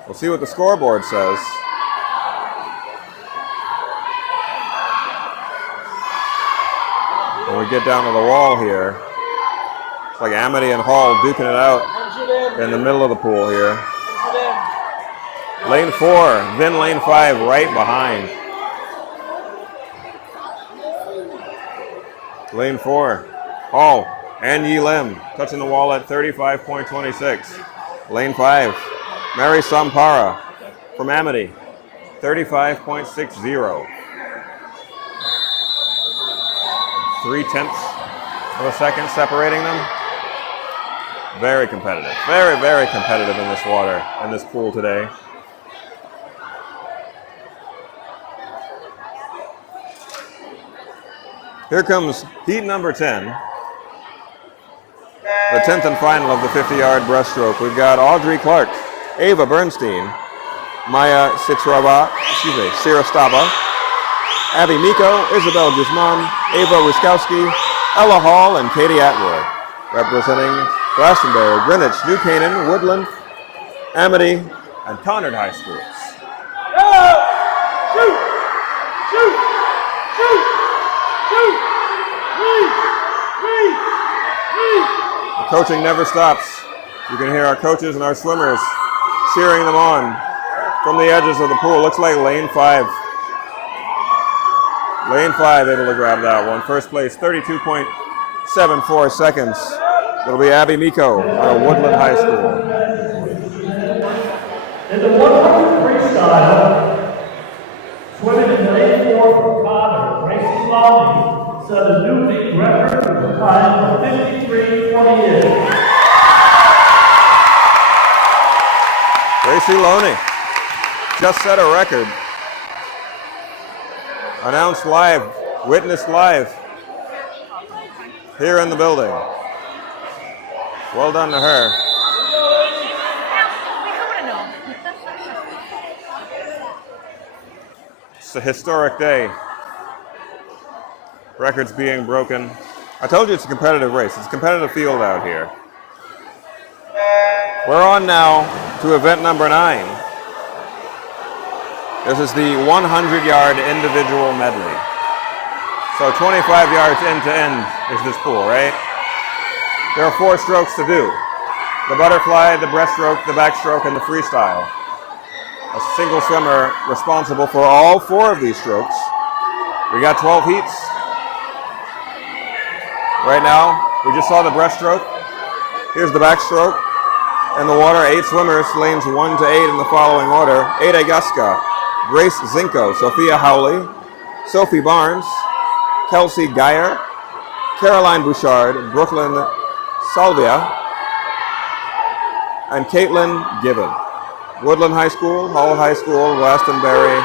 We'll see what the scoreboard says. When we get down to the wall here, it's like Amity and Hall duking it out in the middle of the pool here. Lane 4, then lane 5 right behind. Lane 4, Hall and Yi Lim touching the wall at 35.26. Lane 5, Mary Sampara from Amity, 35.60. 0.3 of a second separating them. Very competitive. Very, very competitive in this water, in this pool today. Here comes heat number 10. The 10th and final of the 50-yard breaststroke. We've got Audrey Clark, Ava Bernstein, Maya Sirastaba, Abby Miko, Isabel Guzman, Ava Wiskowski, Ella Hall, and Katie Atwood, representing Glastonbury, Greenwich, New Canaan, Woodland, Amity, and Conard High Schools. The coaching never stops. You can hear our coaches and our swimmers cheering them on from the edges of the pool. Looks like lane 5. Lane 5 able to grab that one. First place, 32.74 seconds. It'll be Abby Miko out of Woodland High School. In the 100 freestyle, swimming in lane 4 from Conard, Gracie Lonnie set a new league record with a time of 53.28. Gracie Loney just set a record. Announced live, witnessed live here in the building. Well done to her. It's a historic day. Records being broken. I told you it's a competitive race. It's a competitive field out here. We're on now to event number 9. This is the 100-yard individual medley. So 25 yards end to end is this pool, right? There are 4 strokes to do. The butterfly, the breaststroke, the backstroke, and the freestyle. A single swimmer responsible for all 4 of these strokes. We got 12 heats. Right now, we just saw the breaststroke. Here's the backstroke. In the water, 8 swimmers, lanes 1 to 8 in the following order. Ada Gaska, Grace Zinko, Sophia Howley, Sophie Barnes, Kelsey Geyer, Caroline Bouchard, Brooklyn Salvia, and Caitlin Gibbon. Woodland High School, Hall High School, Glastonbury,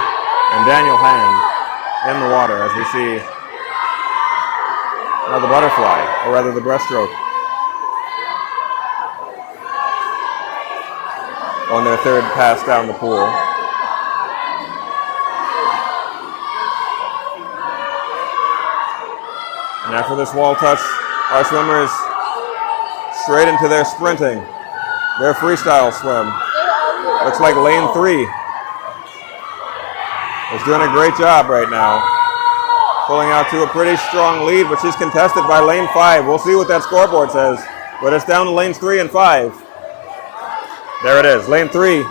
and Daniel Hand in the water as we see the butterfly, or rather the breaststroke, on their 3rd pass down the pool. And after this wall touch, our swimmers straight into their sprinting, their freestyle swim. Looks like lane 3 is doing a great job right now, pulling out to a pretty strong lead, which is contested by lane 5. We'll see what that scoreboard says, but it's down to lanes 3 and 5. There it is, lane 3.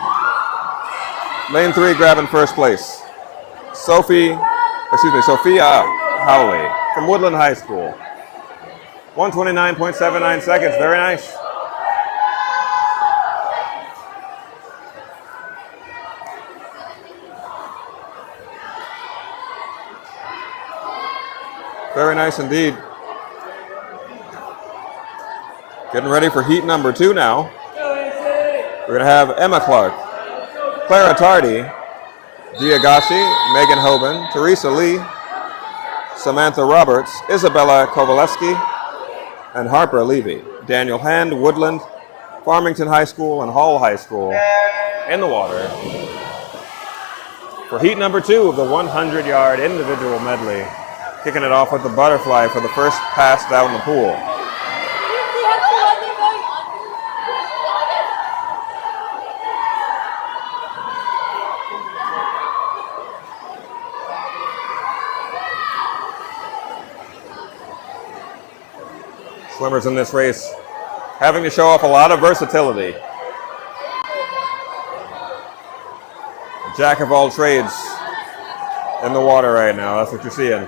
Lane 3 grabbing first place. Sophia Howley from Woodland High School. 1:29.79 seconds, very nice. Very nice indeed. Getting ready for heat number 2 now. We're going to have Emma Clark, Clara Tardy, Diagashi, Megan Hoban, Teresa Lee, Samantha Roberts, Isabella Kowaleski, and Harper Levy. Daniel Hand, Woodland, Farmington High School, and Hall High School in the water for heat number 2 of the 100-yard individual medley. Kicking it off with the butterfly for the first pass down the pool. Swimmers in this race having to show off a lot of versatility. Jack of all trades in the water right now, that's what you're seeing.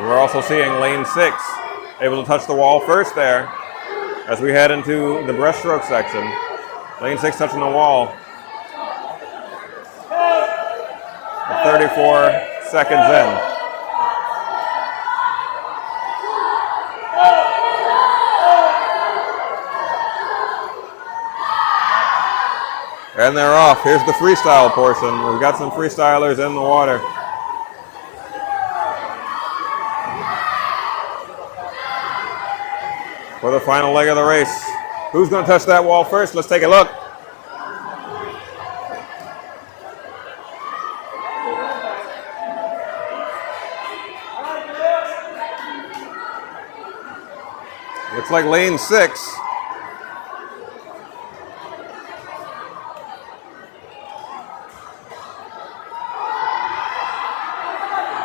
We're also seeing lane 6 able to touch the wall first there as we head into the breaststroke section. Lane 6 touching the wall. 34 seconds in. And they're off. Here's the freestyle portion. We've got some freestylers in the water. For the final leg of the race. Who's going to touch that wall first? Let's take a look. Looks like lane 6.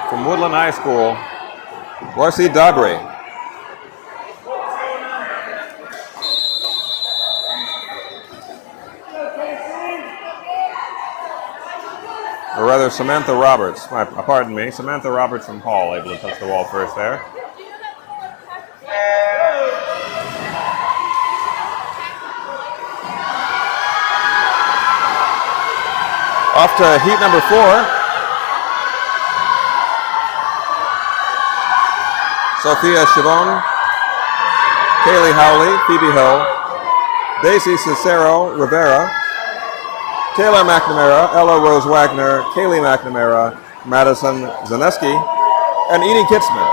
From Woodland High School, Marcy Dabry. Or rather, Samantha Roberts. Pardon me, Samantha Roberts from Hall, able to touch the wall first there. Off to heat number 4. Sophia Chavon, Kaylee Howley, Phoebe Hill, Daisy Cicero Rivera, Taylor McNamara, Ella Rose Wagner, Kaylee McNamara, Madison Zaneski, and Edie Kitzman.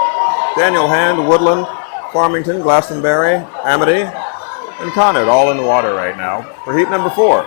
Daniel Hand, Woodland, Farmington, Glastonbury, Amity, and Conard all in the water right now for heat number 4.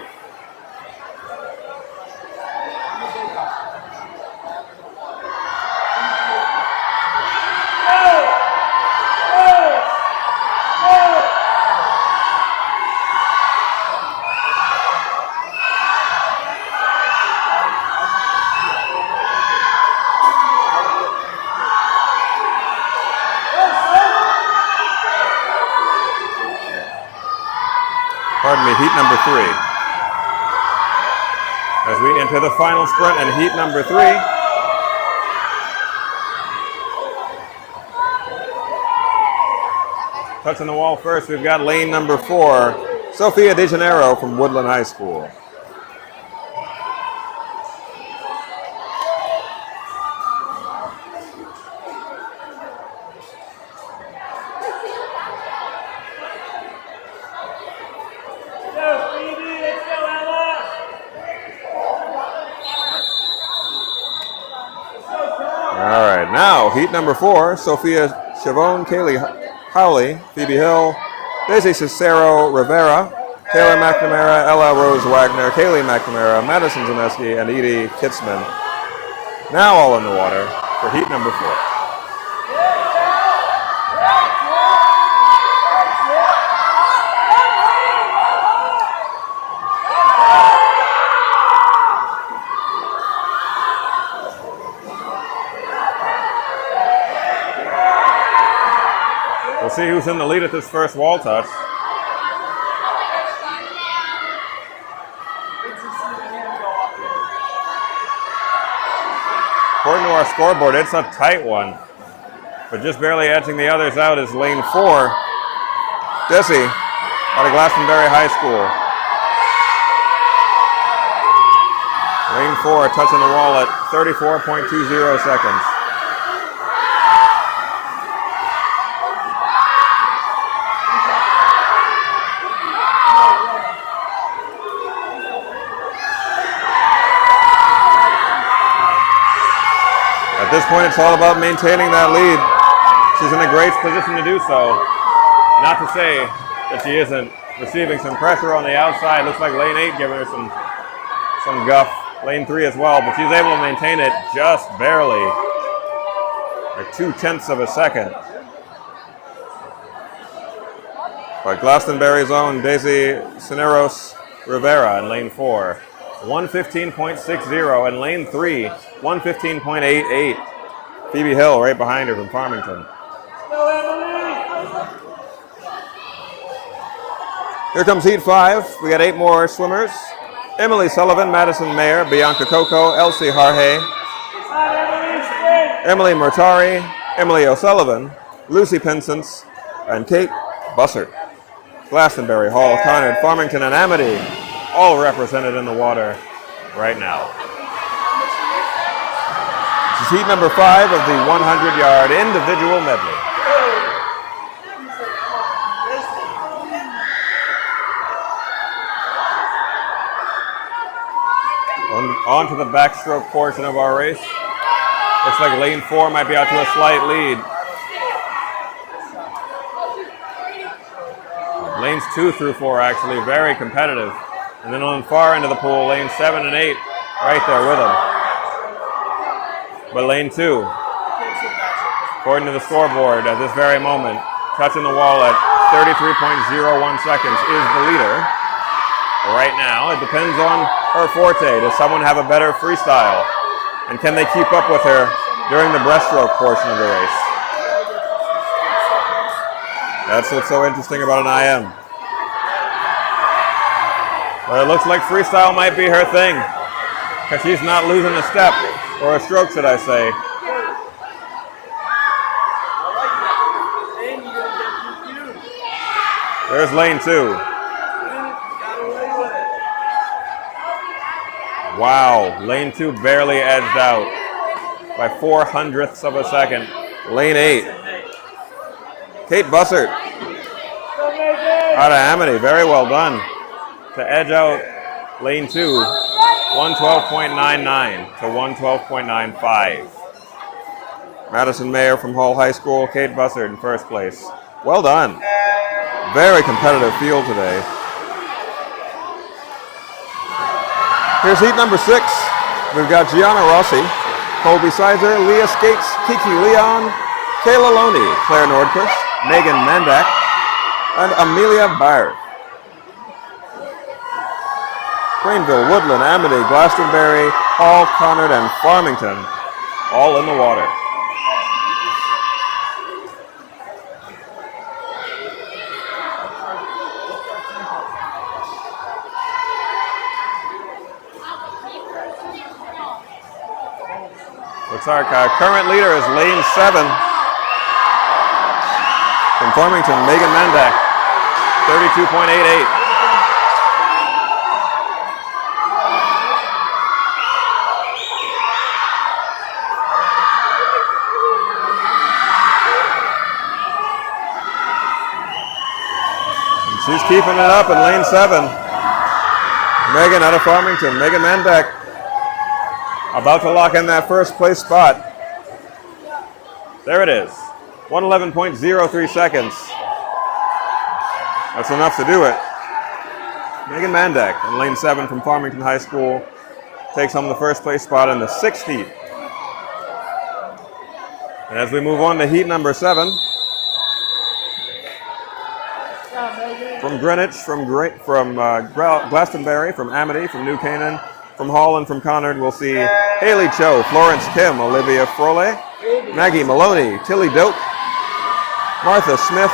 Pardon me, heat number 3. As we enter the final sprint in heat number 3. Touching the wall first, we've got lane number 4, Sophia De Janeiro from Woodland High School. Now, heat number 4, Sophia Chavon, Kaylee Howley, Phoebe Hill, Daisy Cicero Rivera, Taylor McNamara, Ella Rose Wagner, Kaylee McNamara, Madison Zaneski, and Edie Kitzman Now all in the water for heat number 4. We'll see who's in the lead at this first wall touch. According to our scoreboard, it's a tight one. But just barely edging the others out is lane 4, Desi, out of Glastonbury High School. Lane 4 touching the wall at 34.20 seconds. At this point, it's all about maintaining that lead. She's in a great position to do so. Not to say that she isn't receiving some pressure on the outside. Looks like lane 8 giving her some guff. Lane 3 as well, but she's able to maintain it just barely. Like 0.2 of a second. But Glastonbury's own Daisy Cineros Rivera in lane 4. 1:15.60 and lane 3, 1:15.88. Phoebe Hill right behind her from Farmington. Here comes heat 5. We got 8 more swimmers. Emily Sullivan, Madison Mayer, Bianca Coco, Elsie Harhay, Emily Murtari, Emily O'Sullivan, Lucy Pinsence, and Kate Bussert. Glastonbury, Hall, Conard, Farmington, and Amity all represented in the water right now. This is heat number 5 of the 100-yard individual medley. On to the backstroke portion of our race. Looks like lane 4 might be out to a slight lead. Lanes 2 through 4 actually very competitive. And then on the far end of the pool, lanes 7 and 8 right there with them. But lane 2, according to the scoreboard at this very moment, touching the wall at 33.01 seconds is the leader. Right now, it depends on her forte. Does someone have a better freestyle? And can they keep up with her during the breaststroke portion of the race? That's what's so interesting about an IM. But it looks like freestyle might be her thing, because she's not losing a step, or a stroke, should I say. There's lane 2. Wow, lane 2 barely edged out by 0.04 of a second. Lane 8. Kate Bussert out of Amity, very well done to edge out lane 2, 112.99 to 112.95. Madison Mayer from Hall High School, Kate Bussert in first place. Well done. Very competitive field today. Here's heat number 6. We've got Gianna Rossi, Colby Sizer, Leah Skates, Kiki Leon, Kayla Loney, Claire Nordquist, Megan Mandak, and Amelia Baird. Plainville, Woodland, Amity, Glastonbury, Hall, Conard, and Farmington all in the water. Looks like our current leader is lane 7 from Farmington, Megan Mandak, 32.88. And she's keeping it up in lane 7. Megan out of Farmington, Megan Mandak, about to lock in that first place spot. There it is. 111.03 seconds. That's enough to do it. Megan Mandak in lane 7 from Farmington High School takes home the first place spot in the 6th heat And as we move on to heat number 7, from Greenwich, from Glastonbury, from Amity, from New Canaan, from Hall, and from Conard, we'll see Haley Cho, Florence Kim, Olivia Frole, Maggie Maloney, Tilly Doak, Martha Smith,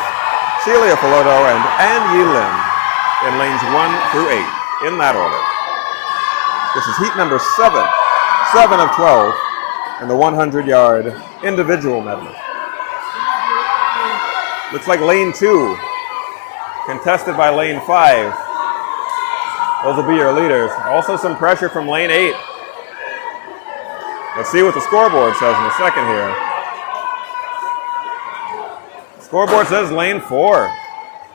Celia Filoto, and Ann Yi Lim in lanes 1 through 8, in that order. This is heat number 7, 7 of 12, and the 100-yard individual medley. Looks like lane 2, contested by lane 5. Those will be your leaders. Also some pressure from lane 8. Let's see what the scoreboard says in a second here. Scoreboard says lane 4,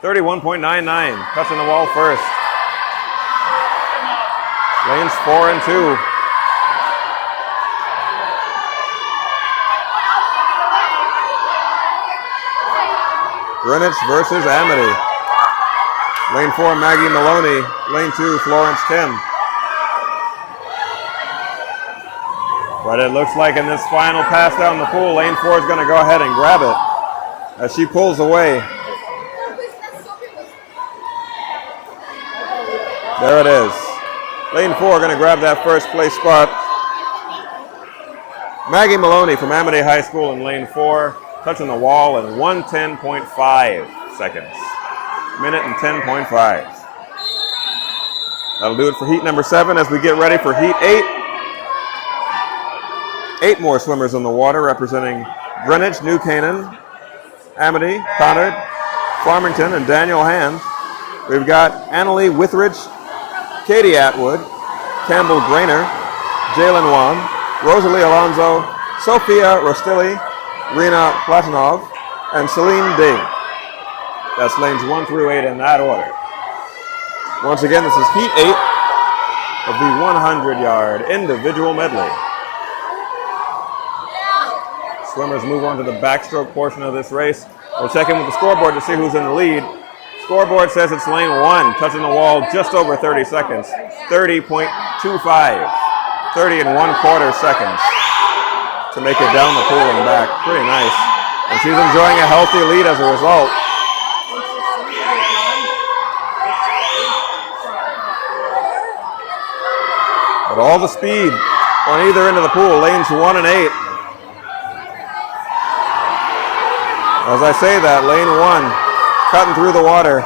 31.99, touching the wall first. Lanes 4 and 2. Greenwich versus Amity. Lane 4, Maggie Maloney. Lane 2, Florence Kim. But it looks like in this final pass down the pool, lane 4 is going to go ahead and grab it as she pulls away. There it is. Lane 4 going to grab that first place spot. Maggie Maloney from Amity High School in lane 4, touching the wall in 1:10.5 seconds. Minute and 10.5. That'll do it for heat number 7 as we get ready for heat 8. 8 more swimmers in the water representing Greenwich, New Canaan, Amity, Conard, Farmington, and Daniel Hand. We've got Annalie Withridge, Katie Atwood, Campbell Grainer, Jalen Wan, Rosalie Alonzo, Sophia Rostilli, Rena Platonov, and Celine Ding. That's lanes 1 through 8 in that order. Once again, this is heat 8 of the 100-yard individual medley. Swimmers move on to the backstroke portion of this race. We'll check in with the scoreboard to see who's in the lead. Scoreboard says it's lane 1, touching the wall just over 30 seconds. 30.25. 30 and 1/4 seconds to make it down the pool and back. Pretty nice. And she's enjoying a healthy lead as a result. But all the speed on either end of the pool, lanes 1 and 8. As I say that, lane 1 cutting through the water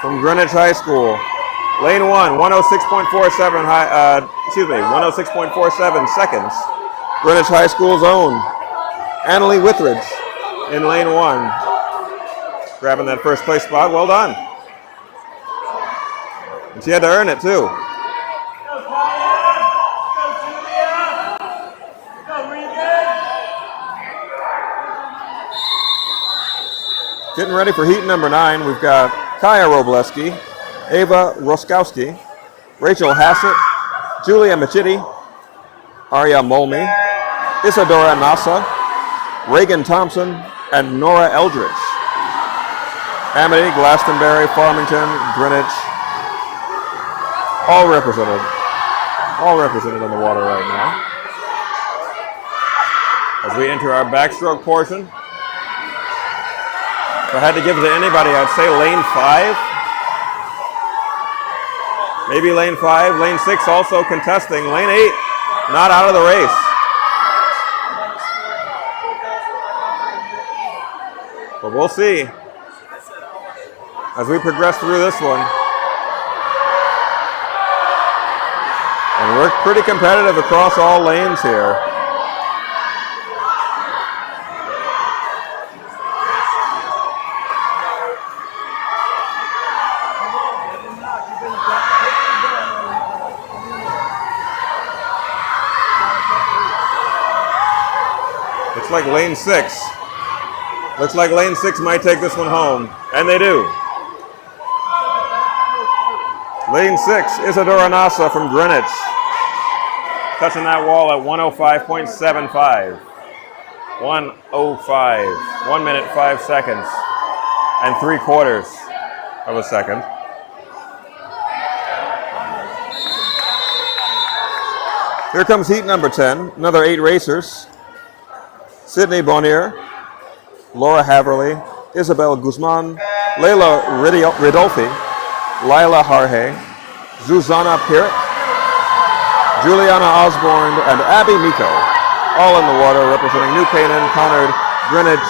from Greenwich High School. Lane 1, 106.47 seconds. Greenwich High School's own Annalie Withridge in lane 1. Grabbing that first place spot, well done. And she had to earn it too. Getting ready for heat number 9, we've got Kaya Robleski, Ava Roskowski, Rachel Hassett, Julia Machidi, Arya Molmy, Isadora Nasa, Reagan Thompson, and Nora Eldridge. Amity, Glastonbury, Farmington, Greenwich, all represented in the water right now. As we enter our backstroke portion, if I had to give it to anybody, I'd say lane 5. Maybe lane 5. Lane 6 also contesting. Lane 8, not out of the race. But we'll see as we progress through this one. And we're pretty competitive across all lanes here. Looks like lane 6. Looks like lane 6 might take this one home. And they do. Lane 6, Isadora Nasa from Greenwich. Touching that wall at 105.75. 105. 1 minute, 5 seconds. And 3/4 of a second. Here comes heat number 10, another 8 racers. Sydney Bonnier, Laura Haverly, Isabel Guzman, Leila Ridolfi, Lila Harhe, Zuzana Pirrett, Juliana Osborne, and Abby Miko, all in the water representing New Canaan, Conard, Greenwich,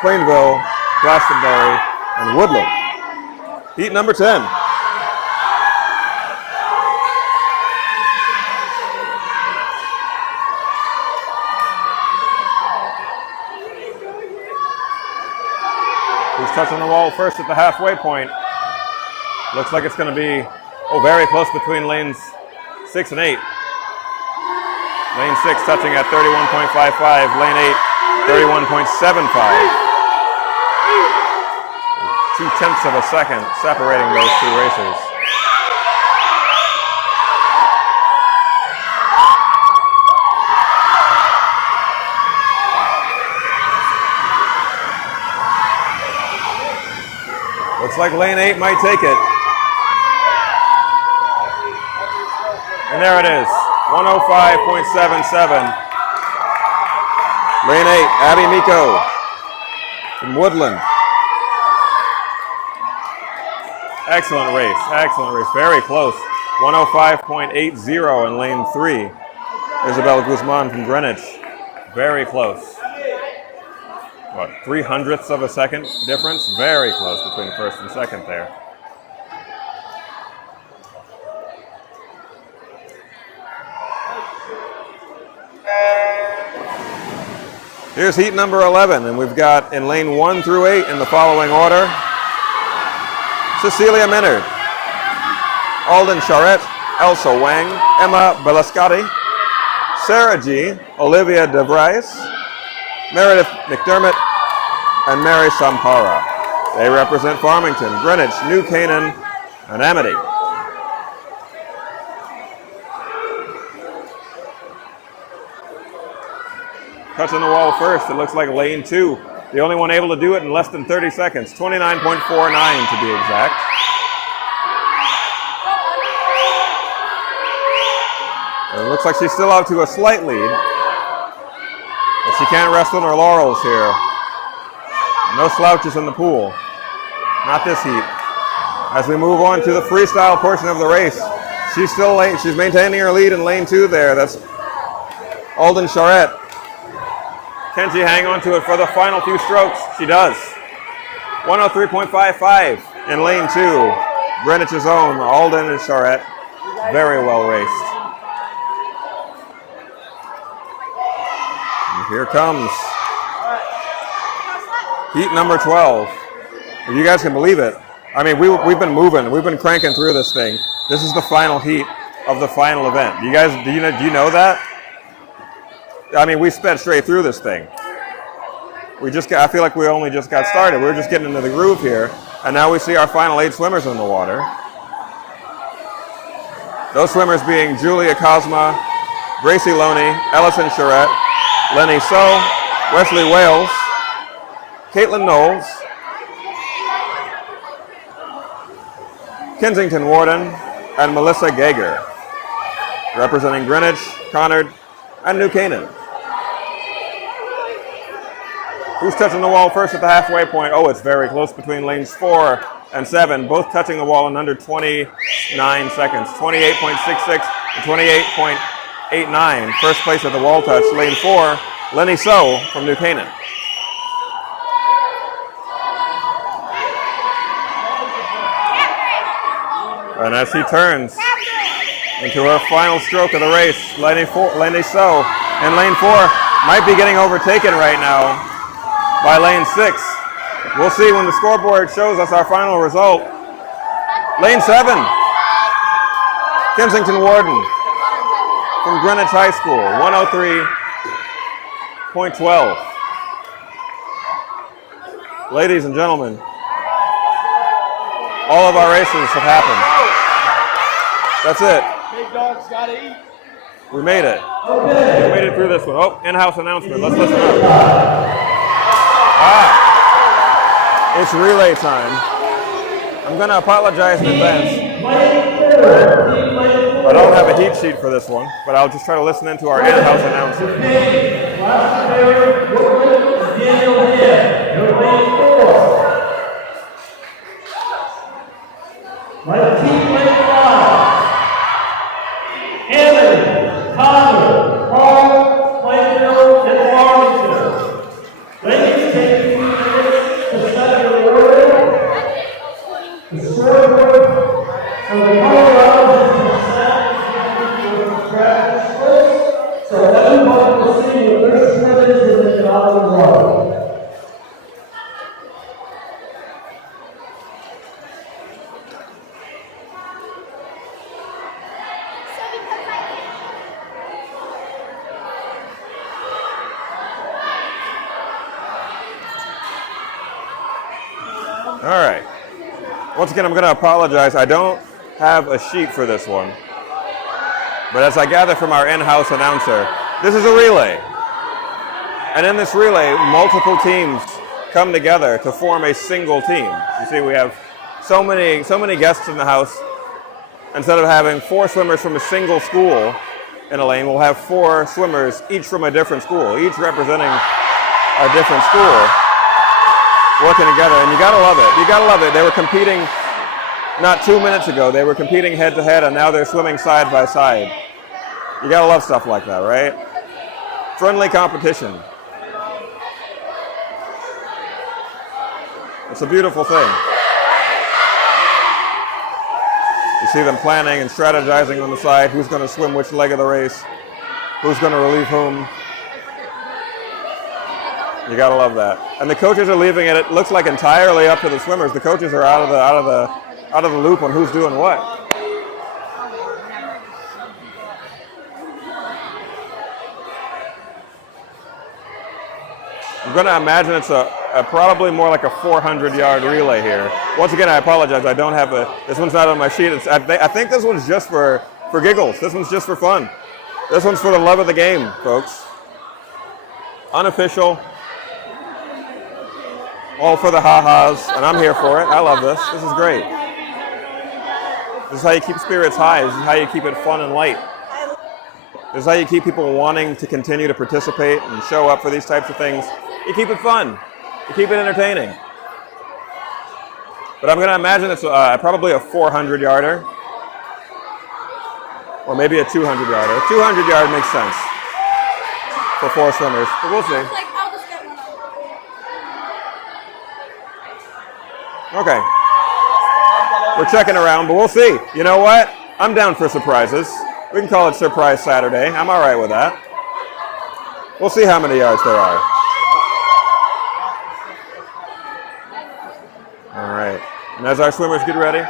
Plainville, Glastonbury, and Woodland. Heat number 10. Who's touching the wall first at the halfway point? Looks like it's going to be, very close between lanes 6 and 8. Lane 6 touching at 31.55, lane 8, 31.75. 0.2 of a second separating those two racers. Looks like lane 8 might take it. And there it is, 105.77. Lane 8, Abby Miko from Woodland. Excellent race, very close. 105.80 in lane 3. Isabel Guzman from Greenwich, very close. What, 0.03 of a second difference? Very close between first and second there. Here's heat number 11, and we've got in lane 1 through 8 in the following order: Cecilia Minard, Alden Charette, Elsa Wang, Emma Belascotti, Sarah G, Olivia DeVries, Meredith McDermott, and Mary Sampara. They represent Farmington, Greenwich, New Canaan, and Amity. Touching the wall first, it looks like lane 2. The only one able to do it in less than 30 seconds, 29.49 to be exact. And it looks like she's still out to a slight lead, but she can't rest on her laurels here. No slouches in the pool, not this heat. As we move on to the freestyle portion of the race, she's maintaining her lead in lane 2 there. That's Alden Charette. Can she hang on to it for the final few strokes? She does. 103.55 in lane 2. Greenwich's own Alden and Charette. Very well raced. And here comes heat number 12. If you guys can believe it. I mean, we've been moving. We've been cranking through this thing. This is the final heat of the final event. Do you know that? I mean, we sped straight through this thing. I feel like we only just got started. We're just getting into the groove here. And now we see our final 8 swimmers in the water. Those swimmers being Julia Cosma, Gracie Loney, Ellison Charette, Lenny So, Wesley Wales, Caitlin Knowles, Kensington Warden, and Melissa Gager, representing Greenwich, Conard, and New Canaan. Who's touching the wall first at the halfway point? Oh, it's very close between lanes 4 and 7, both touching the wall in under 29 seconds. 28.66 and 28.89. First place at the wall touch, lane 4, Lenny So from New Canaan. And as she turns into her final stroke of the race, Lenny So in lane 4 might be getting overtaken right now by lane 6. We'll see when the scoreboard shows us our final result. Lane 7, Kensington Warden from Greenwich High School, 103.12. Ladies and gentlemen, all of our races have happened. That's it. Big dogs gotta eat. We made it. We made it through this one. Oh, in-house announcement. Let's listen up. It's relay time. I'm going to apologize in advance. I don't have a heat sheet for this one, but I'll just try to listen into our in-house announcer. Glastonbury, Woodland, Daniel Head. They're playing 4. My team playing 5. Amity, Conard, Hartford, Plainville, and Farmington. Ladies, take a few minutes to set your order. The scoreboard for the Conard has been set with the practice list, so everyone will see what their split is in the dollar water. All right. Once again, I'm going to apologize. I don't have a sheet for this one. But as I gather from our in-house announcer, this is a relay. And in this relay, multiple teams come together to form a single team. You see, we have so many guests in the house. Instead of having 4 swimmers from a single school in a lane, we'll have 4 swimmers, each from a different school, each representing a different school, working together. And you gotta love it. You gotta love it. They were competing not 2 minutes ago. They were competing head to head, and now they're swimming side by side. You gotta love stuff like that, right? Friendly competition. It's a beautiful thing. You see them planning and strategizing on the side, who's going to swim which leg of the race, who's going to relieve whom. You gotta love that. And the coaches are leaving it, it looks like entirely up to the swimmers. The coaches are out of the loop on who's doing what. I'm going to imagine it's a probably more like a 400-yard relay here. Once again, I apologize. I don't have this one's not on my sheet. I think this one's just for giggles. This one's just for fun. This one's for the love of the game, folks. Unofficial. All for the ha-has, and I'm here for it. I love this. This is great. This is how you keep spirits high. This is how you keep it fun and light. This is how you keep people wanting to continue to participate and show up for these types of things. You keep it fun. You keep it entertaining. But I'm going to imagine it's probably a 400-yarder. Or maybe a 200-yarder. A 200-yard makes sense for 4 swimmers, but we'll see. Okay. We're checking around, but we'll see. You know what? I'm down for surprises. We can call it Surprise Saturday. I'm all right with that. We'll see how many yards there are. All right. And as our swimmers get ready,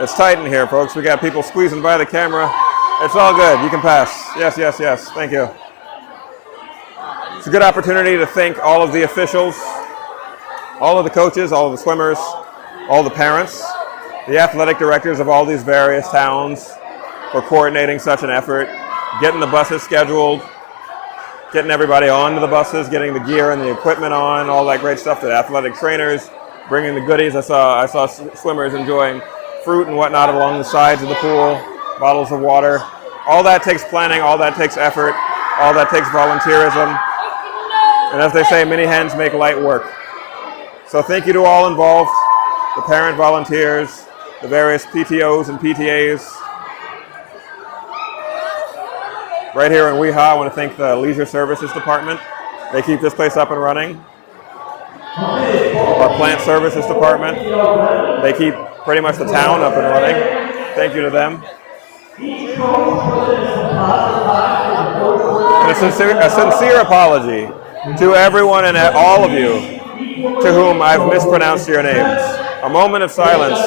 it's tight in here, folks. We got people squeezing by the camera. It's all good. You can pass. Yes, yes, yes. Thank you. It's a good opportunity to thank all of the officials, all of the coaches, all of the swimmers, all the parents, the athletic directors of all these various towns for coordinating such an effort, getting the buses scheduled, getting everybody onto the buses, getting the gear and the equipment on, all that great stuff, the athletic trainers, bringing the goodies. I saw swimmers enjoying fruit and whatnot along the sides of the pool, bottles of water. All that takes planning, all that takes effort, all that takes volunteerism. And as they say, many hands make light work. So thank you to all involved, the parent volunteers, the various PTOs and PTAs. Right here in Weha, I want to thank the Leisure Services Department. They keep this place up and running. Our Plant Services Department, they keep pretty much the town up and running. Thank you to them. And a sincere apology to everyone and all of you to whom I've mispronounced your names. A moment of silence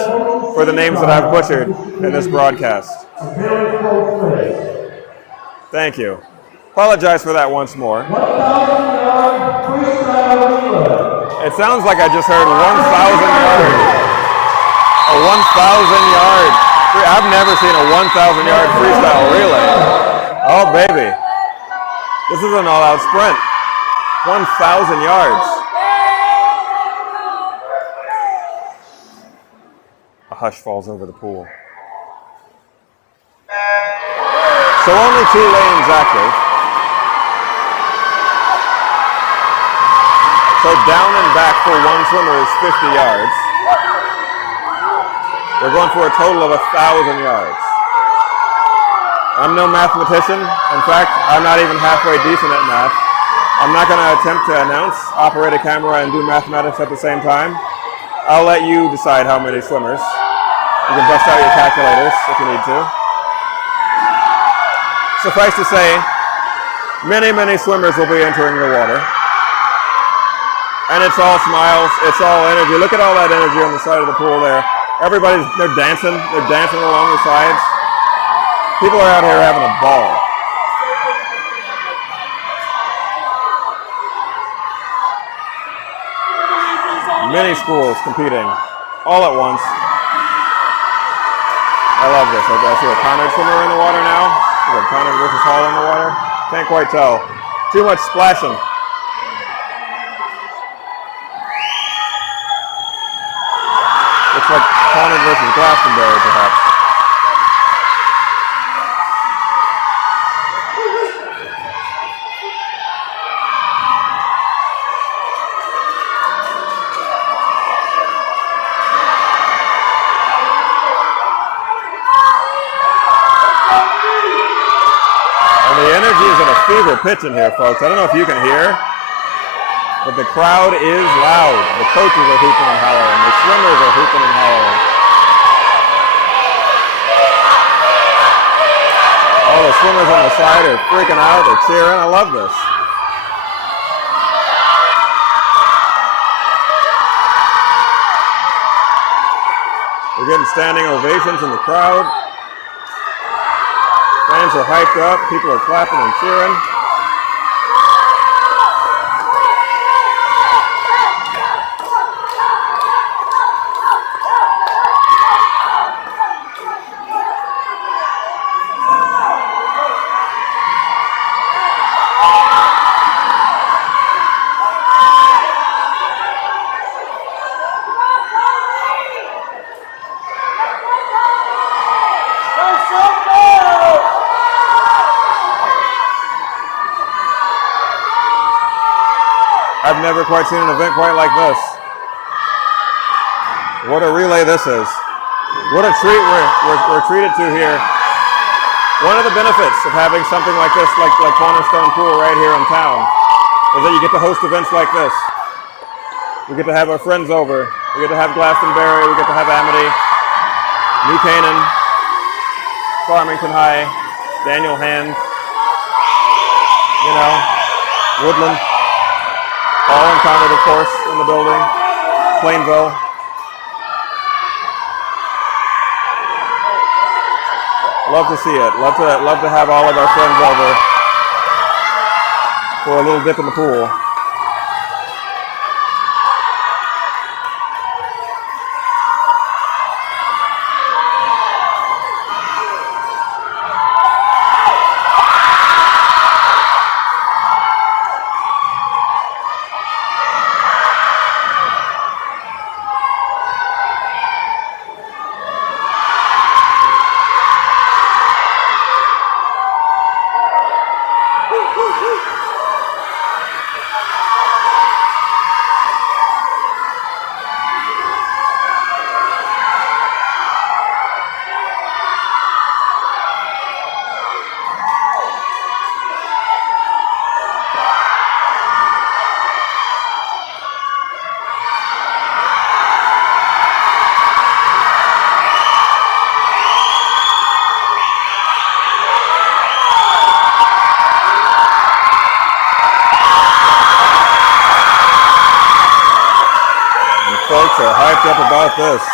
for the names that I've butchered in this broadcast. Thank you. Apologize for that once more. It sounds like I just heard 1,000 yards. A 1,000 yard. I've never seen a 1,000 yard freestyle relay. Oh, baby. This is an all-out sprint. 1,000 yards. A hush falls over the pool. So only 2 lanes active. So down and back for one swimmer is 50 yards. We're going for a total of 1,000 yards. I'm no mathematician. In fact, I'm not even halfway decent at math. I'm not going to attempt to announce, operate a camera, and do mathematics at the same time. I'll let you decide how many swimmers. You can bust out your calculators if you need to. Suffice to say, many, many swimmers will be entering the water. And it's all smiles, it's all energy. Look at all that energy on the side of the pool there. They're dancing along the sides. People are out here having a ball. Many schools competing all at once. I love this. I see a Conard swimmer in the water now. Is it Conard versus Hall in the water? Can't quite tell. Too much splashing. Looks like Conard versus Glastonbury, perhaps. And the energy is at a fever pitch in here, folks. I don't know if you can hear, but the crowd is loud. The coaches are hooping and hollering. The swimmers are hooping and hollering. All the swimmers on the side are freaking out. They're cheering. I love this. We're getting standing ovations in the crowd. Fans are hyped up. People are clapping and cheering. I've never quite seen an event quite like this. What a relay this is. What a treat we're treated to here. One of the benefits of having something like this, like Cornerstone Pool right here in town, is that you get to host events like this. We get to have our friends over. We get to have Glastonbury. We get to have Amity, New Canaan, Farmington High, Daniel Hand, Woodland. All in Conard, of course, in the building. Plainville. Love to see it. Love to have all of our friends over for a little dip in the pool. Folks are hyped up about this.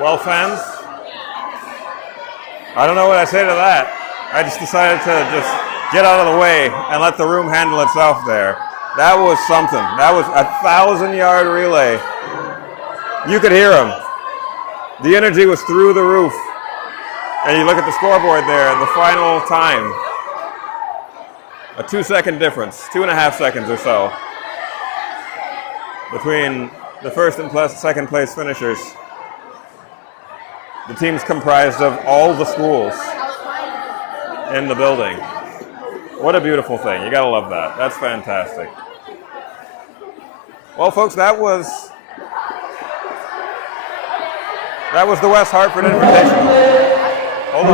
Well, fans, I don't know what I say to that. I just decided to just get out of the way and let the room handle itself there. That was something. That was a 1,000-yard relay. You could hear them. The energy was through the roof. And you look at the scoreboard there, the final time. A 2-second difference, 2.5 seconds or so, between the first and second place finishers. The team's comprised of all the schools in the building. What a beautiful thing. You gotta love that. That's fantastic. Well, folks, that was the West Hartford Invitational. Hold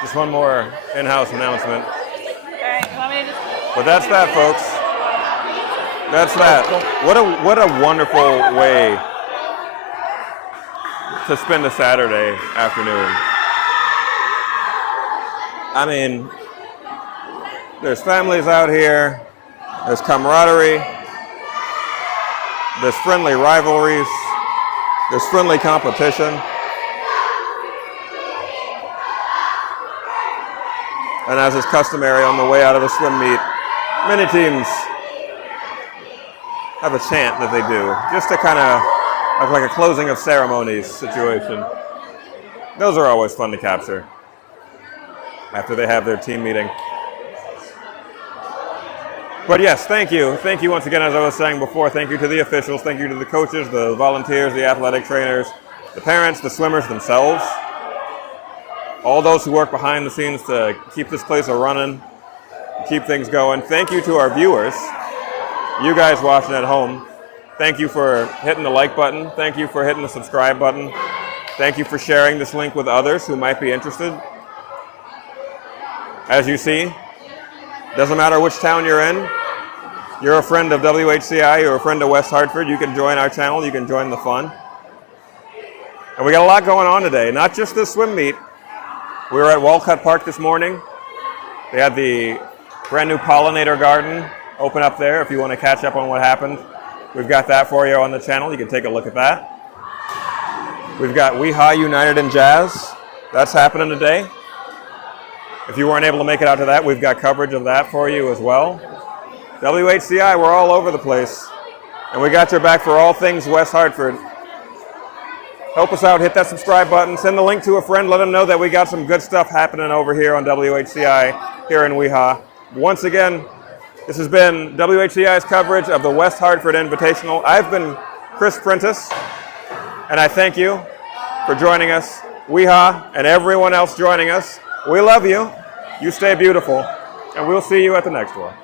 Just one more in-house announcement. But that's that, folks. That's that. What a wonderful way to spend a Saturday afternoon. I mean, there's families out here, there's camaraderie, there's friendly rivalries, there's friendly competition. And as is customary on the way out of a swim meet, many teams have a chant that they do, just to kind of like a closing of ceremonies situation. Those are always fun to capture after they have their team meeting. But yes, thank you. Thank you once again, as I was saying before. Thank you to the officials. Thank you to the coaches, the volunteers, the athletic trainers, the parents, the swimmers themselves. All those who work behind the scenes to keep this place a-running, keep things going. Thank you to our viewers, you guys watching at home. Thank you for hitting the like button. Thank you for hitting the subscribe button. Thank you for sharing this link with others who might be interested. As you see, doesn't matter which town you're in, you're a friend of WHCI, you're a friend of West Hartford, you can join our channel, you can join the fun. And we got a lot going on today, not just this swim meet. We were at Walcott Park this morning. They had the brand new pollinator garden open up there. If you want to catch up on what happened, we've got that for you on the channel. You can take a look at that. We've got Weehaw United in Jazz. That's happening today. If you weren't able to make it out to that, we've got coverage of that for you as well. WHCI, we're all over the place. And we got your back for all things West Hartford. Help us out, hit that subscribe button, send the link to a friend, let them know that we got some good stuff happening over here on WHCI here in Weehaw. Once again, this has been WHCI's coverage of the West Hartford Invitational. I've been Chris Prentice, and I thank you for joining us. Weehaw and everyone else joining us. We love you. You stay beautiful, and we'll see you at the next one.